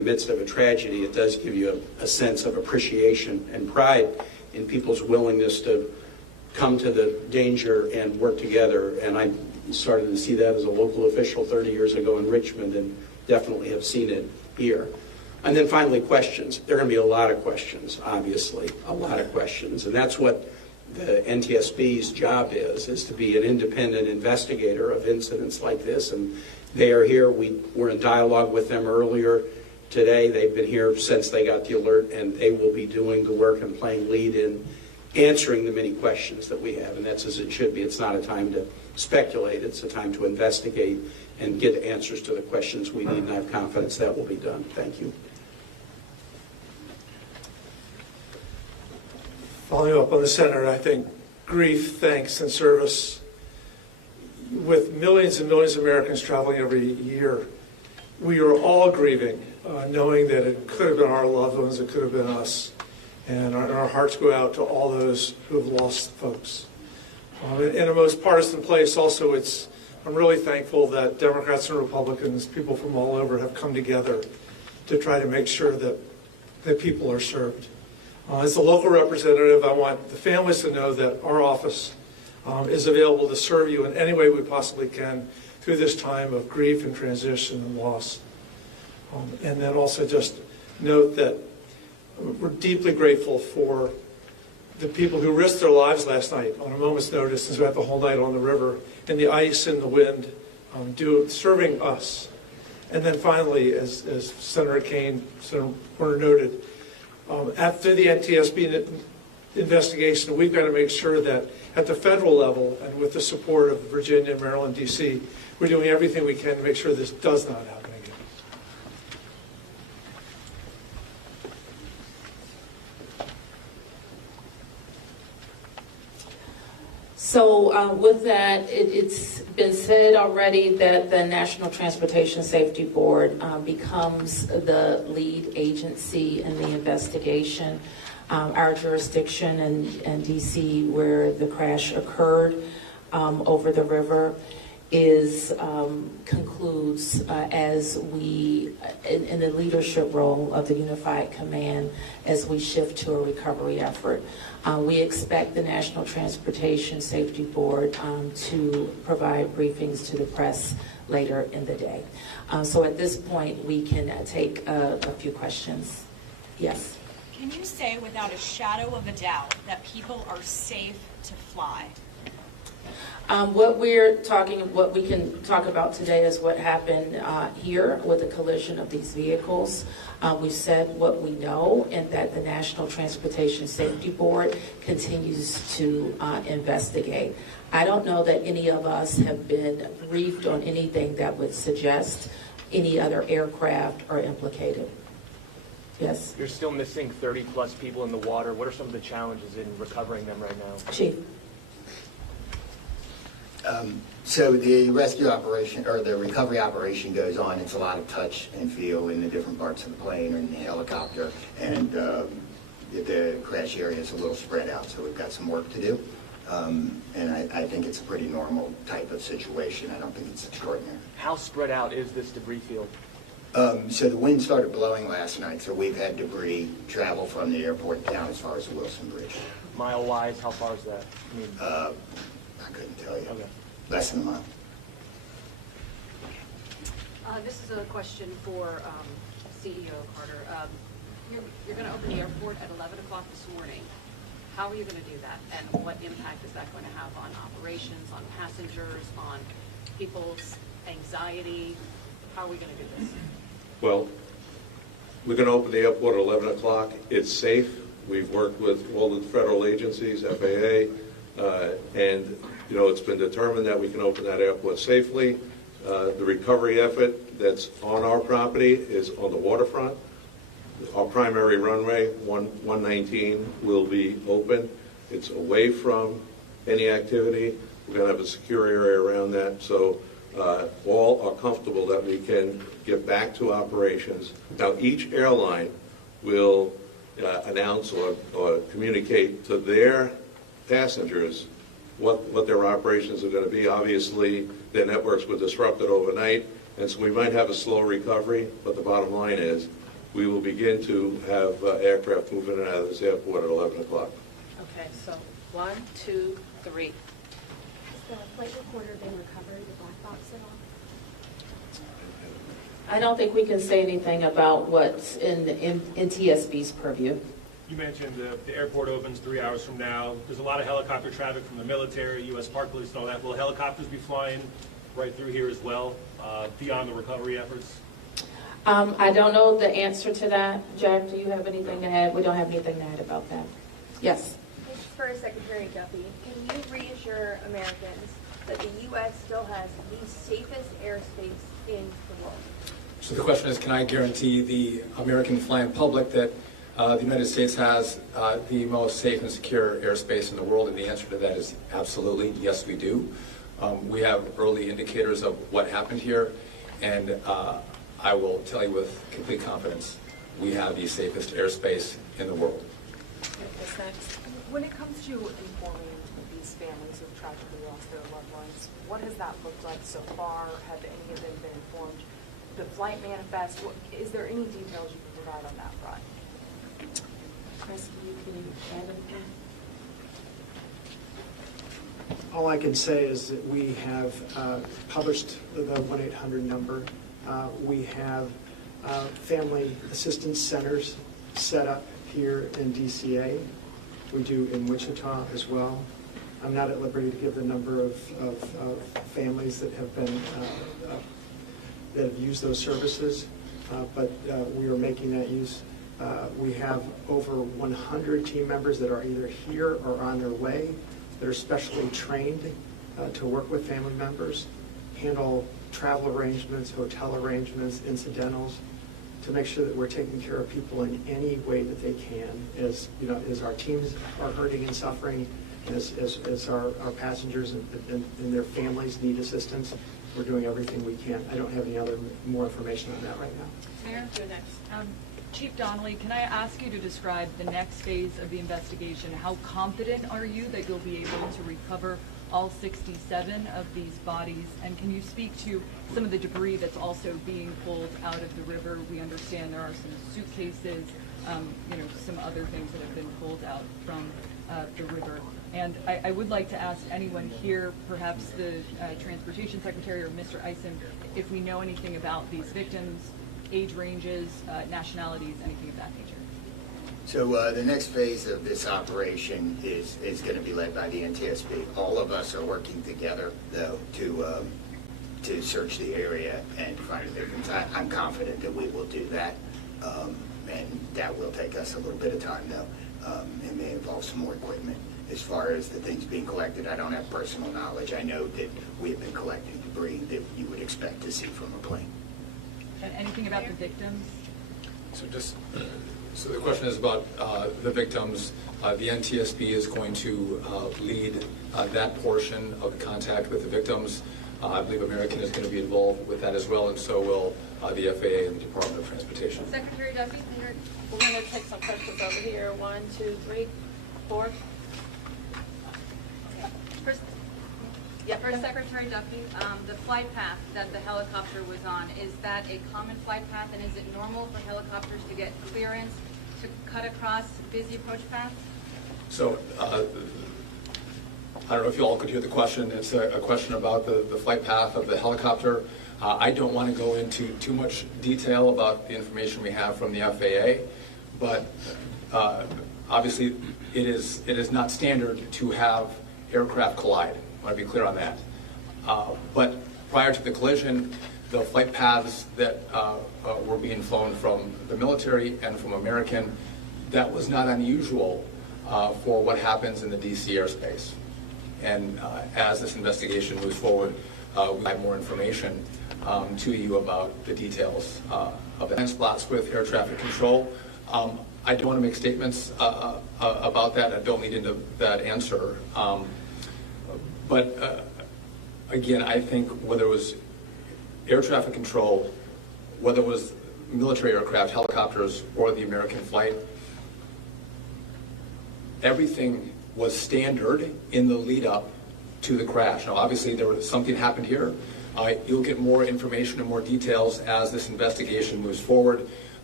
In the midst of a tragedy, it does give you a sense of appreciation and pride in people's willingness to come to the danger and work together. And I started to see that as a local official 30 years ago in Richmond, and definitely have seen it here. And then finally, questions. There are going to be a lot of questions, obviously, a lot of questions. And that's what the NTSB's job is to be an independent investigator of incidents like this. And they are here. We were in dialogue with them earlier today. They've been here since they got the alert, and they will be doing the work and playing lead in answering the many questions that we have. And that's as it should be. It's not a time to speculate. It's a time to investigate and get answers to the questions we need, and I have confidence that will be done. Thank you. Following up on the Senator, I think grief, thanks, and service, with millions and millions of Americans traveling every year, we are all grieving, knowing that it could have been our loved ones, it could have been us. And our hearts go out to all those who have lost folks. In a most partisan place also, I'm really thankful that Democrats and Republicans, people from all over, have come together to try to make sure that people are served. As a local representative, I want the families to know that our office is available to serve you in any way we possibly can through this time of grief and transition and loss. And then also just note that we're deeply grateful for the people who risked their lives last night on a moment's notice and spent the whole night on the river in the ice and the wind, serving us. And then finally, as Senator Kane, Senator Warner noted, after the NTSB investigation, we've got to make sure that at the federal level and with the support of Virginia, Maryland, D.C., we're doing everything we can to make sure this does not happen again. So with that, it's been said already that the National Transportation Safety Board becomes the lead agency in the investigation. Our jurisdiction in D.C., where the crash occurred over the river, concludes as we, in the leadership role of the Unified Command, as we shift to a recovery effort. We expect the National Transportation Safety Board to provide briefings to the press later in the day. So at this point, we can take a few questions. Yes? Can you say without a shadow of a doubt that people are safe to fly? What we can talk about today is what happened here with the collision of these vehicles. We said what we know, and that the National Transportation Safety Board continues to investigate. I don't know that any of us have been briefed on anything that would suggest any other aircraft are implicated. Yes? You're still missing 30 plus people in the water. What are some of the challenges in recovering them right now? Chief. So the rescue operation, or the recovery operation, goes on. It's a lot of touch and feel in the different parts of the plane or in the helicopter, and the crash area is a little spread out, so we've got some work to do. And I think it's a pretty normal type of situation. I don't think it's extraordinary. How spread out is this debris field? So the wind started blowing last night, so we've had debris travel from the airport down as far as the Wilson Bridge. Mile-wise, how far is that? I couldn't tell you. Okay. Less than a mile. This is a question for CEO Carter. You're going to open the airport at 11 o'clock this morning. How are you going to do that? And what impact is that going to have on operations, on passengers, on people's anxiety? How are we going to do this? Well, we're going to open the airport at 11 o'clock. It's safe. We've worked with all the federal agencies, FAA, and it's been determined that we can open that airport safely. The recovery effort that's on our property is on the waterfront. Our primary runway, 119, will be open. It's away from any activity. We're going to have a secure area around that, so all are comfortable that we can get back to operations. Now, each airline will announce or communicate to their passengers what their operations are going to be. Obviously, their networks were disrupted overnight, and so we might have a slow recovery, but the bottom line is we will begin to have aircraft moving in and out of this airport at 11 o'clock. Okay, so 1, 2, 3. Has the flight recorder been recovered, the black box at all? I don't think we can say anything about what's in TSB's purview. You mentioned the airport opens 3 hours from now. There's a lot of helicopter traffic from the military, U.S. Park Police and all that. Will helicopters be flying right through here as well, beyond the recovery efforts? I don't know the answer to that. Jack, do you have anything to add? We don't have anything to add about that. Yes. For Secretary Duffy, can you reassure Americans that the U.S. still has the safest airspace in the world? So the question is, can I guarantee the American flying public that the United States has the most safe and secure airspace in the world? And the answer to that is absolutely, yes, we do. We have early indicators of what happened here, and I will tell you with complete confidence, we have the safest airspace in the world. What's next? When it comes to informing these families who've tragically lost their loved ones, what has that looked like so far? Have any of them been informed? The flight manifest, is there any details you can provide on that front? Chris, can you add anything? All I can say is that we have published the 1-800 number. We have family assistance centers set up here in DCA. We do in Wichita as well. I'm not at liberty to give the number of families that have been that have used those services, but we are making that use. We have over 100 team members that are either here or on their way that are specially trained to work with family members, handle travel arrangements, hotel arrangements, incidentals, to make sure that we're taking care of people in any way that they can, as you know, as our teams are hurting and suffering, as our passengers and their families need assistance. We're doing everything we can. I don't have any more information on that right now. Mayor, go next. Chief Donnelly, can I ask you to describe the next phase of the investigation? How confident are you that you'll be able to recover all 67 of these bodies? And can you speak to some of the debris that's also being pulled out of the river? We understand there are some suitcases, some other things that have been pulled out from the river. And I would like to ask anyone here, perhaps the Transportation Secretary or Mr. Eisen, if we know anything about these victims, age ranges, nationalities, anything of that nature. So the next phase of this operation is going to be led by the NTSB. All of us are working together, though, to search the area and find the victims. I'm confident that we will do that, and that will take us a little bit of time, though. It may involve some more equipment. As far as the things being collected, I don't have personal knowledge. I know that we have been collecting debris that you would expect to see from a plane. And anything about the victims? So the question is about the victims. The NTSB is going to lead that portion of the contact with the victims. I believe American is going to be involved with that as well, and so will the FAA and the Department of Transportation. Secretary Duffy, we're going to take some questions over here. 1, 2, 3, 4. For Secretary Duffy, the flight path that the helicopter was on, is that a common flight path, and is it normal for helicopters to get clearance to cut across busy approach paths? So I don't know if you all could hear the question. It's a question about the flight path of the helicopter. I don't want to go into too much detail about the information we have from the FAA, but obviously it is not standard to have aircraft collide. I want to be clear on that. But prior to the collision, the flight paths that were being flown from the military and from American, that was not unusual for what happens in the DC airspace. And as this investigation moves forward, we'll have more information to you about the details of the spots with air traffic control. I don't want to make statements about that. I don't lead into that answer. But again, I think whether it was air traffic control, whether it was military aircraft, helicopters, or the American flight, everything was standard in the lead up to the crash. Now, obviously, something happened here. You'll get more information and more details as this investigation moves forward.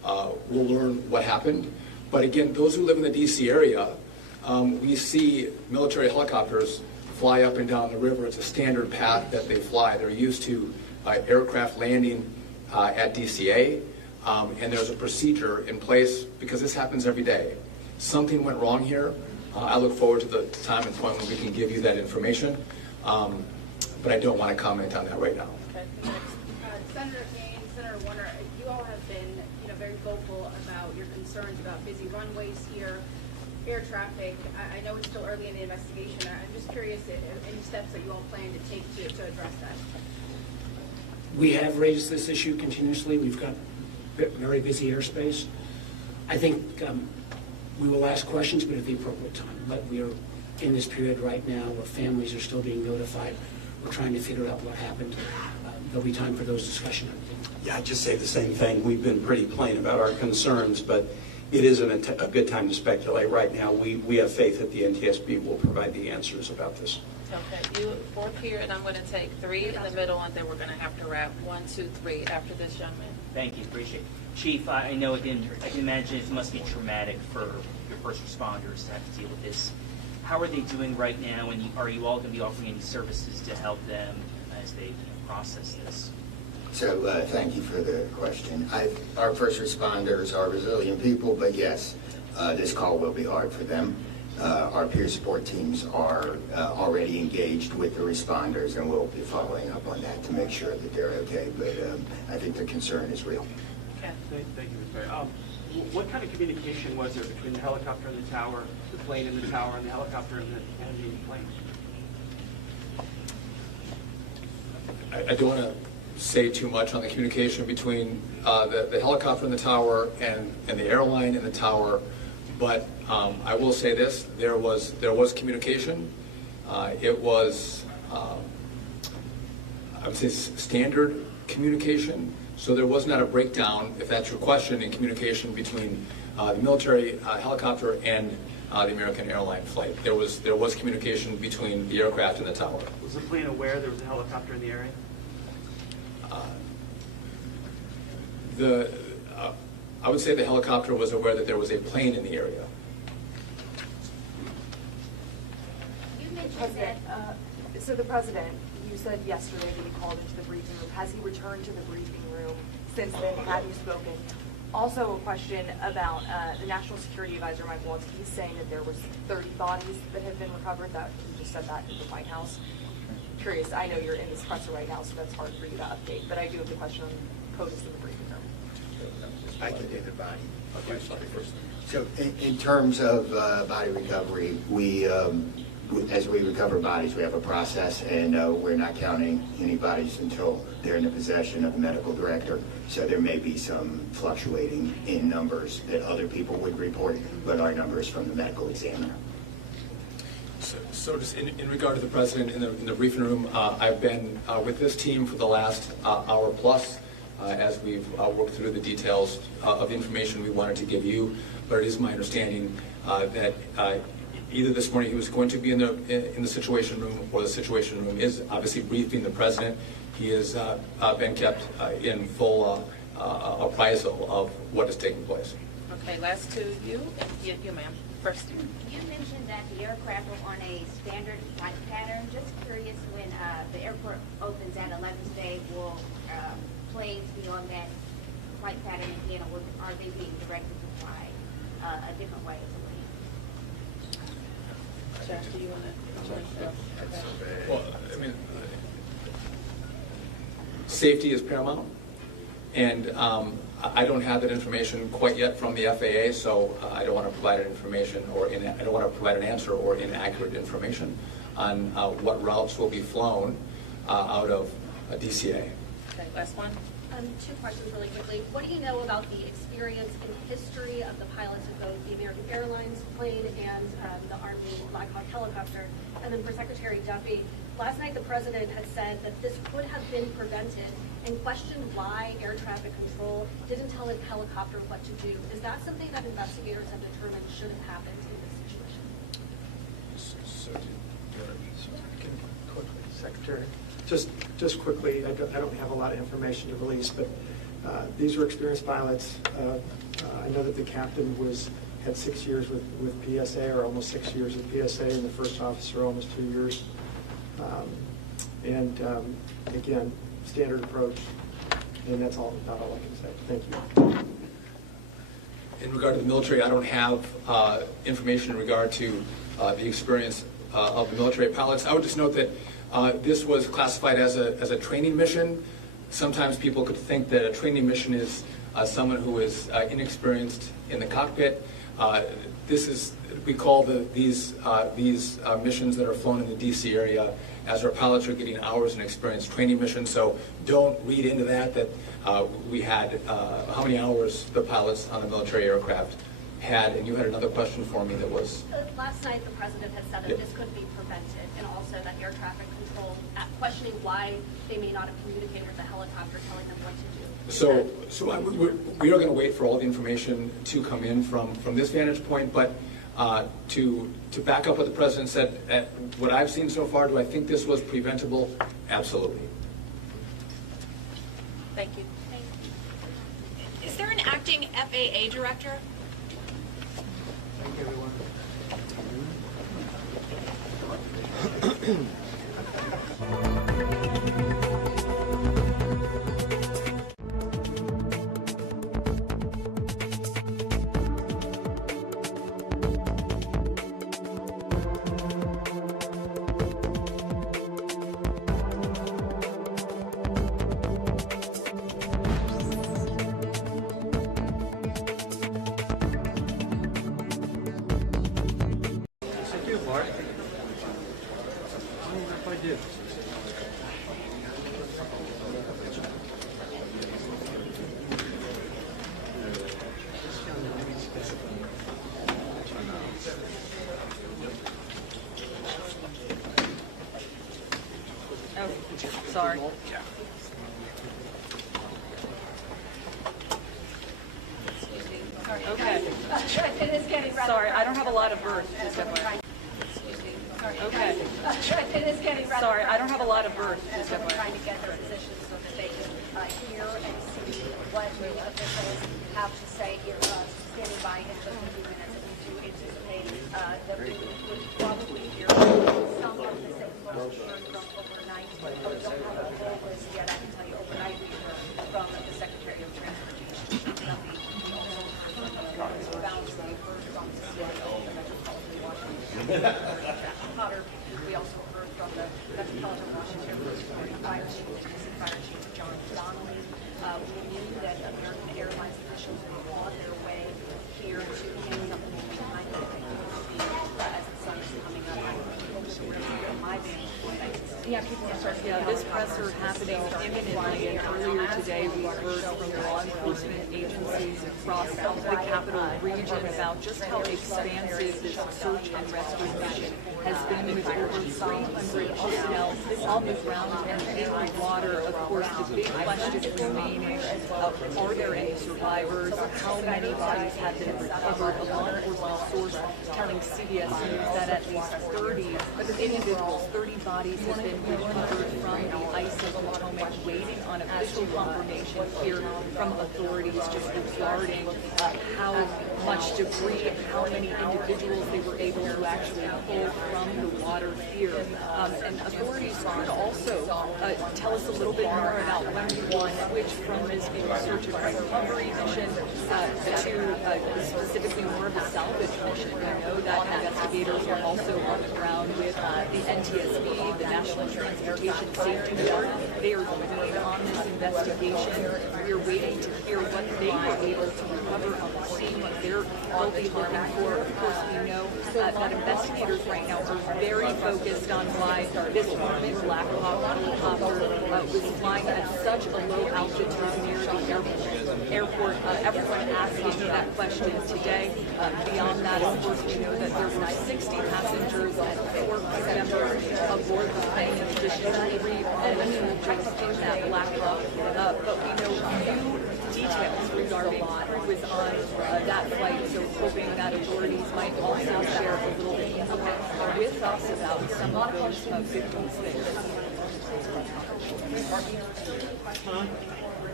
we'll learn what happened. But again, those who live in the DC area, we see military helicopters fly up and down the river. It's a standard path that they fly. They're used to aircraft landing at DCA, and there's a procedure in place because this happens every day. Something went wrong here. I look forward to the time and point when we can give you that information, but I don't want to comment on that right now. Senator Kane, Senator Warner, you all have been, very vocal about your concerns about busy runways here, air traffic. I know it's still early in the investigation. I'm just curious if any steps that you all plan to take to address that. We have raised this issue continuously. We've got very busy airspace. I think we will ask questions, but at the appropriate time. But we are in this period right now where families are still being notified. We're trying to figure out what happened. There'll be time for those discussions. Yeah, I'd just say the same thing. We've been pretty plain about our concerns, but it isn't a good time to speculate right now. We have faith that the NTSB will provide the answers about this. Okay, you fourth here, and I'm going to take 3 in the middle, and then we're going to have to wrap 1, 2, 3 after this young man. Thank you, appreciate it. Chief, I know I can imagine it must be traumatic for your first responders to have to deal with this. How are they doing right now, and are you all going to be offering any services to help them as they process this? So thank you for the question. Our first responders are resilient people, but yes, this call will be hard for them. Our peer support teams are already engaged with the responders, and we'll be following up on that to make sure that they're okay. But I think the concern is real. Okay. Thank you, Ms. Mayor. What kind of communication was there between the helicopter and the tower, the plane and the tower, and the helicopter and the plane? I don't want to say too much on the communication between the helicopter and the tower and the airline and the tower, but I will say this: there was communication. It was I would say standard communication. So there was not a breakdown, if that's your question, in communication between the military helicopter and the American airline flight. There was communication between the aircraft and the tower. Was the plane aware there was a helicopter in the area? I would say the helicopter was aware that there was a plane in the area. You mentioned that. So the president, you said yesterday that he called into the briefing room. Has he returned to the briefing room since then? Have you spoken? Also, a question about the National Security Advisor, Mike Waltz. He's saying that there was 30 bodies that have been recovered. That he just said that in the White House. Curious. I know you're in this presser right now, so that's hard for you to update. But I do have the question on POTUS in the briefing room. I can do the body. Okay. So in terms of body recovery, as we recover bodies, we have a process, and we're not counting any bodies until they're in the possession of the medical director. So there may be some fluctuating in numbers that other people would report, but our numbers from the medical examiner. So just in regard to the president in the briefing room, I've been with this team for the last hour plus as we've worked through the details of the information we wanted to give you. But it is my understanding that either this morning he was going to be in the Situation Room, or the Situation Room is obviously briefing the president. He has been kept in full appraisal of what is taking place. Okay, last two, you ma'am. First. You mentioned that the aircraft were on a standard flight pattern. Just curious, when the airport opens at 11th day, will planes be on that flight pattern again, or are they being directed to fly a different way as a Josh, do you want to? Well, I mean, safety is paramount, and I don't have that information quite yet from the FAA, so I don't want to provide an information I don't want to provide an answer or inaccurate information on what routes will be flown out of DCA. Okay, last one. Two questions really quickly. What do you know about the experience and history of the pilots of both the American Airlines plane and the Army Black Hawk helicopter? And then for Secretary Duffy, last night the president had said that this could have been prevented and questioned why air traffic control didn't tell a helicopter what to do. Is that something that investigators have determined should have happened in this situation? Secretary, just quickly, I don't have a lot of information to release, but These were experienced pilots. I know that the captain had 6 years with PSA, or almost 6 years with PSA, and the first officer almost 2 years. Again, standard approach, and that's about all I can say. Thank you. In regard to the military, I don't have information in regard to the experience of the military pilots. I would just note that this was classified as a training mission. Sometimes people could think that a training mission is someone who is inexperienced in the cockpit. We call these missions that are flown in the DC area as our pilots are getting hours in experience training missions. So don't read into that we had how many hours the pilots on the military aircraft had. And you had another question for me that was? Last night the president had said that this could be prevented, and also that air traffic control, questioning why they may not have communicated with the helicopter telling them what to do. We are going to wait for all the information to come in from this vantage point, but to back up what the president said, what I've seen so far, do I think this was preventable? Absolutely. Thank you. Is there an acting FAA director? Thank you, everyone. Sorry. Okay. It is getting rather. Sorry, I don't have a lot of birth. Okay. It is getting rather. Sorry, I don't have a lot of birth. Trying to get their positions so that they can hear and see what the officials have to say here, standing by in just a few minutes. And we do anticipate that we would probably hear some of the same folks from overnight. But we don't have a whole list yet. I can tell you overnight we heard from the Secretary of Transportation, Duffy. We also heard from the Bounce. We heard from the CIO, the Metropolitan Washington. Potter. We also heard from the Metropolitan Washington Fire Chief, the District Fire Chief, John Donnelly. We knew that American Airlines officials were on their way here to get something behind it. As the sun is coming up, I hope to really hear my vantage point. This presser happening imminently, and earlier today we heard from law enforcement agencies across the capital region about just how expansive this search and rescue mission has been, with over 300 personnel on the ground and in the water. Of course, the big question remaining, are there any survivors? How many bodies have been recovered? A law enforcement source telling CBS News that at least 30 individuals, 30 bodies have been recovered from the ice of Potomac, waiting on official confirmation here from authorities just regarding how much debris, how many individuals they were able to actually pull from the water here. And authorities could also tell us a little bit more about when we will switch from this being a search and Hungary mission to specifically more of a salvage mission. I know that investigators are also on the ground with the NTSB, the National Transportation Safety Board. They are working on this investigation. We're waiting to hear what they were able to recover on the scene, what they'll be looking for. Of course, we know that investigators right now are very focused on why this Army Black Hawk helicopter was flying at such a low altitude near the airport. Everyone asking that question today. Beyond that, of course, we know that there were 60 passengers and 4 crew members aboard the plane, in addition to 3 in that Black Hawk. But we know few details regarding who was on that flight, so hoping that authorities might also share a little bit more with us about some of those victims there.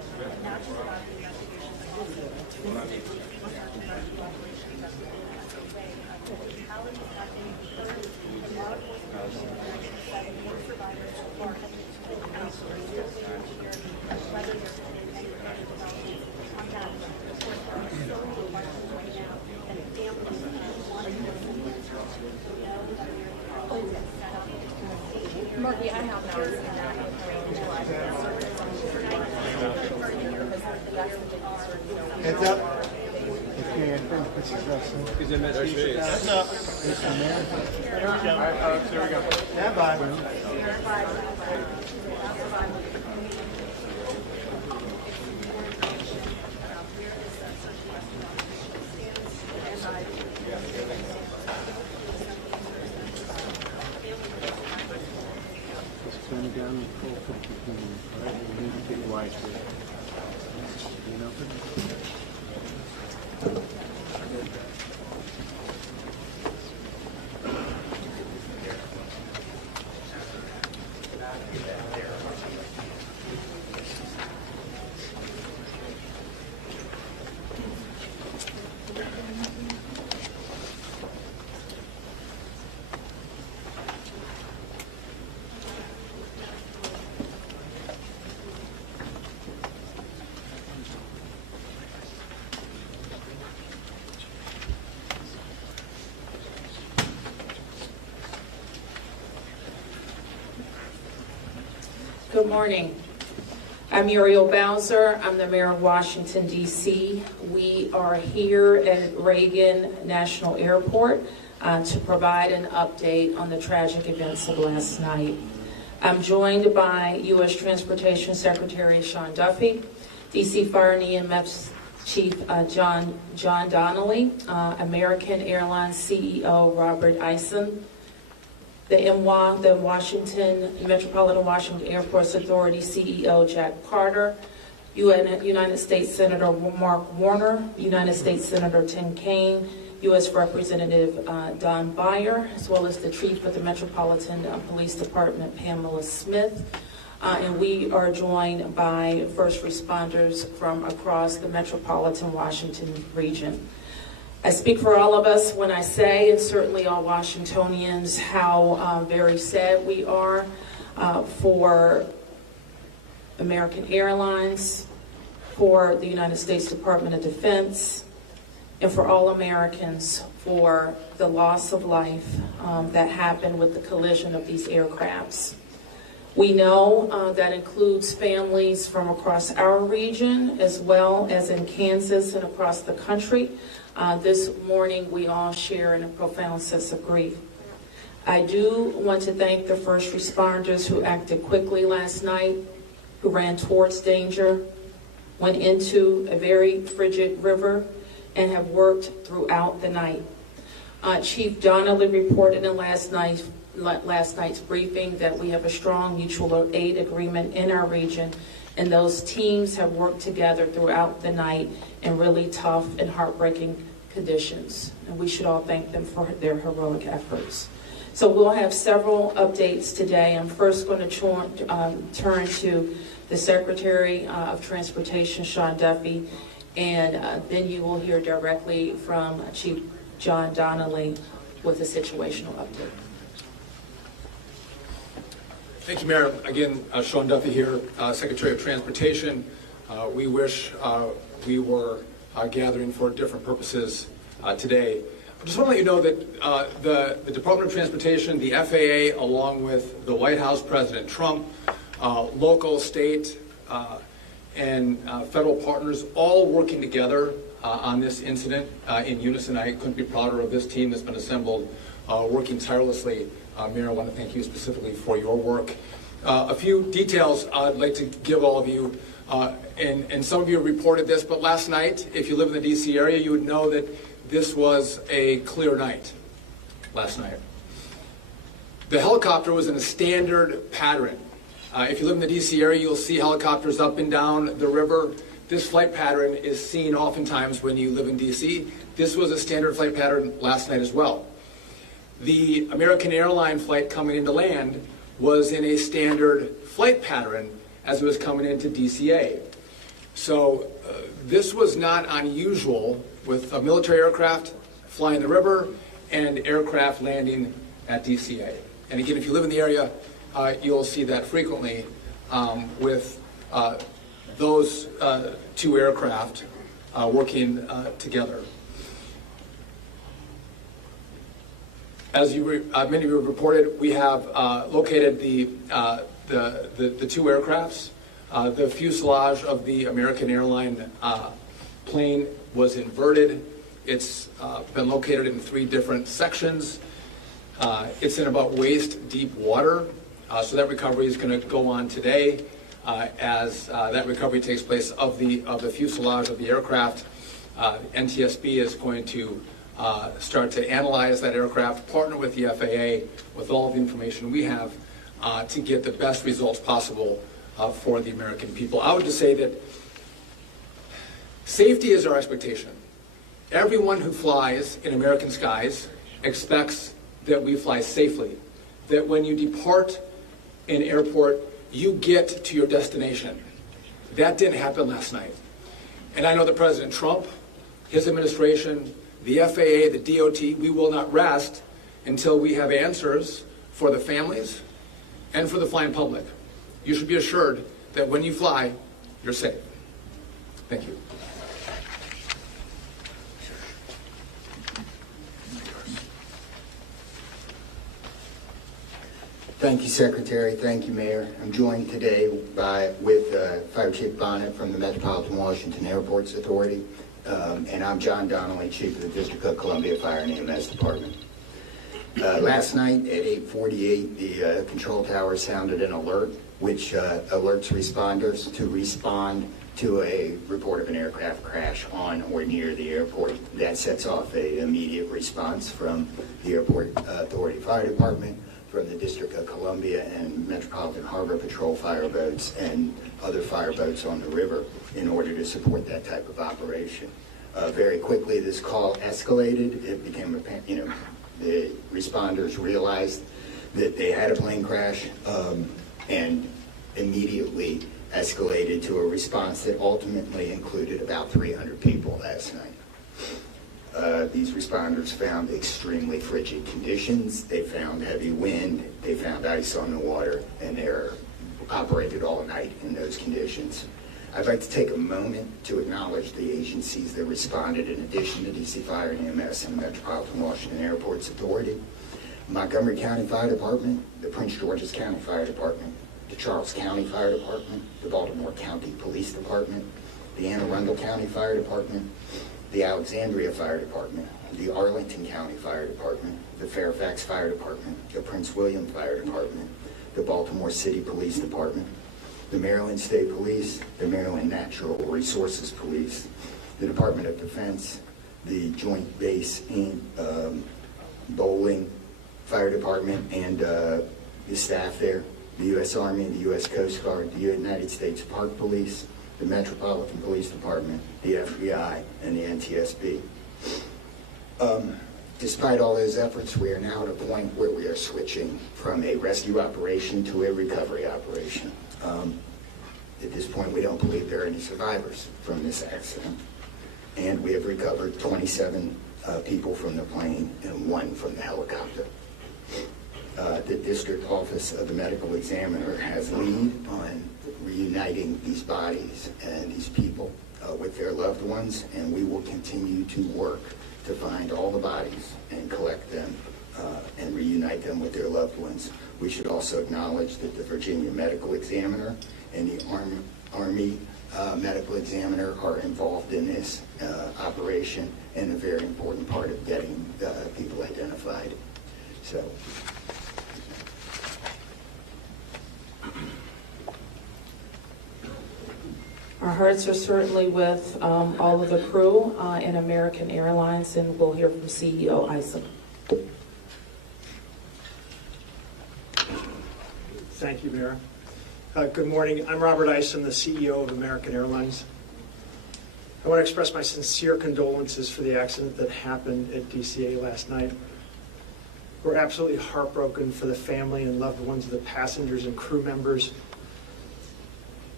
not just about the investigation, but also how is affecting the current and law enforcement that more survivors so far have been told out to hear whether there's been any developments on that. Of course, there are so many questions right now, and families want to know that they're always set up. Murphy, I have not seen that Heads up. Is it MSB? Heads up. All right, there we go. Stand by. Turn it down and full 50 minutes, right? We need to get wide here. You know? Good morning. I'm Muriel Bowser. I'm the Mayor of Washington, D.C. We are here at Reagan National Airport to provide an update on the tragic events of last night. I'm joined by U.S. Transportation Secretary Sean Duffy, D.C. Fire and EMS Chief John Donnelly, American Airlines CEO Robert Eisen, the Metropolitan Washington Airports Authority CEO Jack Carter, United States Senator Mark Warner, United States Senator Tim Kaine, U.S. Representative Don Beyer, as well as the Chief of the Metropolitan Police Department, Pamela Smith. And we are joined by first responders from across the Metropolitan Washington region. I speak for all of us when I say, and certainly all Washingtonians, how very sad we are for American Airlines, for the United States Department of Defense, and for all Americans for the loss of life that happened with the collision of these aircrafts. We know that includes families from across our region, as well as in Kansas and across the country. This morning, we all share in a profound sense of grief. I do want to thank the first responders who acted quickly last night, who ran towards danger, went into a very frigid river, and have worked throughout the night. Chief Donnelly reported in last night's briefing that we have a strong mutual aid agreement in our region, and those teams have worked together throughout the night in really tough and heartbreaking conditions. And we should all thank them for their heroic efforts. So we'll have several updates today. I'm first going to turn to the Secretary of Transportation, Sean Duffy, and then you will hear directly from Chief John Donnelly with a situational update. Thank you, Mayor. Again, Sean Duffy here, Secretary of Transportation. We wish we were gathering for different purposes today. I just want to let you know that the Department of Transportation, the FAA, along with the White House, President Trump, local, state, and federal partners, all working together on this incident in unison. I couldn't be prouder of this team that's been assembled, working tirelessly. Mayor, I want to thank you specifically for your work. A few details I'd like to give all of you, and some of you reported this, but last night, if you live in the D.C. area, you would know that this was a clear night last night. The helicopter was in a standard pattern. If you live in the D.C. area, you'll see helicopters up and down the river. This flight pattern is seen oftentimes when you live in D.C. This was a standard flight pattern last night as well. The American airline flight coming into land was in a standard flight pattern as it was coming into DCA. So this was not unusual with a military aircraft flying the river and aircraft landing at DCA. And again, if you live in the area, you'll see that frequently with those two aircraft working together. As many of you have reported, we have located the two aircrafts. The fuselage of the American airline plane was inverted. It's been located in 3 different sections. It's in about waist-deep water, so that recovery is going to go on today. As that recovery takes place of the fuselage of the aircraft, NTSB is going to start to analyze that aircraft, partner with the FAA with all the information we have to get the best results possible for the American people. I would just say that safety is our expectation. Everyone who flies in American skies expects that we fly safely, that when you depart an airport, you get to your destination. That didn't happen last night. And I know that President Trump, his administration, the FAA, the DOT, we will not rest until we have answers for the families and for the flying public. You should be assured that when you fly, you're safe. Thank you. Thank you, Secretary. Thank you, Mayor. I'm joined today with Fire Chief Bonnet from the Metropolitan Washington Airports Authority, and I'm John Donnelly, Chief of the District of Columbia Fire and EMS Department. Last night at 8:48, the control tower sounded an alert, which alerts responders to respond to a report of an aircraft crash on or near the airport. That sets off an immediate response from the Airport Authority Fire Department, from the District of Columbia and Metropolitan Harbor Patrol fire boats and other fire boats on the river in order to support that type of operation. Very quickly, this call escalated. It became apparent, the responders realized that they had a plane crash and immediately escalated to a response that ultimately included about 300 people last night. These responders found extremely frigid conditions. They found heavy wind. They found ice on the water, and they're operated all night in those conditions. I'd like to take a moment to acknowledge the agencies that responded in addition to DC Fire and EMS and the Metropolitan Washington Airports Authority. Montgomery County Fire Department, the Prince George's County Fire Department, the Charles County Fire Department, the Baltimore County Police Department, the Anne Arundel County Fire Department, the Alexandria Fire Department, the Arlington County Fire Department, the Fairfax Fire Department, the Prince William Fire Department, the Baltimore City Police Department, the Maryland State Police, the Maryland Natural Resources Police, the Department of Defense, the Joint Base in Bowling Fire Department and the staff there, the U.S. Army, the U.S. Coast Guard, the United States Park Police, the Metropolitan Police Department, the FBI, and the NTSB. Despite all those efforts, we are now at a point where we are switching from a rescue operation to a recovery operation. At this point, we don't believe there are any survivors from this accident. And we have recovered 27 people from the plane and 1 from the helicopter. The District Office of the Medical Examiner has lead on reuniting these bodies and these people with their loved ones, and we will continue to work to find all the bodies and collect them and reunite them with their loved ones. We should also acknowledge that the Virginia Medical Examiner and the Army Medical Examiner are involved in this operation and a very important part of getting people identified. So. Our hearts are certainly with all of the crew in American Airlines, and we'll hear from CEO Isom. Thank you, Mayor. Good morning. I'm Robert Isom, the CEO of American Airlines. I want to express my sincere condolences for the accident that happened at DCA last night. We're absolutely heartbroken for the family and loved ones of the passengers and crew members.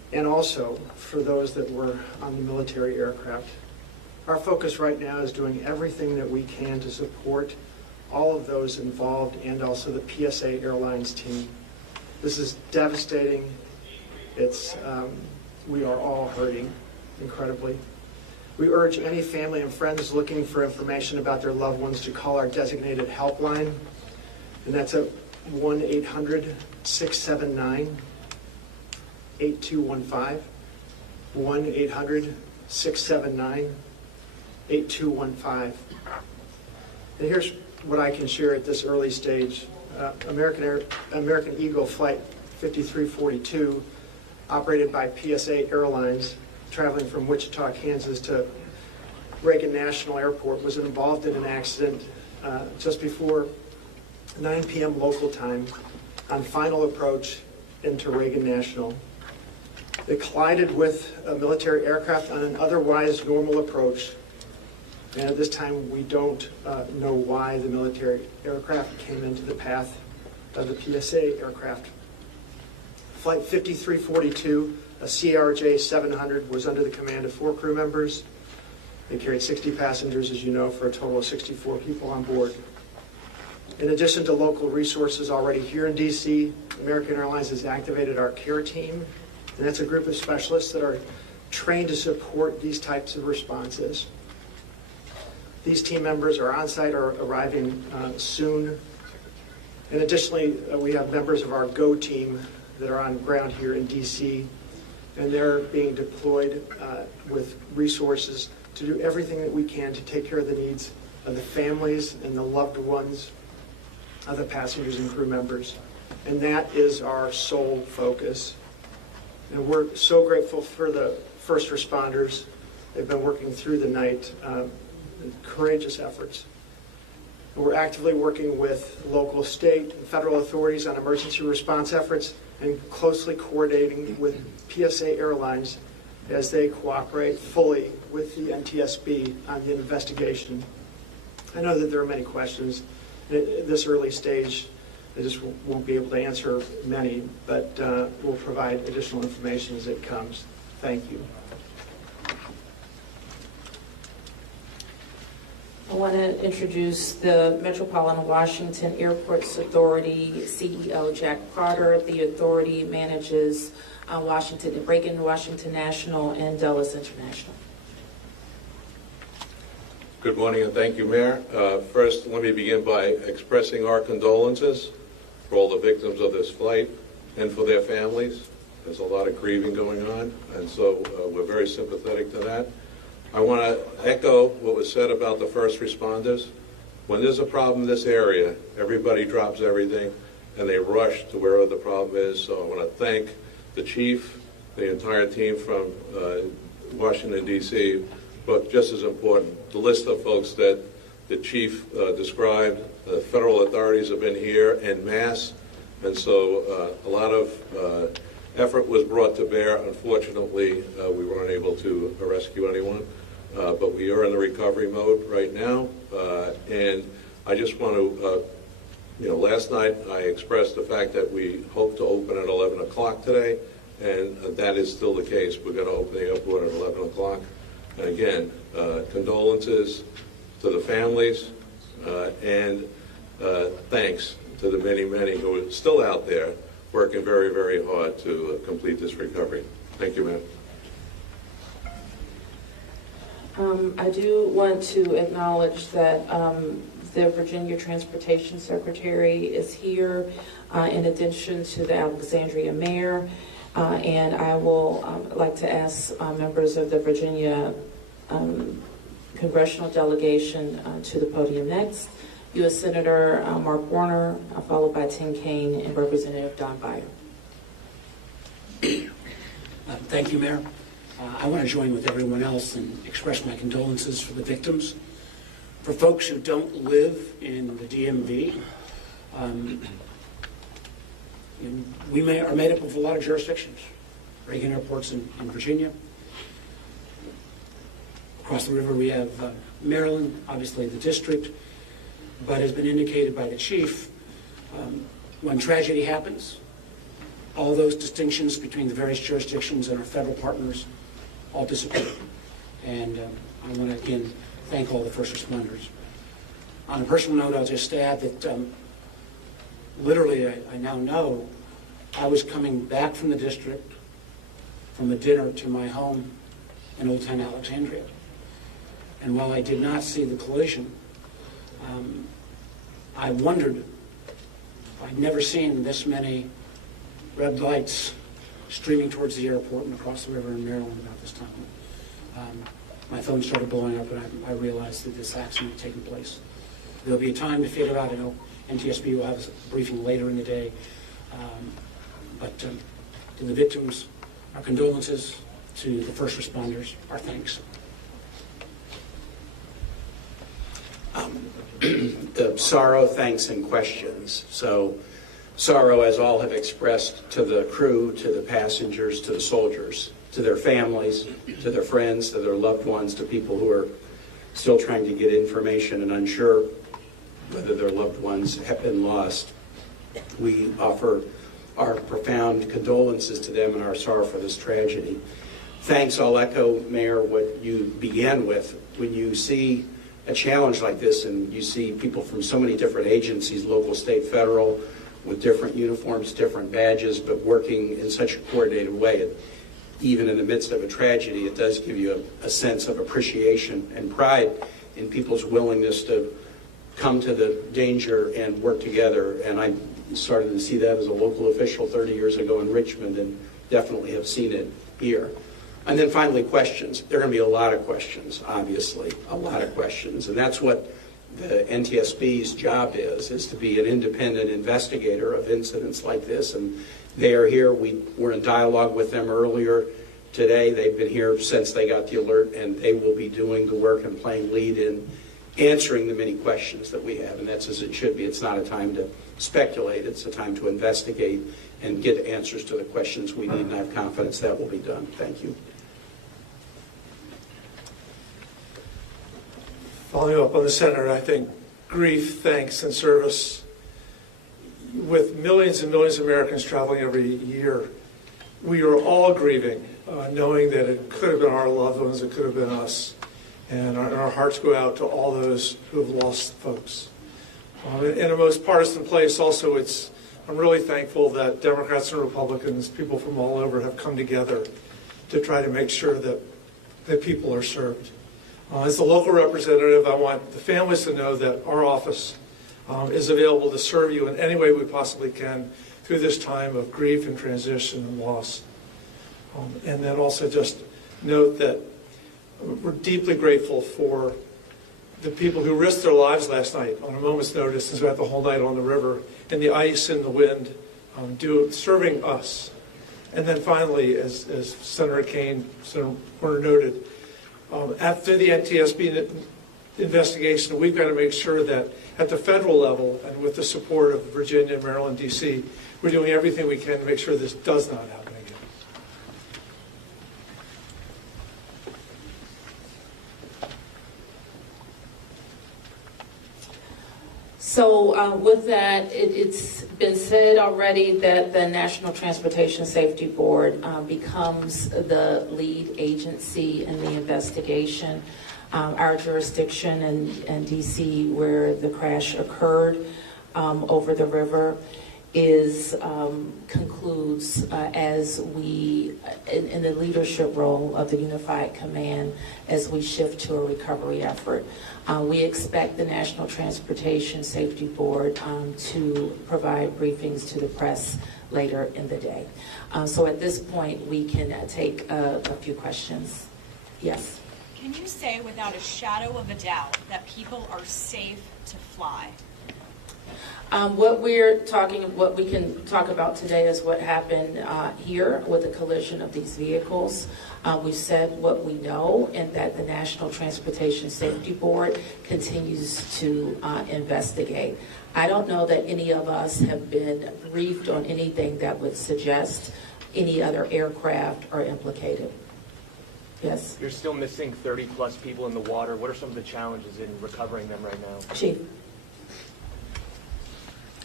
and also for those that were on the military aircraft. Our focus right now is doing everything that we can to support all of those involved and also the PSA Airlines team. This is devastating. We are all hurting incredibly. We urge any family and friends looking for information about their loved ones to call our designated helpline, and that's at 1-800-679-8215, 1-800-679-8215. And here's what I can share at this early stage. American Eagle Flight 5342, operated by PSA Airlines, traveling from Wichita, Kansas to Reagan National Airport, was involved in an accident just before 9 p.m. local time on final approach into Reagan National. It collided with a military aircraft on an otherwise normal approach. And at this time, we don't know why the military aircraft came into the path of the PSA aircraft. Flight 5342, a CRJ-700, was under the command of 4 crew members. They carried 60 passengers, as you know, for a total of 64 people on board. In addition to local resources already here in D.C., American Airlines has activated our care team, and that's a group of specialists that are trained to support these types of responses. These team members are on site or arriving soon. And additionally, we have members of our GO team that are on ground here in D.C., and they're being deployed with resources to do everything that we can to take care of the needs of the families and the loved ones of the passengers and crew members. And that is our sole focus. And we're so grateful for the first responders. They've been working through the night, courageous efforts. And we're actively working with local, state, and federal authorities on emergency response efforts and closely coordinating with PSA Airlines as they cooperate fully with the NTSB on the investigation. I know that there are many questions at this early stage. I just won't be able to answer many, but we'll provide additional information as it comes. Thank you. I want to introduce the Metropolitan Washington Airports Authority CEO, Jack Carter. The authority manages Reagan Washington National and Dulles International. Good morning and thank you, Mayor. First, let me begin by expressing our condolences for all the victims of this flight and for their families. There's a lot of grieving going on, and so we're very sympathetic to that. I want to echo what was said about the first responders. When there's a problem in this area, everybody drops everything and they rush to wherever the problem is. So I want to thank the chief, the entire team from Washington, D.C., but just as important, the list of folks that the chief described. The federal authorities have been here en masse, and so a lot of effort was brought to bear. Unfortunately, we weren't able to rescue anyone, but we are in the recovery mode right now. And I just want to, last night I expressed the fact that we hope to open at 11 o'clock today, and that is still the case. We're going to open the airport at 11 o'clock. And again, condolences to the families, and thanks to the many, many who are still out there working very, very hard to complete this recovery. Thank you, ma'am. I do want to acknowledge that the Virginia Transportation Secretary is here, in addition to the Alexandria Mayor, and I will like to ask members of the Virginia congressional delegation to the podium next. U.S. Senator Mark Warner, followed by Tim Kaine and Representative Don Beyer. Thank you, Mayor. I want to join with everyone else and express my condolences for the victims. For folks who don't live in the DMV, we are made up of a lot of jurisdictions. Reagan Airport's in Virginia. Across the river we have Maryland, obviously the district, but has been indicated by the chief, when tragedy happens, all those distinctions between the various jurisdictions and our federal partners all disappear. And I want to again thank all the first responders. On a personal note, I'll just add that literally I now know I was coming back from the district from a dinner to my home in Old Town Alexandria. And while I did not see the collision, I wondered, I'd never seen this many red lights streaming towards the airport and across the river in Maryland about this time. My phone started blowing up, and I realized that this accident had taken place. There'll be a time to figure out. I know NTSB will have a briefing later in the day. But to the victims, our condolences. To the first responders, our thanks. The sorrow, thanks, and questions. So sorrow, as all have expressed, to the crew, to the passengers, to the soldiers, to their families, to their friends, to their loved ones, to people who are still trying to get information and unsure whether their loved ones have been lost. We offer our profound condolences to them and our sorrow for this tragedy. Thanks, I'll echo, Mayor, what you began with. When you see a challenge like this and you see people from so many different agencies, local, state, federal, with different uniforms, different badges, but working in such a coordinated way, even in the midst of a tragedy, it does give you a sense of appreciation and pride in people's willingness to come to the danger and work together. And I started to see that as a local official 30 years ago in Richmond, and definitely have seen it here. And then finally, questions. There are going to be a lot of questions, obviously, a lot of questions. And that's what the NTSB's job is to be an independent investigator of incidents like this. And they are here. We were in dialogue with them earlier today. They've been here since they got the alert, and they will be doing the work and playing lead in answering the many questions that we have. And that's as it should be. It's not a time to speculate. It's a time to investigate and get answers to the questions we need, and I have confidence that will be done. Thank you. Following up on the Senator, I think grief, thanks, and service, with millions and millions of Americans traveling every year, we are all grieving, knowing that it could have been our loved ones, it could have been us. And our hearts go out to all those who have lost folks. In a most partisan place also, I'm really thankful that Democrats and Republicans, people from all over, have come together to try to make sure that people are served. As the local representative, I want the families to know that our office is available to serve you in any way we possibly can through this time of grief and transition and loss. And then also just note that we're deeply grateful for the people who risked their lives last night on a moment's notice and spent the whole night on the river in the ice and the wind, serving us. And then finally, as Senator Kane, Senator Warner noted, after the NTSB investigation, we've got to make sure that at the federal level and with the support of Virginia, Maryland, D.C., we're doing everything we can to make sure this does not happen again. So with that, it's been said already that the National Transportation Safety Board becomes the lead agency in the investigation. Our jurisdiction in D.C., where the crash occurred over the river, concludes as we, in the leadership role of the Unified Command, as we shift to a recovery effort. We expect the National Transportation Safety Board to provide briefings to the press later in the day. So at this point, we can take a few questions. Yes? Can you say without a shadow of a doubt that people are safe to fly? What we can talk about today is what happened here with the collision of these vehicles. We've said what we know, and that the National Transportation Safety Board continues to investigate. I don't know that any of us have been briefed on anything that would suggest any other aircraft are implicated. Yes? You're still missing 30 plus people in the water. What are some of the challenges in recovering them right now? Chief.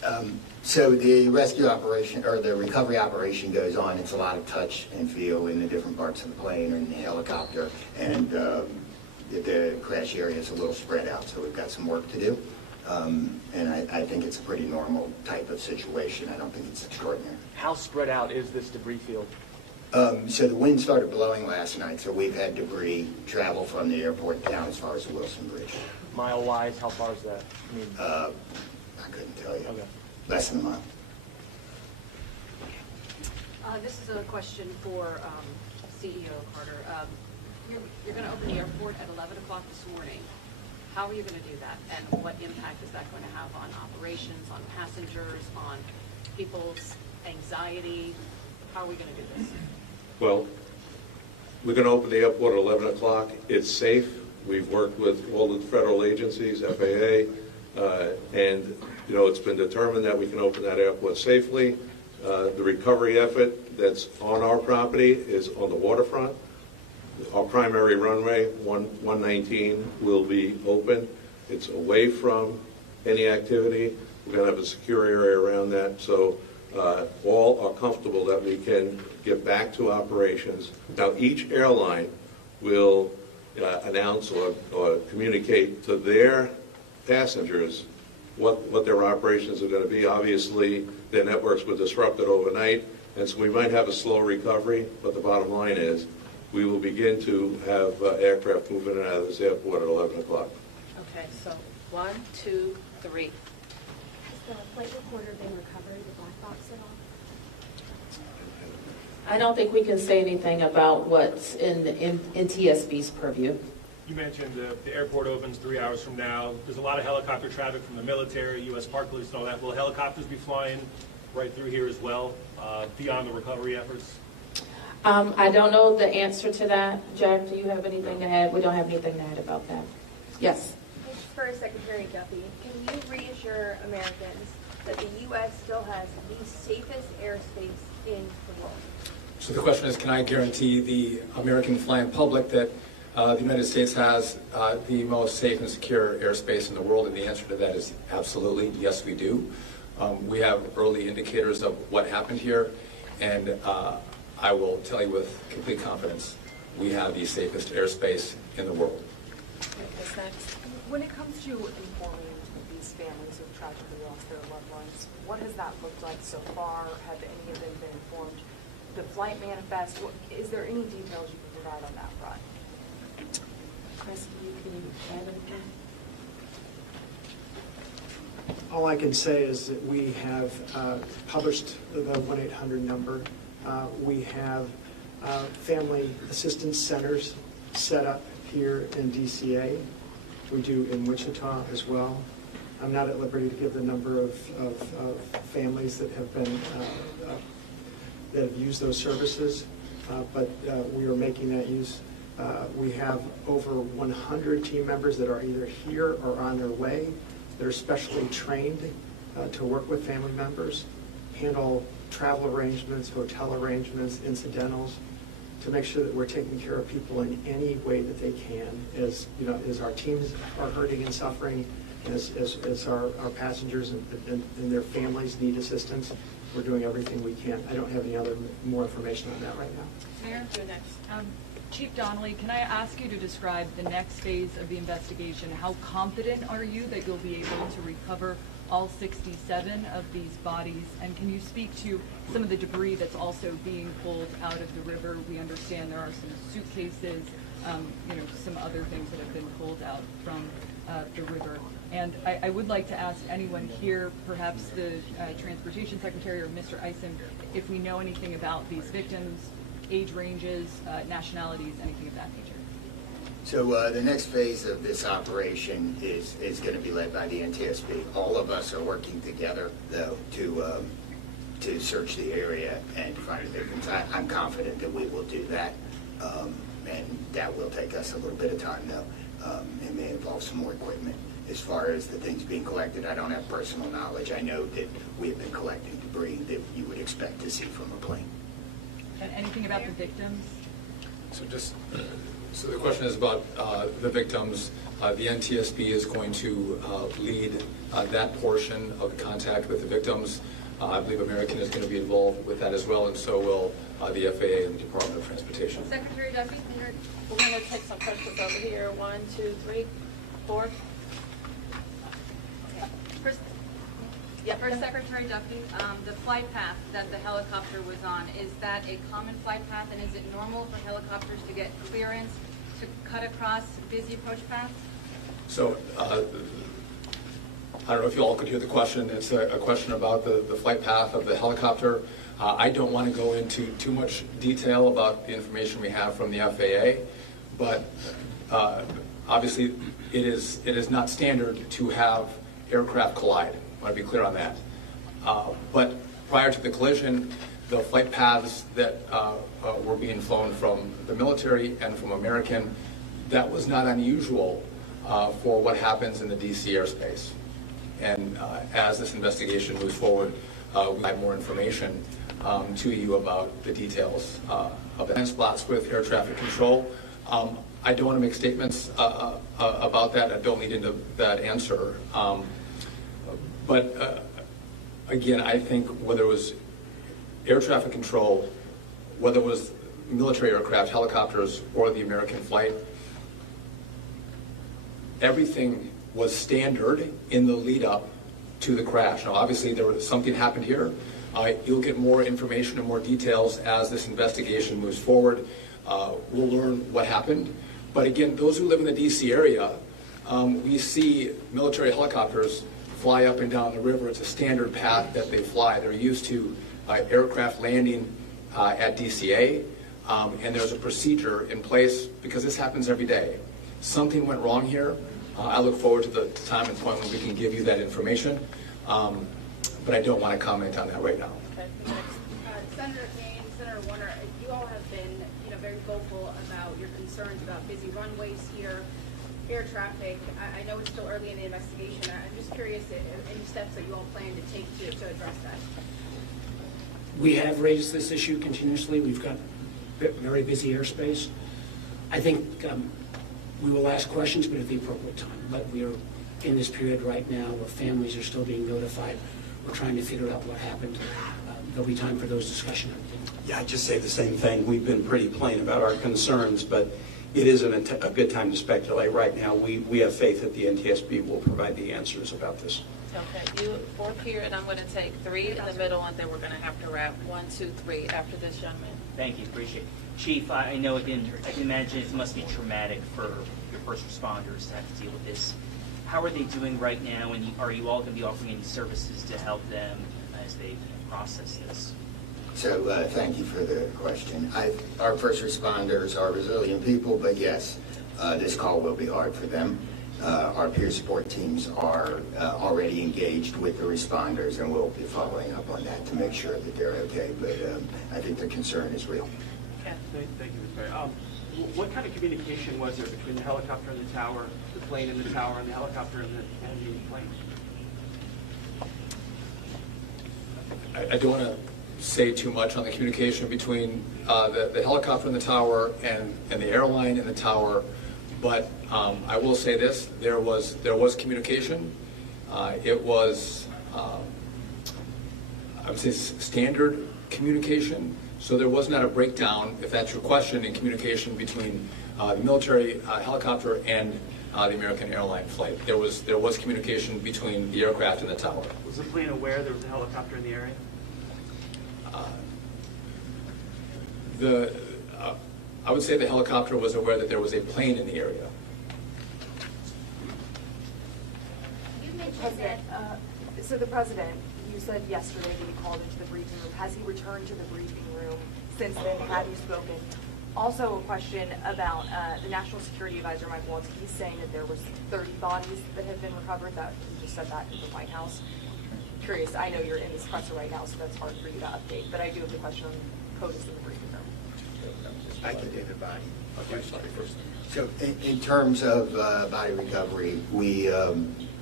So the rescue operation, or the recovery operation goes on. It's a lot of touch and feel in the different parts of the plane or in the helicopter. And the crash area is a little spread out, so we've got some work to do. And I think it's a pretty normal type of situation. I don't think it's extraordinary. How spread out is this debris field? So the wind started blowing last night, so we've had debris travel from the airport down as far as the Wilson Bridge. Mile-wise, how far is that? I mean, I couldn't tell you. Okay. Less than a mile. This is a question for CEO Carter. You're going to open the airport at 11 o'clock this morning. How are you going to do that? And what impact is that going to have on operations, on passengers, on people's anxiety? How are we going to do this? Well, we're going to open the airport at 11 o'clock. It's safe. We've worked with all the federal agencies, FAA, and it's been determined that we can open that airport safely. The recovery effort that's on our property is on the waterfront. Our primary runway, 119, will be open. It's away from any activity. We're going to have a secure area around that, so all are comfortable that we can get back to operations. Now, each airline will announce or communicate to their passengers what their operations are going to be. Obviously, their networks were disrupted overnight, and so we might have a slow recovery, but the bottom line is we will begin to have aircraft moving in and out of this airport at 11 o'clock. Okay, so 1, 2, 3. Has the flight recorder been recovered, the black box at all? I don't think we can say anything about what's in TSB's purview. You mentioned the airport opens 3 hours from now. There's a lot of helicopter traffic from the military, U.S. Park Police and all that. Will helicopters be flying right through here as well, beyond the recovery efforts? I don't know the answer to that. Jack, do you have anything to add? We don't have anything to add about that. Yes. For Secretary Duffy, can you reassure Americans that the U.S. still has the safest airspace in the world? So the question is, can I guarantee the American flying public that the United States has the most safe and secure airspace in the world? And the answer to that is absolutely, yes, we do. We have early indicators of what happened here, and I will tell you with complete confidence, we have the safest airspace in the world. When it comes to informing these families who've tragically lost their loved ones, what has that looked like so far? Have any of them been informed? The flight manifest, is there any details you can provide on that front? Chris, can you add anything? All I can say is that we have published the 1-800 number. We have family assistance centers set up here in DCA. We do in Wichita as well. I'm not at liberty to give the number of families that have been that have used those services, but we are making that use. We have over 100 team members that are either here or on their way that are specially trained to work with family members, handle travel arrangements, hotel arrangements, incidentals, to make sure that we're taking care of people in any way that they can. As our teams are hurting and suffering, as our passengers and their families need assistance, we're doing everything we can. I don't have any more information on that right now. Mayor, Chief Donnelly, can I ask you to describe the next phase of the investigation? How confident are you that you'll be able to recover all 67 of these bodies? And can you speak to some of the debris that's also being pulled out of the river? We understand there are some suitcases, some other things that have been pulled out from the river. And I would like to ask anyone here, perhaps the Transportation Secretary or Mr. Eisen, if we know anything about these victims, age ranges, nationalities, anything of that nature. So the next phase of this operation is going to be led by the NTSB. All of us are working together, though, to search the area and find the victims. I'm confident that we will do that, and that will take us a little bit of time, though. It may involve some more equipment. As far as the things being collected, I don't have personal knowledge. I know that we have been collecting debris that you would expect to see from a plane. And anything about the victims? So just So the question is about the victims. The NTSB is going to lead that portion of the contact with the victims. I believe American is going to be involved with that as well, and so will the FAA and the Department of Transportation. Secretary Duffy? We're going to take some questions over here. 1, 2, 3, 4. First, Secretary Duffy, the flight path that the helicopter was on, is that a common flight path, and is it normal for helicopters to get clearance to cut across busy approach paths? So I don't know if you all could hear the question. It's a question about the flight path of the helicopter. I don't want to go into too much detail about the information we have from the FAA, but obviously it is not standard to have aircraft collide. I want to be clear on that. But prior to the collision, the flight paths that were being flown from the military and from American, that was not unusual for what happens in the DC airspace. And as this investigation moves forward, we'll have more information to you about the details of the blind spots with air traffic control. I don't want to make statements about that. I don't lead into that answer. But again, I think whether it was air traffic control, whether it was military aircraft, helicopters, or the American flight, everything was standard in the lead up to the crash. Now, obviously, something happened here. You'll get more information and more details as this investigation moves forward. We'll learn what happened. But again, those who live in the DC area, we see military helicopters fly up and down the river. It's a standard path that they fly. They're used to aircraft landing at DCA, and there's a procedure in place because this happens every day. Something went wrong here. I look forward to the time and point when we can give you that information, but I don't want to comment on that right now. Okay, next. Senator Kane, Senator Warner, you all have been, very vocal about your concerns about busy runways here, air traffic. I know it's still early in the investigation. I'm just curious if any steps that you all plan to take to address that. We have raised this issue continuously. We've got very busy airspace. I think we will ask questions, but at the appropriate time. But we are in this period right now where families are still being notified. We're trying to figure out what happened. There'll be time for those discussions. Yeah, I just say the same thing. We've been pretty plain about our concerns, but it isn't a good time to speculate right now. We have faith that the NTSB will provide the answers about this. Okay, you 4 here, and I'm going to take 3 in the middle, and then we're going to have to wrap 1, 2, 3 after this young man. Thank you, appreciate it. Chief, I know I can imagine it must be traumatic for your first responders to have to deal with this. How are they doing right now, and are you all going to be offering any services to help them as they process this? So thank you for the question. Our first responders are resilient people, but yes, this call will be hard for them. Our peer support teams are already engaged with the responders, and we'll be following up on that to make sure that they're okay. But I think the concern is real. Okay. Thank you, Ms. Mayor. What kind of communication was there between the helicopter and the tower, the plane and the tower, and the helicopter and the plane? I don't want to say too much on the communication between the helicopter and the tower and the airline and the tower, but I will say this: there was communication. It was I would say standard communication. So there was not a breakdown, if that's your question, in communication between the military helicopter and the American airline flight. There was communication between the aircraft and the tower. Was the plane aware there was a helicopter in the area? I would say the helicopter was aware that there was a plane in the area. You mentioned that. So the president, you said yesterday that he called into the briefing room. Has he returned to the briefing room since then? Have you spoken? Also, a question about the National Security Advisor, Mike Waltz. He's saying that there was 30 bodies that have been recovered. That he just said that in the White House. Curious. I know you're in this presser right now, so that's hard for you to update. But I do have the question on CODIS in the briefing room. I can do the body. Okay, sorry. So in terms of body recovery, we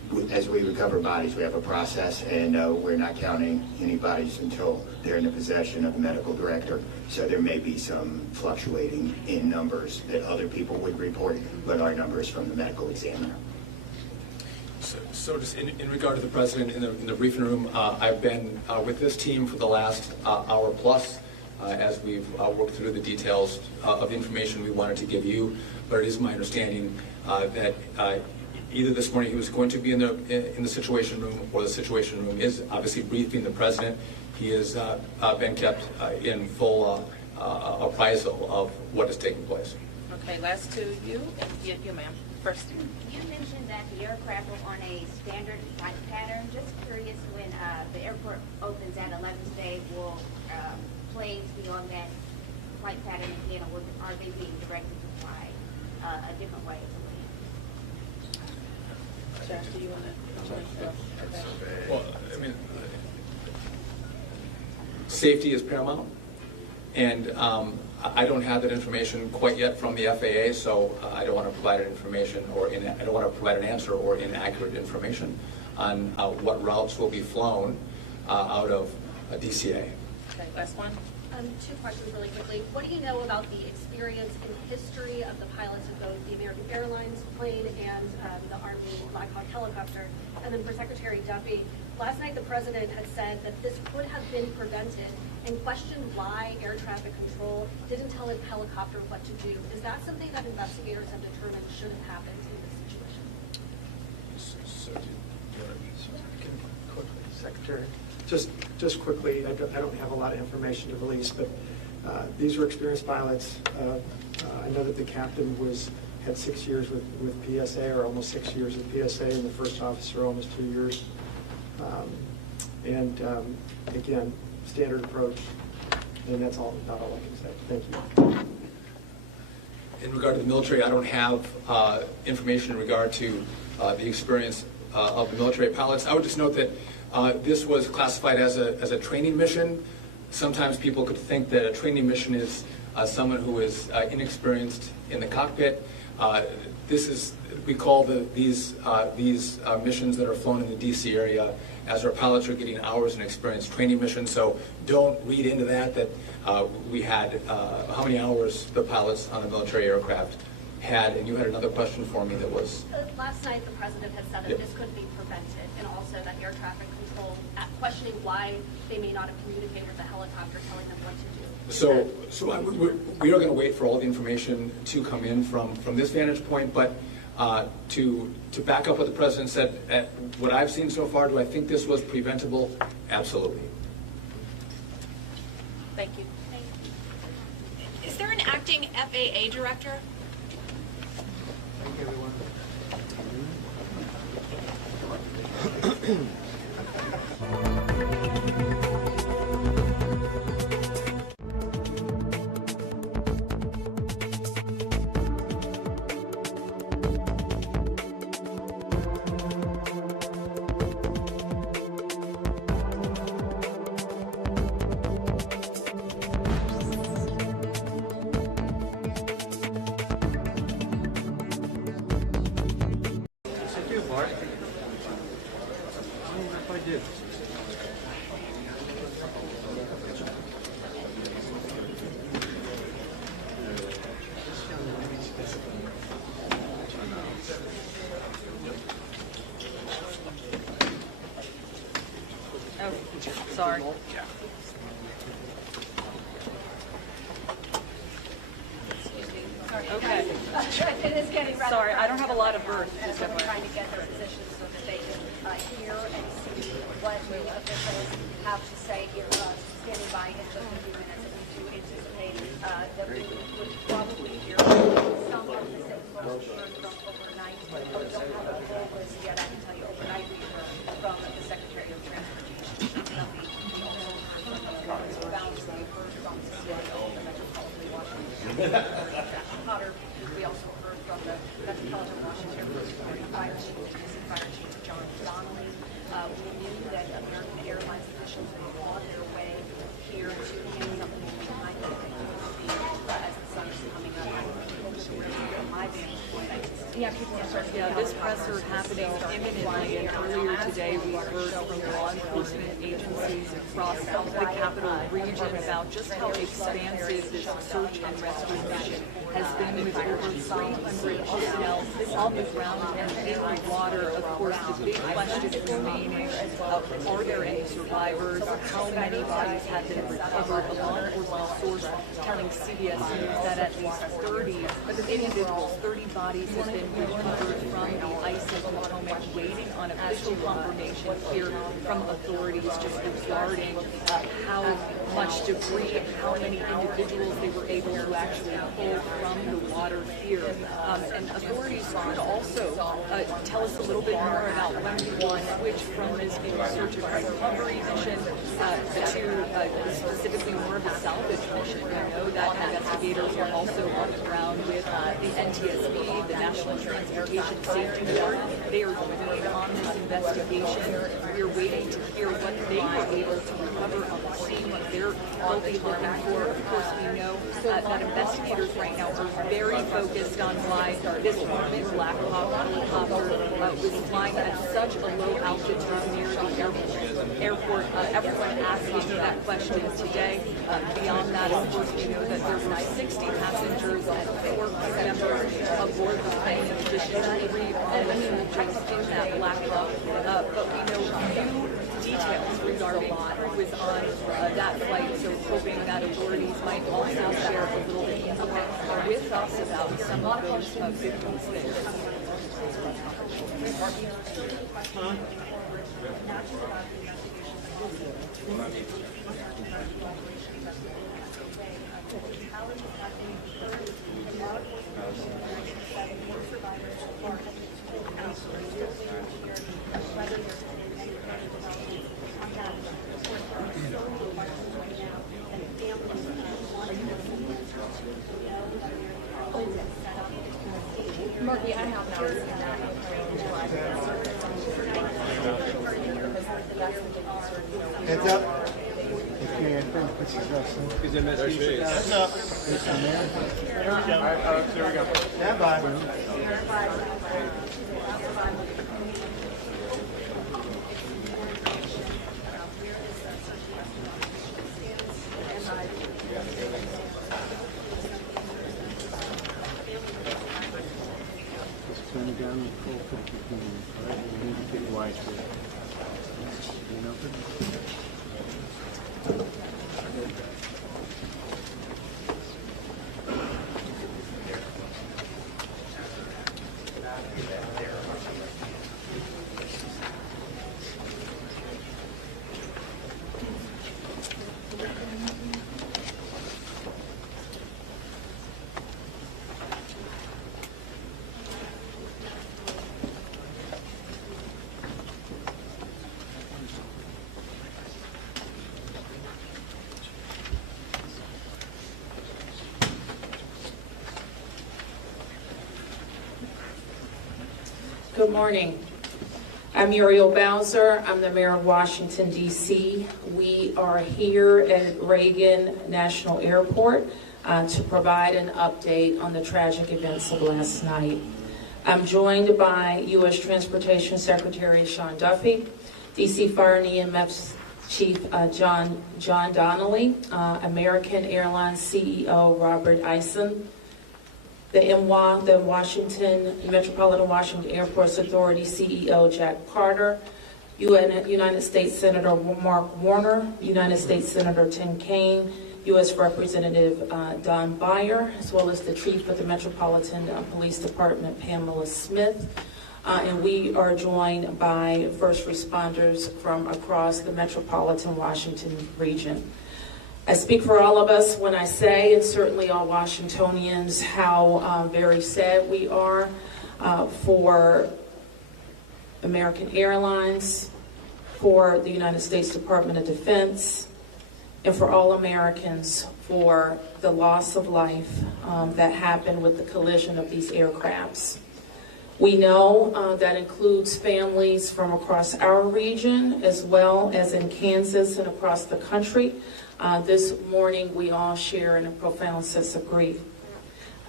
as we recover bodies, we have a process, and we're not counting any bodies until they're in the possession of the medical director. So there may be some fluctuating in numbers that other people would report, but our numbers from the medical examiner. So just in regard to the president in the briefing room, I've been with this team for the last hour plus as we've worked through the details of the information we wanted to give you. But it is my understanding that either this morning he was going to be in the Situation Room, or the Situation Room is obviously briefing the president. He has been kept in full appraisal of what is taking place. Okay, last two, you ma'am, first. You mentioned that the aircraft were on a standard flight pattern. Just curious, when the airport opens at 11th day, will planes be on that flight pattern again, or are they being directed to fly a different way? Josh, do you want to? Well, I mean, safety is paramount, and I don't have that information quite yet from the FAA, so I don't want to provide information I don't want to provide an answer or inaccurate information on what routes will be flown out of DCA. Okay, last one. Two questions really quickly. What do you know about the experience and history of the pilots of both the American Airlines plane and the Army Black Hawk helicopter? And then for Secretary Duffy, last night the President had said that this could have been prevented and questioned why air traffic control didn't tell a helicopter what to do. Is that something that investigators have determined should have happened in this situation? Secretary, just quickly, I don't have a lot of information to release, but these were experienced pilots. I know that the captain had 6 years with PSA, or almost 6 years with PSA, and the first officer almost 2 years. Again, standard approach, and that's about all I can say. Thank you. In regard to the military, I don't have information in regard to the experience of the military pilots. I would just note that this was classified as a training mission. Sometimes people could think that a training mission is someone who is inexperienced in the cockpit. We call these missions that are flown in the DC area as our pilots are getting hours in experience training missions. So don't read into that we had how many hours the pilots on the military aircraft had. And you had another question for me that was? Last night the President had said that this could be prevented, and also that air traffic control, questioning why they may not have communicated with the helicopter telling them what to do. So we are going to wait for all the information to come in from this vantage point, but to back up what the President said, what I've seen so far, do I think this was preventable? Absolutely. Thank you. Is there an acting FAA director? Thank you, everyone. Sorry. Okay. It is getting rather. Sorry, I don't have a lot of birth. And so we're trying to get their positions so that they can hear and see what the officials have to say here, standing by in just a few minutes. And we do anticipate that we would probably hear some of the same folks heard from overnight. But we don't have a full list yet. I can tell you overnight we heard from the Secretary of Transportation. Nothing. We also heard from the Department of Balance. We heard from the CIO, the Metropolitan Washington. Potter. We also heard from the Metropolitan Washington Fire Chief, Fire Chief John Donnelly. We knew that American Airlines officials were on their way here to hand something behind them as the sun is coming up. My vantage point, I can see Yeah, this presser happening imminently, and earlier today we heard from law enforcement agencies across the capital region about just how expansive this search and rescue mission has been, with over 300 personnel on the ground and in the water. Of course, the big question remaining, are there any survivors? How many bodies have been recovered? A law enforcement source telling CBS News that at least 30 individuals, 30 bodies have been recovered from the ice of Potomac, waiting on official confirmation here from authorities just regarding how much debris, how many individuals they were able to actually pull from the water here. And authorities could also tell us a little bit more about when one switched from this search and recovery mission to specifically more of a salvage mission. We know that investigators are also on the ground with the NTSB, the National Transportation Safety Board. They are leading on this investigation. We're waiting to hear what they were able to recover on the scene, what they'll be looking for. Of course, we know that investigators right now are very focused on why this Norman Black Hawk helicopter was flying at such a low altitude near the airport. Everyone asking that question today. Beyond that, of course, we know that there were 60 passengers and 4 crew members aboard the plane, in addition to 3 armed soldiers in that Black Hawk. But we know few details regarding who was on that flight, so hoping that authorities might also share a little bit more with us about some of those victims there. Marky, I have not seen that. Heads up. Okay, I think this is us. Is it Miss Heads up. It's the mayor. There we go. All right, there we go. Stand by. Just turn it down and full 50 minutes, all right? We need to get wide here. You know it? Good morning. I'm Muriel Bowser. I'm the Mayor of Washington, D.C. We are here at Reagan National Airport to provide an update on the tragic events of last night. I'm joined by U.S. Transportation Secretary Sean Duffy, D.C. Fire and EMS Chief John Donnelly, American Airlines CEO Robert Eisen, the MWA, the Metropolitan Washington Airports Authority CEO Jack Carter, United States Senator Mark Warner, United States Senator Tim Kaine, U.S. Representative Don Beyer, as well as the Chief of the Metropolitan Police Department, Pamela Smith. And we are joined by first responders from across the Metropolitan Washington region. I speak for all of us when I say, and certainly all Washingtonians, how very sad we are for American Airlines, for the United States Department of Defense, and for all Americans for the loss of life that happened with the collision of these aircrafts. We know that includes families from across our region, as well as in Kansas and across the country. This morning, we all share in a profound sense of grief.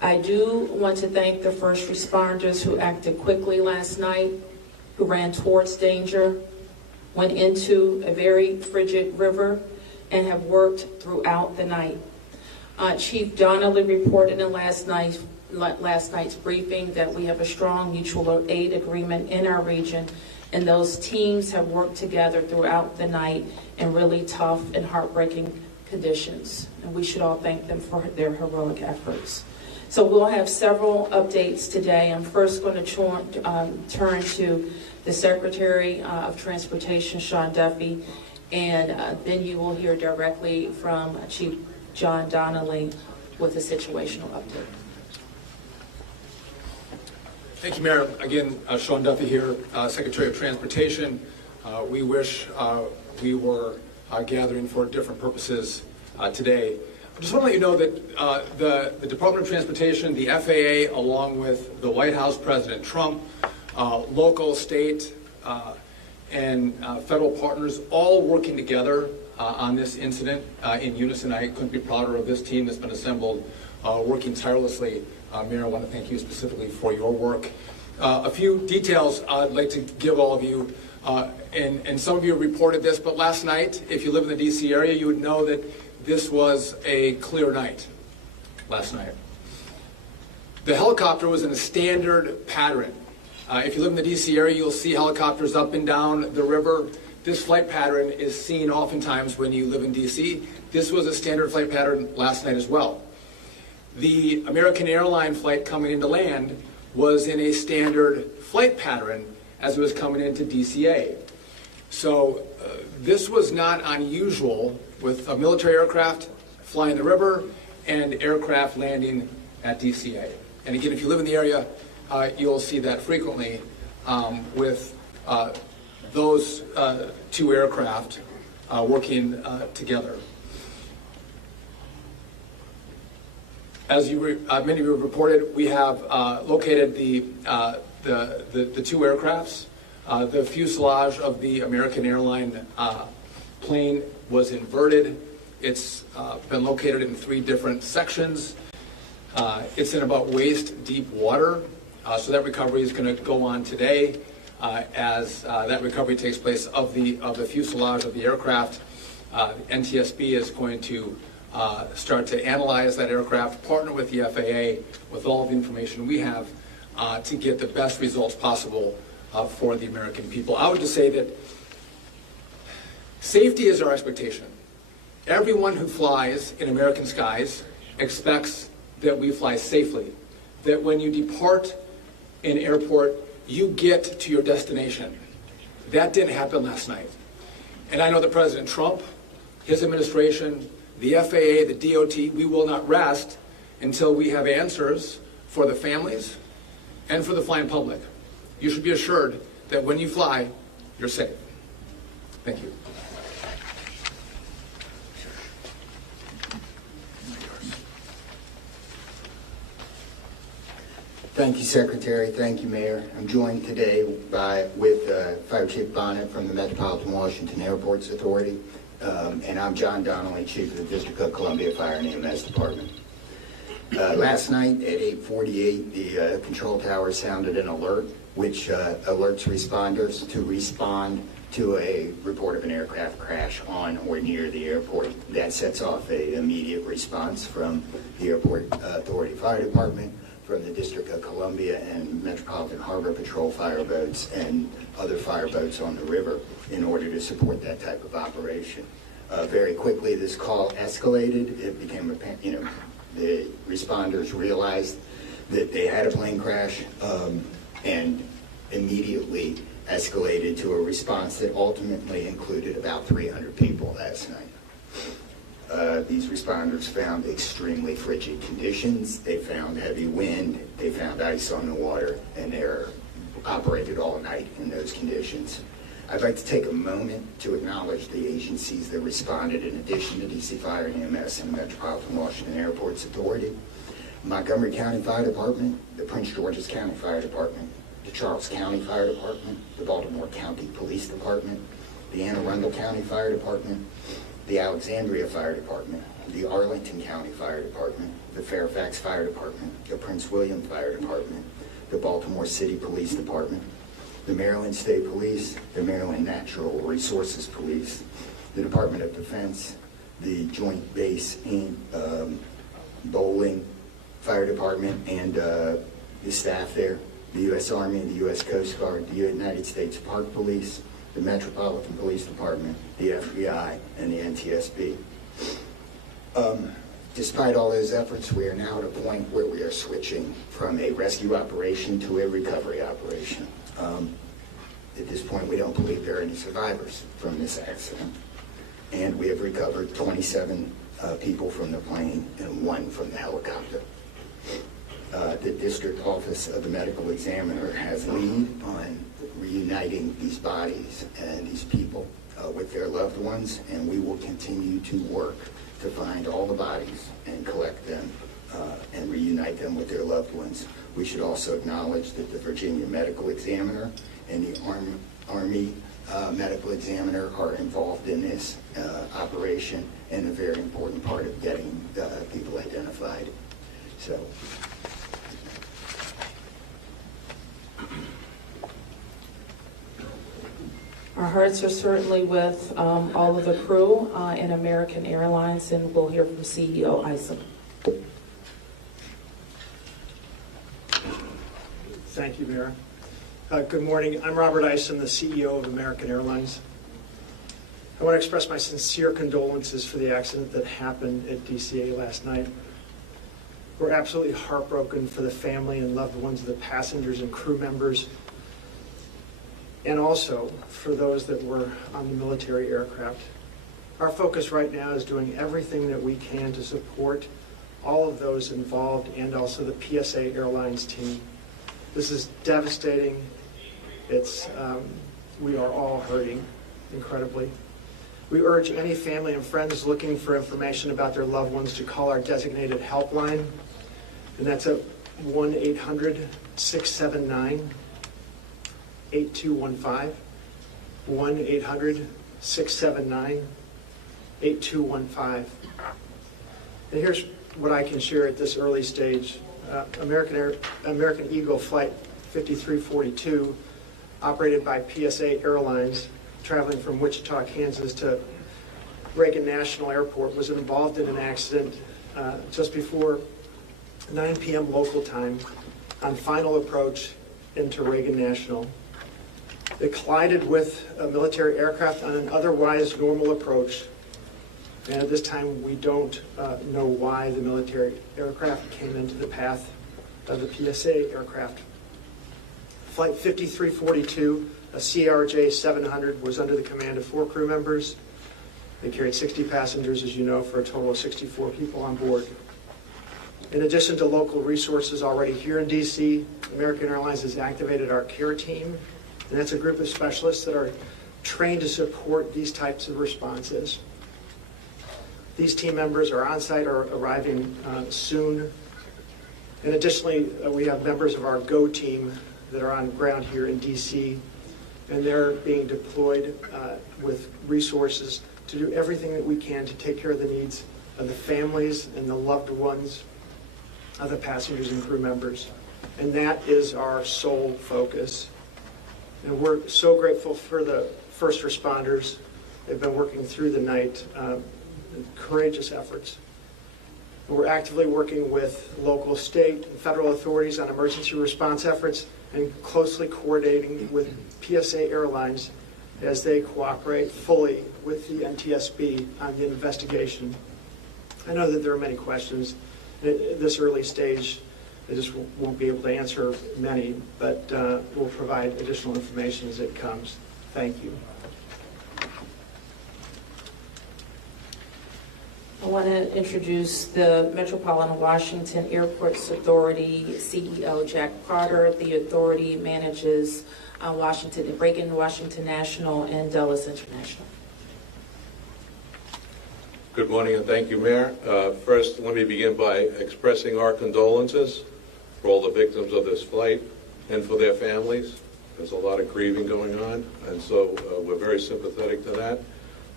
I do want to thank the first responders who acted quickly last night, who ran towards danger, went into a very frigid river, and have worked throughout the night. Chief Donnelly reported in last night's briefing that we have a strong mutual aid agreement in our region, and those teams have worked together throughout the night in really tough and heartbreaking conditions. And we should all thank them for their heroic efforts. So we'll have several updates today. I'm first going to turn to the Secretary of Transportation, Sean Duffy, and then you will hear directly from Chief John Donnelly with a situational update. Thank you, Mayor. Again, Sean Duffy here, Secretary of Transportation. We wish we were gathering for different purposes today. I just want to let you know that the Department of Transportation, the FAA, along with the White House, President Trump, local, state, and federal partners, all working together on this incident in unison. I couldn't be prouder of this team that's been assembled, working tirelessly. Mayor, I want to thank you specifically for your work. A few details I'd like to give all of you, and some of you reported this, but last night, if you live in the D.C. area, you would know that this was a clear night last night. The helicopter was in a standard pattern. If you live in the D.C. area, you'll see helicopters up and down the river. This flight pattern is seen oftentimes when you live in D.C. This was a standard flight pattern last night as well. The American airline flight coming into land was in a standard flight pattern as it was coming into DCA. So this was not unusual with a military aircraft flying the river and aircraft landing at DCA. And again, if you live in the area, you'll see that frequently with those two aircraft working together. As many of you have reported, we have located the two aircrafts. The fuselage of the American airline plane was inverted. It's been located in 3 different sections. It's in about waist deep water, so that recovery is going to go on today as that recovery takes place of the fuselage of the aircraft. NTSB is going to start to analyze that aircraft, partner with the FAA with all the information we have to get the best results possible for the American people. I would just say that safety is our expectation. Everyone who flies in American skies expects that we fly safely, that when you depart an airport, you get to your destination. That didn't happen last night. And I know that President Trump, his administration, the FAA, the DOT, we will not rest until we have answers for the families and for the flying public. You should be assured that when you fly, you're safe. Thank you. Thank you, Secretary. Thank you, Mayor. I'm joined today with Fire Chief Bonnet from the Metropolitan Washington Airports Authority, and I'm John Donnelly, Chief of the District of Columbia Fire and EMS Department. Last night at 8:48, the control tower sounded an alert, which alerts responders to respond to a report of an aircraft crash on or near the airport. That sets off an immediate response from the Airport Authority Fire Department, from the District of Columbia and Metropolitan Harbor Patrol fire boats and other fire boats on the river in order to support that type of operation. Very quickly, this call escalated. It became the responders realized that they had a plane crash and immediately escalated to a response that ultimately included about 300 people last night. These responders found extremely frigid conditions. They found heavy wind. They found ice on the water, and they're operated all night in those conditions. I'd like to take a moment to acknowledge the agencies that responded in addition to DC Fire and EMS and the Metropolitan Washington Airports Authority. Montgomery County Fire Department, the Prince George's County Fire Department, the Charles County Fire Department, the Baltimore County Police Department, the Anne Arundel County Fire Department, the Alexandria Fire Department, the Arlington County Fire Department, the Fairfax Fire Department, the Prince William Fire Department, the Baltimore City Police Department, the Maryland State Police, the Maryland Natural Resources Police, the Department of Defense, the Joint Base in Bowling Fire Department and the staff there, the U.S. Army, the U.S. Coast Guard, the United States Park Police, the Metropolitan Police Department, the FBI, and the NTSB. Despite all those efforts, we are now at a point where we are switching from a rescue operation to a recovery operation. At this point, we don't believe there are any survivors from this accident. And we have recovered 27 people from the plane and 1 from the helicopter. The district office of the medical examiner has lead on reuniting these bodies and these people with their loved ones, and we will continue to work to find all the bodies and collect them and reunite them with their loved ones. We should also acknowledge that the Virginia medical examiner and the Army medical examiner are involved in this operation and a very important part of getting people identified. So. Our hearts are certainly with all of the crew in American Airlines, and we'll hear from CEO Isom. Thank you, Mayor. Good morning. I'm Robert Isom, the CEO of American Airlines. I want to express my sincere condolences for the accident that happened at DCA last night. We're absolutely heartbroken for the family and loved ones of the passengers and crew members, and also for those that were on the military aircraft. Our focus right now is doing everything that we can to support all of those involved and also the PSA Airlines team. This is devastating. We are all hurting incredibly. We urge any family and friends looking for information about their loved ones to call our designated helpline, and that's at 1-800-679-8215, 1-800-679-8215. And here's what I can share at this early stage. American Eagle Flight 5342, operated by PSA Airlines, traveling from Wichita, Kansas to Reagan National Airport, was involved in an accident just before 9 p.m. local time on final approach into Reagan National. It collided with a military aircraft on an otherwise normal approach, and at this time we don't know why the military aircraft came into the path of the PSA aircraft. Flight 5342, a CRJ-700, was under the command of 4 crew members. They carried 60 passengers, as you know, for a total of 64 people on board. In addition to local resources already here in D.C., American Airlines has activated our care team, and that's a group of specialists that are trained to support these types of responses. These team members are on site or arriving soon. And additionally, we have members of our GO team that are on ground here in D.C., and they're being deployed with resources to do everything that we can to take care of the needs of the families and the loved ones of the passengers and crew members. And that is our sole focus. And we're so grateful for the first responders. They've been working through the night, courageous efforts. We're actively working with local, state, and federal authorities on emergency response efforts and closely coordinating with PSA Airlines as they cooperate fully with the NTSB on the investigation. I know that there are many questions. At this early stage, I just won't be able to answer many, but we'll provide additional information as it comes. Thank you. I want to introduce the Metropolitan Washington Airports Authority CEO, Jack Carter. The authority manages Reagan Washington National and Dulles International. Good morning and thank you, Mayor. First, let me begin by expressing our condolences for all the victims of this flight and for their families. There's a lot of grieving going on, and so we're very sympathetic to that.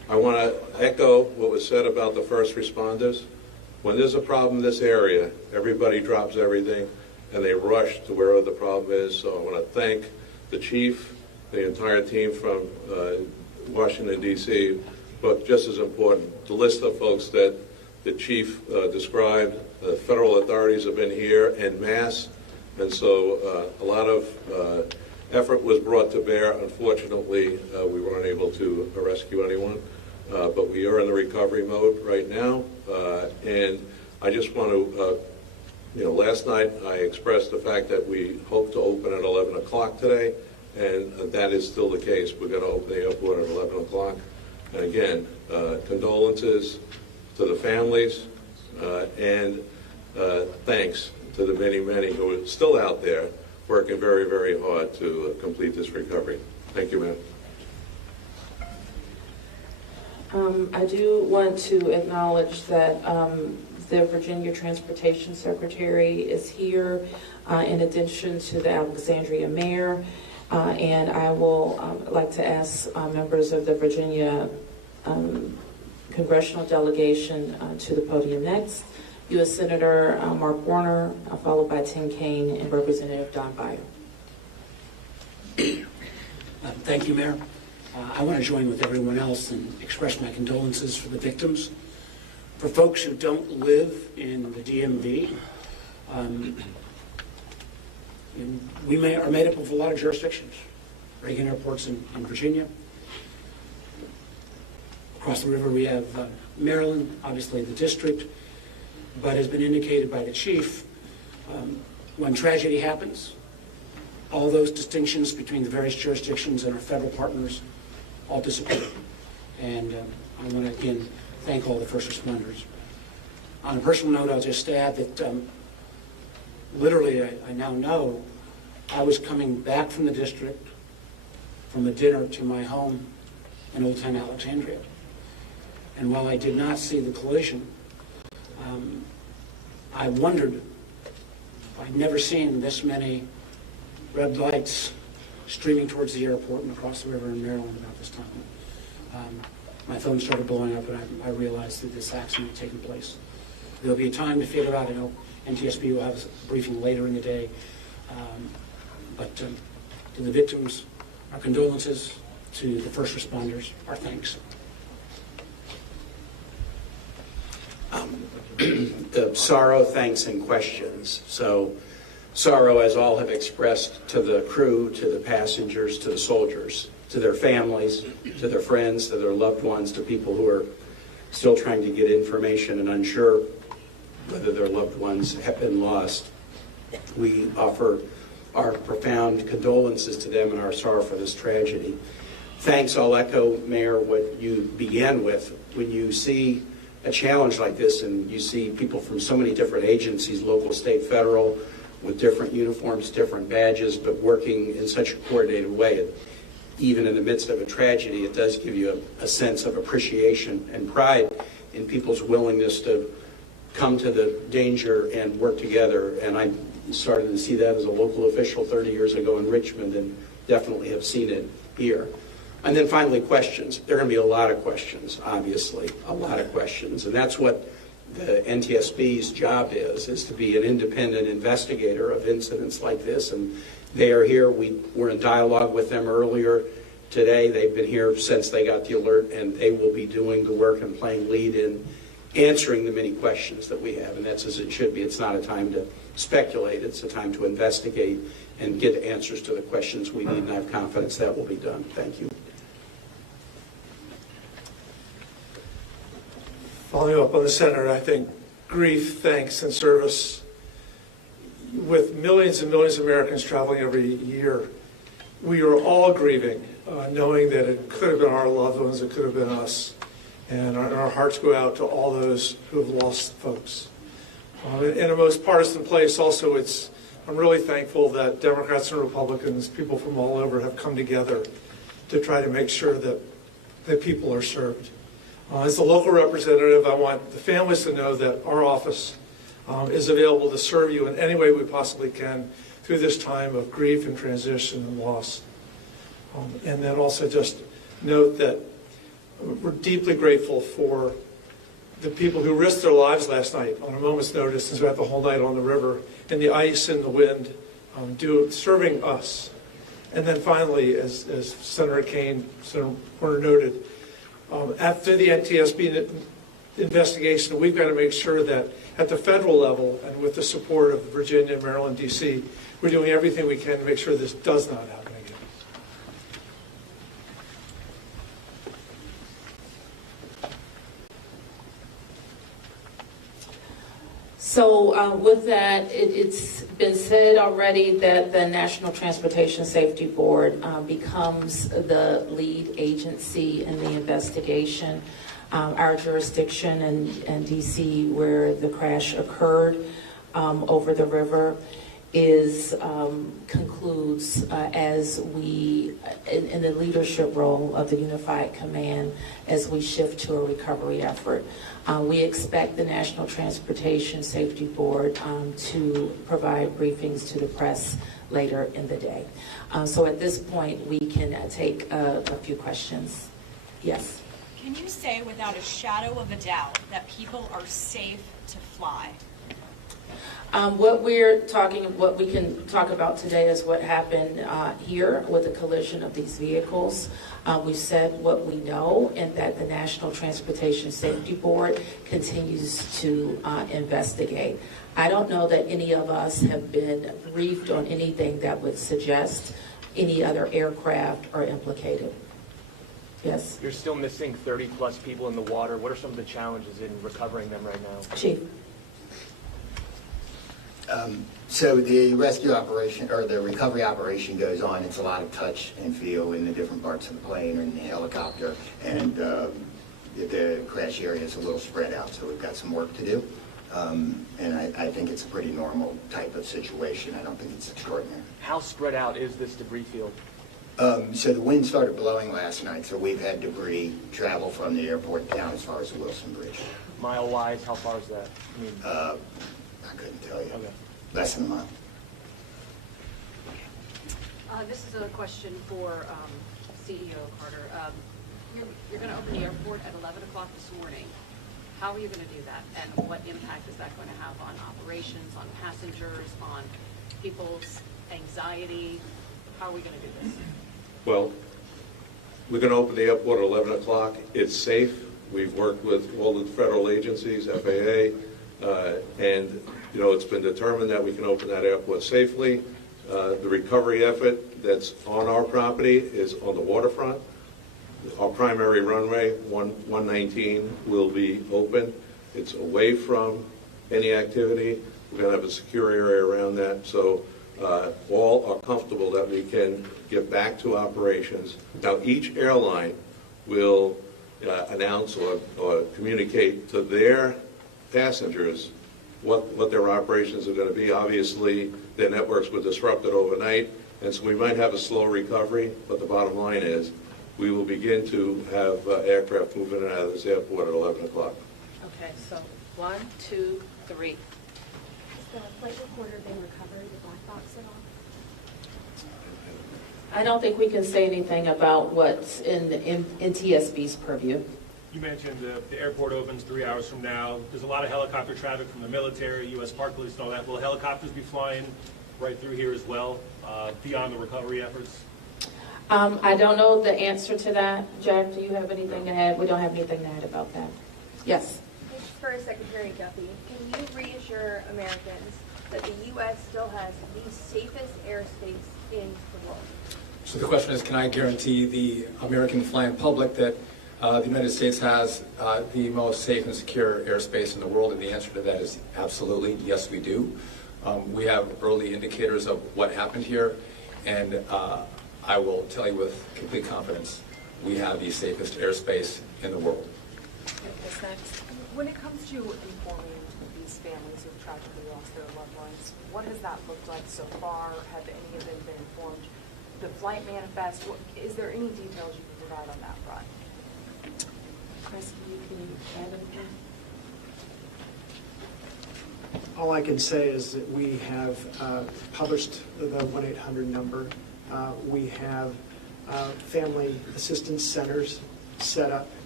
I want to echo what was said about the first responders. When there's a problem in this area, everybody drops everything and they rush to wherever the problem is. So I want to thank the chief, the entire team from Washington, D.C., but just as important, the list of folks that the chief described. The federal authorities have been here en masse, and so a lot of effort was brought to bear. Unfortunately, we weren't able to rescue anyone, but we are in the recovery mode right now, and I just want to, last night I expressed the fact that we hope to open at 11 o'clock today, and that is still the case. We're going to open the airport at 11 o'clock. And again, condolences to the families, and thanks to the many, many who are still out there working very, very hard to complete this recovery. Thank you, ma'am. I do want to acknowledge that the Virginia Transportation Secretary is here, in addition to the Alexandria Mayor, and I will like to ask members of the Virginia congressional delegation to the podium next. U.S. Senator Mark Warner, followed by Tim Kaine and Representative Don Beyer. Thank you, Mayor. I want to join with everyone else and express my condolences for the victims. For folks who don't live in the DMV, we are made up of a lot of jurisdictions. Reagan Airport's in Virginia. Across the river we have Maryland, obviously the district, but has been indicated by the chief, when tragedy happens, all those distinctions between the various jurisdictions and our federal partners all disappear. And I want to again thank all the first responders. On a personal note, I'll just add that literally I now know I was coming back from the district from a dinner to my home in Old Town Alexandria. And while I did not see the collision, I wondered, I'd never seen this many red lights streaming towards the airport and across the river in Maryland about this time. My phone started blowing up, and I realized that this accident had taken place. There'll be a time to figure out. I know NTSB will have a briefing later in the day. But to the victims, our condolences. To the first responders, our thanks. The sorrow, thanks, and questions. So sorrow, as all have expressed, to the crew, to the passengers, to the soldiers, to their families, to their friends, to their loved ones, to people who are still trying to get information and unsure whether their loved ones have been lost. We offer our profound condolences to them and our sorrow for this tragedy. Thanks, I'll echo, Mayor, what you began with. When you see a challenge like this and you see people from so many different agencies, local, state, federal, with different uniforms, different badges, but working in such a coordinated way, even in the midst of a tragedy, it does give you a sense of appreciation and pride in people's willingness to come to the danger and work together. And I started to see that as a local official 30 years ago in Richmond, and definitely have seen it here. And then finally, questions. There are going to be a lot of questions, obviously, a lot of questions. And that's what the NTSB's job is to be an independent investigator of incidents like this. And they are here. We were in dialogue with them earlier today. They've been here since they got the alert, and they will be doing the work and playing lead in answering the many questions that we have. And that's as it should be. It's not a time to speculate. It's a time to investigate and get answers to the questions we need, and I have confidence that will be done. Thank you. Following up on the Senator, I think grief, thanks, and service. With millions and millions of Americans traveling every year, we are all grieving, knowing that it could have been our loved ones, it could have been us. And our hearts go out to all those who have lost folks. In a most partisan place also, I'm really thankful that Democrats and Republicans, people from all over, have come together to try to make sure that people are served. As the local representative, I want the families to know that our office is available to serve you in any way we possibly can through this time of grief and transition and loss. And then also just note that We're deeply grateful for the people who risked their lives last night on a moment's notice and spent the whole night on the river in the ice and the wind, serving us. And then finally, as Senator Kane, Senator Warner noted, after the NTSB investigation, we've got to make sure that at the federal level and with the support of Virginia, Maryland, D.C., we're doing everything we can to make sure this does not happen again. So with that, it's been said already that the National Transportation Safety Board becomes the lead agency in the investigation. Our jurisdiction in D.C., where the crash occurred over the river, concludes as we, in the leadership role of the Unified Command, as we shift to a recovery effort. We expect the National Transportation Safety Board to provide briefings to the press later in the day. So at this point, we can take a few questions. Yes? Can you say without a shadow of a doubt that people are safe to fly? What we can talk about today is what happened here with the collision of these vehicles. We said what we know, and that the National Transportation Safety Board continues to investigate. I don't know that any of us have been briefed on anything that would suggest any other aircraft are implicated. Yes? You're still missing 30-plus people in the water. What are some of the challenges in recovering them right now? Chief. So the rescue operation, or the recovery operation goes on. It's a lot of touch and feel in the different parts of the plane or in the helicopter, and the crash area is a little spread out, so we've got some work to do. And I think it's a pretty normal type of situation. I don't think it's extraordinary. How spread out is this debris field? So the wind started blowing last night, so we've had debris travel from the airport down as far as the Wilson Bridge. Mile-wise, how far is that? I couldn't tell you. Okay. Less than a mile. This is a question for CEO Carter. You're going to open the airport at 11 o'clock this morning. How are you going to do that? And what impact is that going to have on operations, on passengers, on people's anxiety? How are we going to do this? Well, we're going to open the airport at 11 o'clock. It's safe. We've worked with all the federal agencies, FAA, and it's been determined that we can open that airport safely. The recovery effort that's on our property is on the waterfront. Our primary runway, 119, will be open. It's away from any activity. We're going to have a secure area around that, so all are comfortable that we can get back to operations. Now, each airline will announce or communicate to their passengers what their operations are going to be. Obviously, their networks were disrupted overnight, and so we might have a slow recovery, but the bottom line is we will begin to have aircraft moving in and out of this airport at 11 o'clock. Okay, so 1, 2, 3. Has the flight recorder been recovered, the black box at all? I don't think we can say anything about what's in NTSB's purview. You mentioned the airport opens 3 hours from now. There's a lot of helicopter traffic from the military, U.S. Park Police, and all that. Will helicopters be flying right through here as well, beyond the recovery efforts? I don't know the answer to that. Jack, do you have anything to add? We don't have anything to add about that. Yes. For Secretary Duffy, can you reassure Americans that the U.S. still has the safest airspace in the world? So the question is, can I guarantee the American flying public that the United States has the most safe and secure airspace in the world? And the answer to that is absolutely, yes, we do. We have early indicators of what happened here, and I will tell you with complete confidence, we have the safest airspace in the world. When it comes to informing these families who've tragically lost their loved ones, what has that looked like so far? Have any of them been informed? The flight manifest, is there any details you can provide on that front? Chris, can you add anything? All I can say is that we have published the 1-800 number. We have family assistance centers set up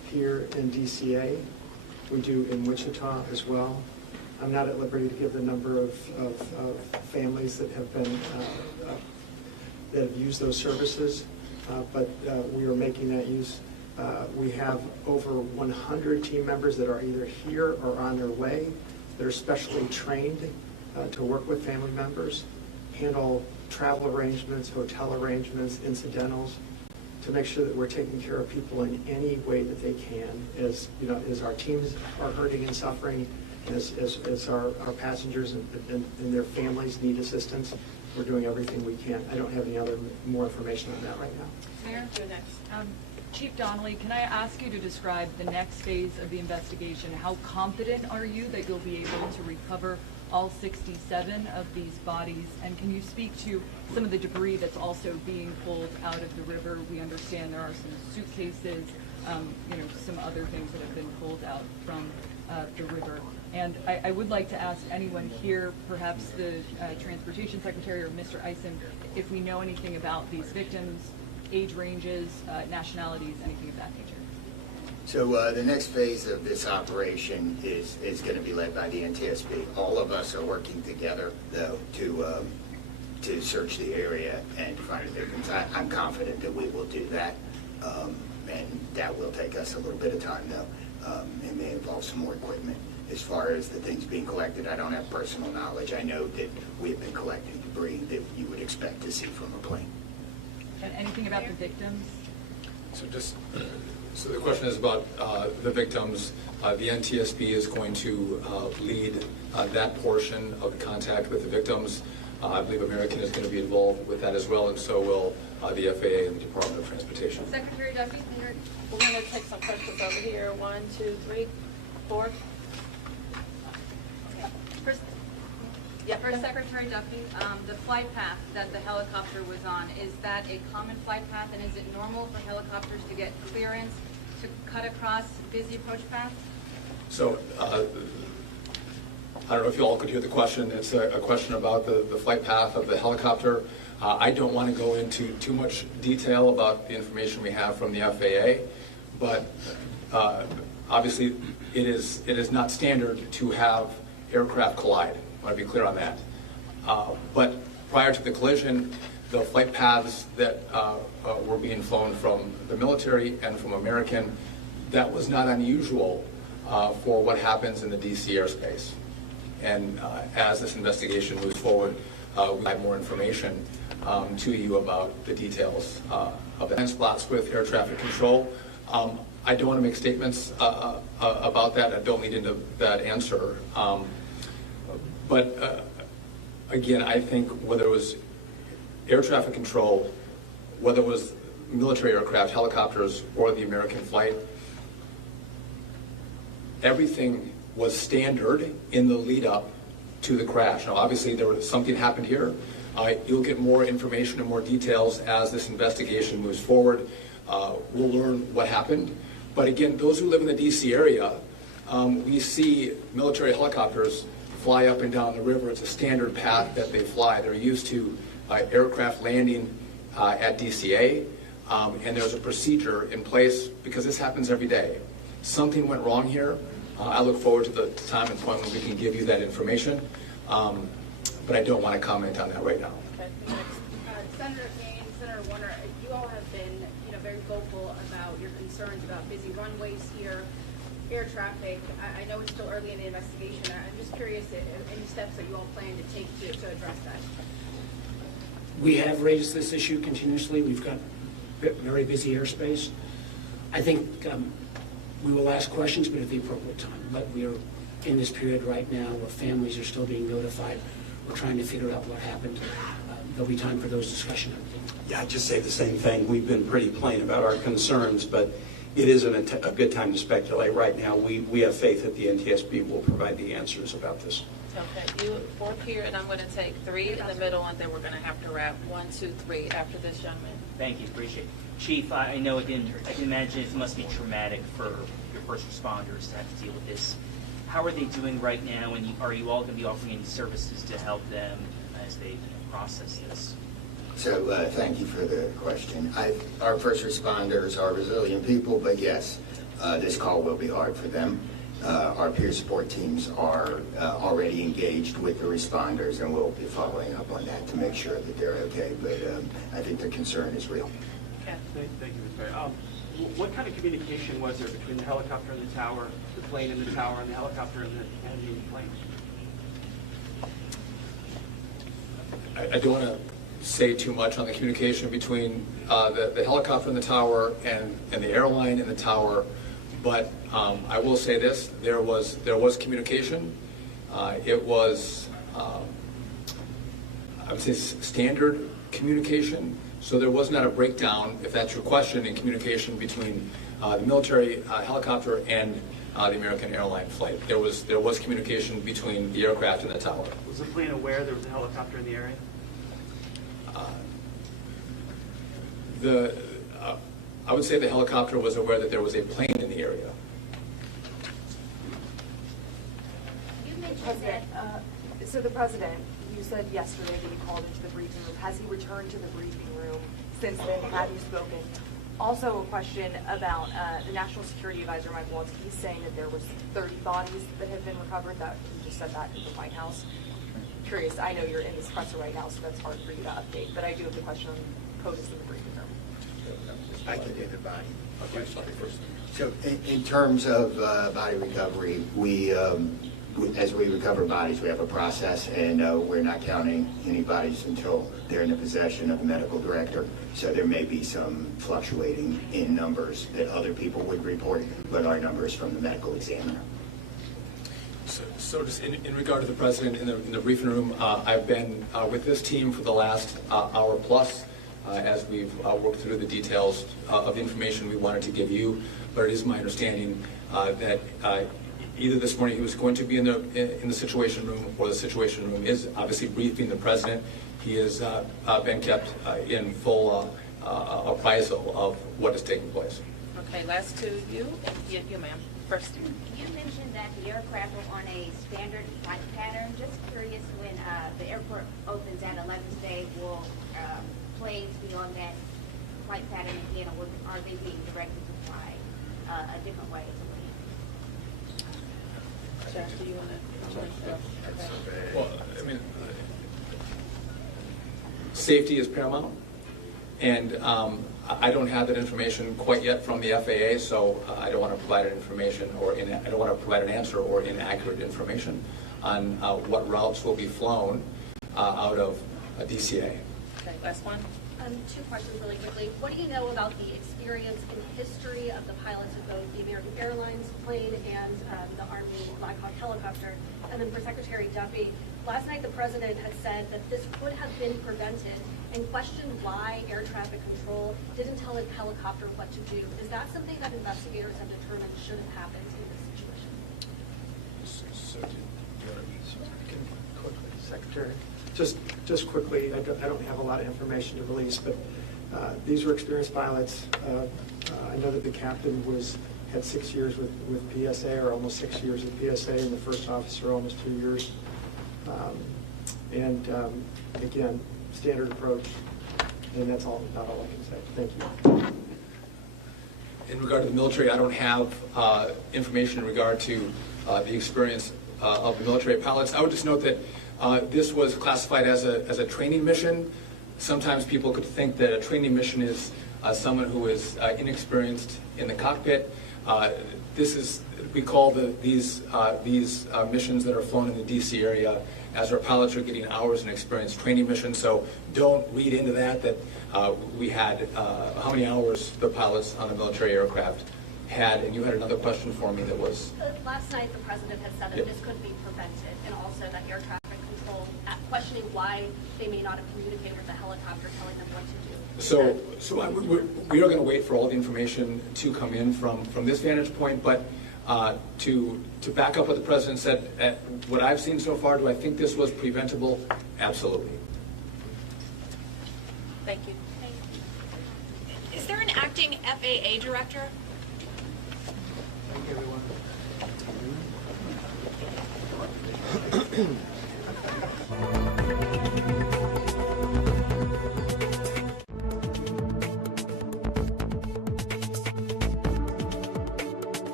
here in DCA. We do in Wichita as well. I'm not at liberty to give the number of families that have been that have used those services, but we are making that use. We have over 100 team members that are either here or on their way that are specially trained to work with family members, handle travel arrangements, hotel arrangements, incidentals, to make sure that we're taking care of people in any way that they can, as our teams are hurting and suffering, as our passengers and their families need assistance. We're doing everything we can. I don't have any more information on that right now. Mayor, you're next. Chief Donnelly, can I ask you to describe the next phase of the investigation? How confident are you that you'll be able to recover all 67 of these bodies? And can you speak to some of the debris that's also being pulled out of the river? We understand there are some suitcases, some other things that have been pulled out from the river. And I would like to ask anyone here, perhaps the Transportation Secretary or Mr. Eisen, if we know anything about these victims, age ranges, nationalities, anything of that nature. So the next phase of this operation is going to be led by the NTSB. All of us are working together, though, to search the area and to find the victims. I'm confident that we will do that, and that will take us a little bit of time, though. It may involve some more equipment. As far as the things being collected, I don't have personal knowledge. I know that we have been collecting debris that you would expect to see from a plane. And anything about the victims? So the question is about the victims. The NTSB is going to lead that portion of the contact with the victims. I believe American is going to be involved with that as well, and so will the FAA and the Department of Transportation. Secretary Duffy, we're going to take some questions over here. 1, 2, 3, 4. For Secretary Duffy, the flight path that the helicopter was on, is that a common flight path, and is it normal for helicopters to get clearance to cut across busy approach paths? So I don't know if you all could hear the question. It's a question about the flight path of the helicopter. I don't want to go into too much detail about the information we have from the FAA, but obviously it is not standard to have aircraft collide. I want to be clear on that. But prior to the collision, the flight paths that were being flown from the military and from American, that was not unusual for what happens in the DC airspace. And as this investigation moves forward, we'll have more information to you about the details of the spots with air traffic control. I don't want to make statements about that. I don't lead into that answer. But again, I think whether it was air traffic control, whether it was military aircraft, helicopters, or the American flight, everything was standard in the lead up to the crash. Now, obviously, something happened here. You'll get more information and more details as this investigation moves forward. We'll learn what happened. But again, those who live in the DC area, we see military helicopters fly up and down the river. It's a standard path that they fly. They're used to aircraft landing at DCA, and there's a procedure in place because this happens every day. Something went wrong here. I look forward to the time and point when we can give you that information, but I don't want to comment on that right now. Senator Kane, Senator Warner, you all have been, very vocal about your concerns about busy runways here, air traffic. I know it's still early in the investigation. I'm just curious if any steps that you all plan to take to address that. We have raised this issue continuously. We've got very busy airspace. I think we will ask questions, but at the appropriate time. But we are in this period right now where families are still being notified. We're trying to figure out what happened. There'll be time for those discussions. Yeah, I'd just say the same thing. We've been pretty plain about our concerns, but it isn't a good time to speculate right now. We have faith that the NTSB will provide the answers about this. Okay, you 4 here, and I'm going to take 3 in the middle, and then we're going to have to wrap 1, 2, 3 after this gentleman. Thank you, appreciate it. Chief, I know I can imagine it must be traumatic for your first responders to have to deal with this. How are they doing right now, and are you all going to be offering any services to help them as they process this? So thank you for the question. Our first responders are resilient people, but yes, This call will be hard for them. Our peer support teams are already engaged with the responders, and we'll be following up on that to make sure that they're okay. But I think the concern is real. Thank you, Ms. Mayor. What kind of communication was there between the helicopter and the tower, the plane in the tower, and the helicopter and the plane? I don't want to say too much on the communication between the helicopter in the tower and the airline in the tower, but I will say this: there was communication. It was I would say standard communication. So there was not a breakdown, if that's your question, in communication between the military helicopter and the American airline flight. There was communication between the aircraft and the tower. Was the plane aware there was a helicopter in the area? I would say the helicopter was aware that there was a plane in the area. President, so the president, you said yesterday that you called into the briefing room. Has he returned to the briefing room since then? Have you spoken? Also, a question about the National Security Advisor, Mike Waltz. He's saying that there was 30 bodies that have been recovered. That he just said that in the White House. Curious. I know you're in this presser right now, so that's hard for you to update. But I do have the question on POTUS in the briefing room. I can do the body. Okay, sorry, first. So in terms of body recovery, as we recover bodies, we have a process, and we're not counting any bodies until they're in the possession of the medical director. So there may be some fluctuating in numbers that other people would report, but our numbers from the medical examiner. So just in regard to the president in the briefing room, I've been with this team for the last hour plus as we've worked through the details of the information we wanted to give you. But it is my understanding that either this morning he was going to be in the Situation Room, or the Situation Room is obviously briefing the president. He has been kept in full appraisal of what is taking place. Okay, last two, you ma'am. First. You mentioned that the aircraft were on a standard flight pattern. Just curious, when the airport opens at 11 today, will planes be on that flight pattern again, or are they being directed to fly a different way? Josh, do you want to? Well, I mean, safety is paramount, and I don't have that information quite yet from the FAA, so I don't want to provide an information I don't want to provide an answer or inaccurate information on what routes will be flown out of DCA. Okay, last one. Two questions really quickly. What do you know about the experience and history of the pilots of both the American Airlines plane and the Army Black Hawk helicopter? And then for Secretary Duffy, last night the president had said that this could have been prevented and questioned why air traffic control didn't tell a helicopter what to do. Is that something that investigators have determined should have happened in this situation? Secretary, just quickly, I don't have a lot of information to release, but these were experienced pilots. I know that the captain had 6 years with PSA, or almost 6 years with PSA, and the first officer almost 2 years. Again, standard approach, and that's about all I can say. Thank you. In regard to the military, I don't have information in regard to the experience of the military pilots. I would just note that this was classified as a training mission. Sometimes people could think that a training mission is someone who is inexperienced in the cockpit. We call these missions that are flown in the DC area, as our pilots are getting hours in experience, training missions. So don't read into that we had how many hours the pilots on the military aircraft had. And you had another question for me that was? Last night the president had said that this could be prevented, and also that air traffic control, questioning why they may not have communicated with the helicopter, telling them what to do. So we are going to wait for all the information to come in from this vantage point, but to back up what the president said, what I've seen so far, do I think this was preventable? Absolutely. Thank you. Is there an acting FAA director? Thank you, everyone.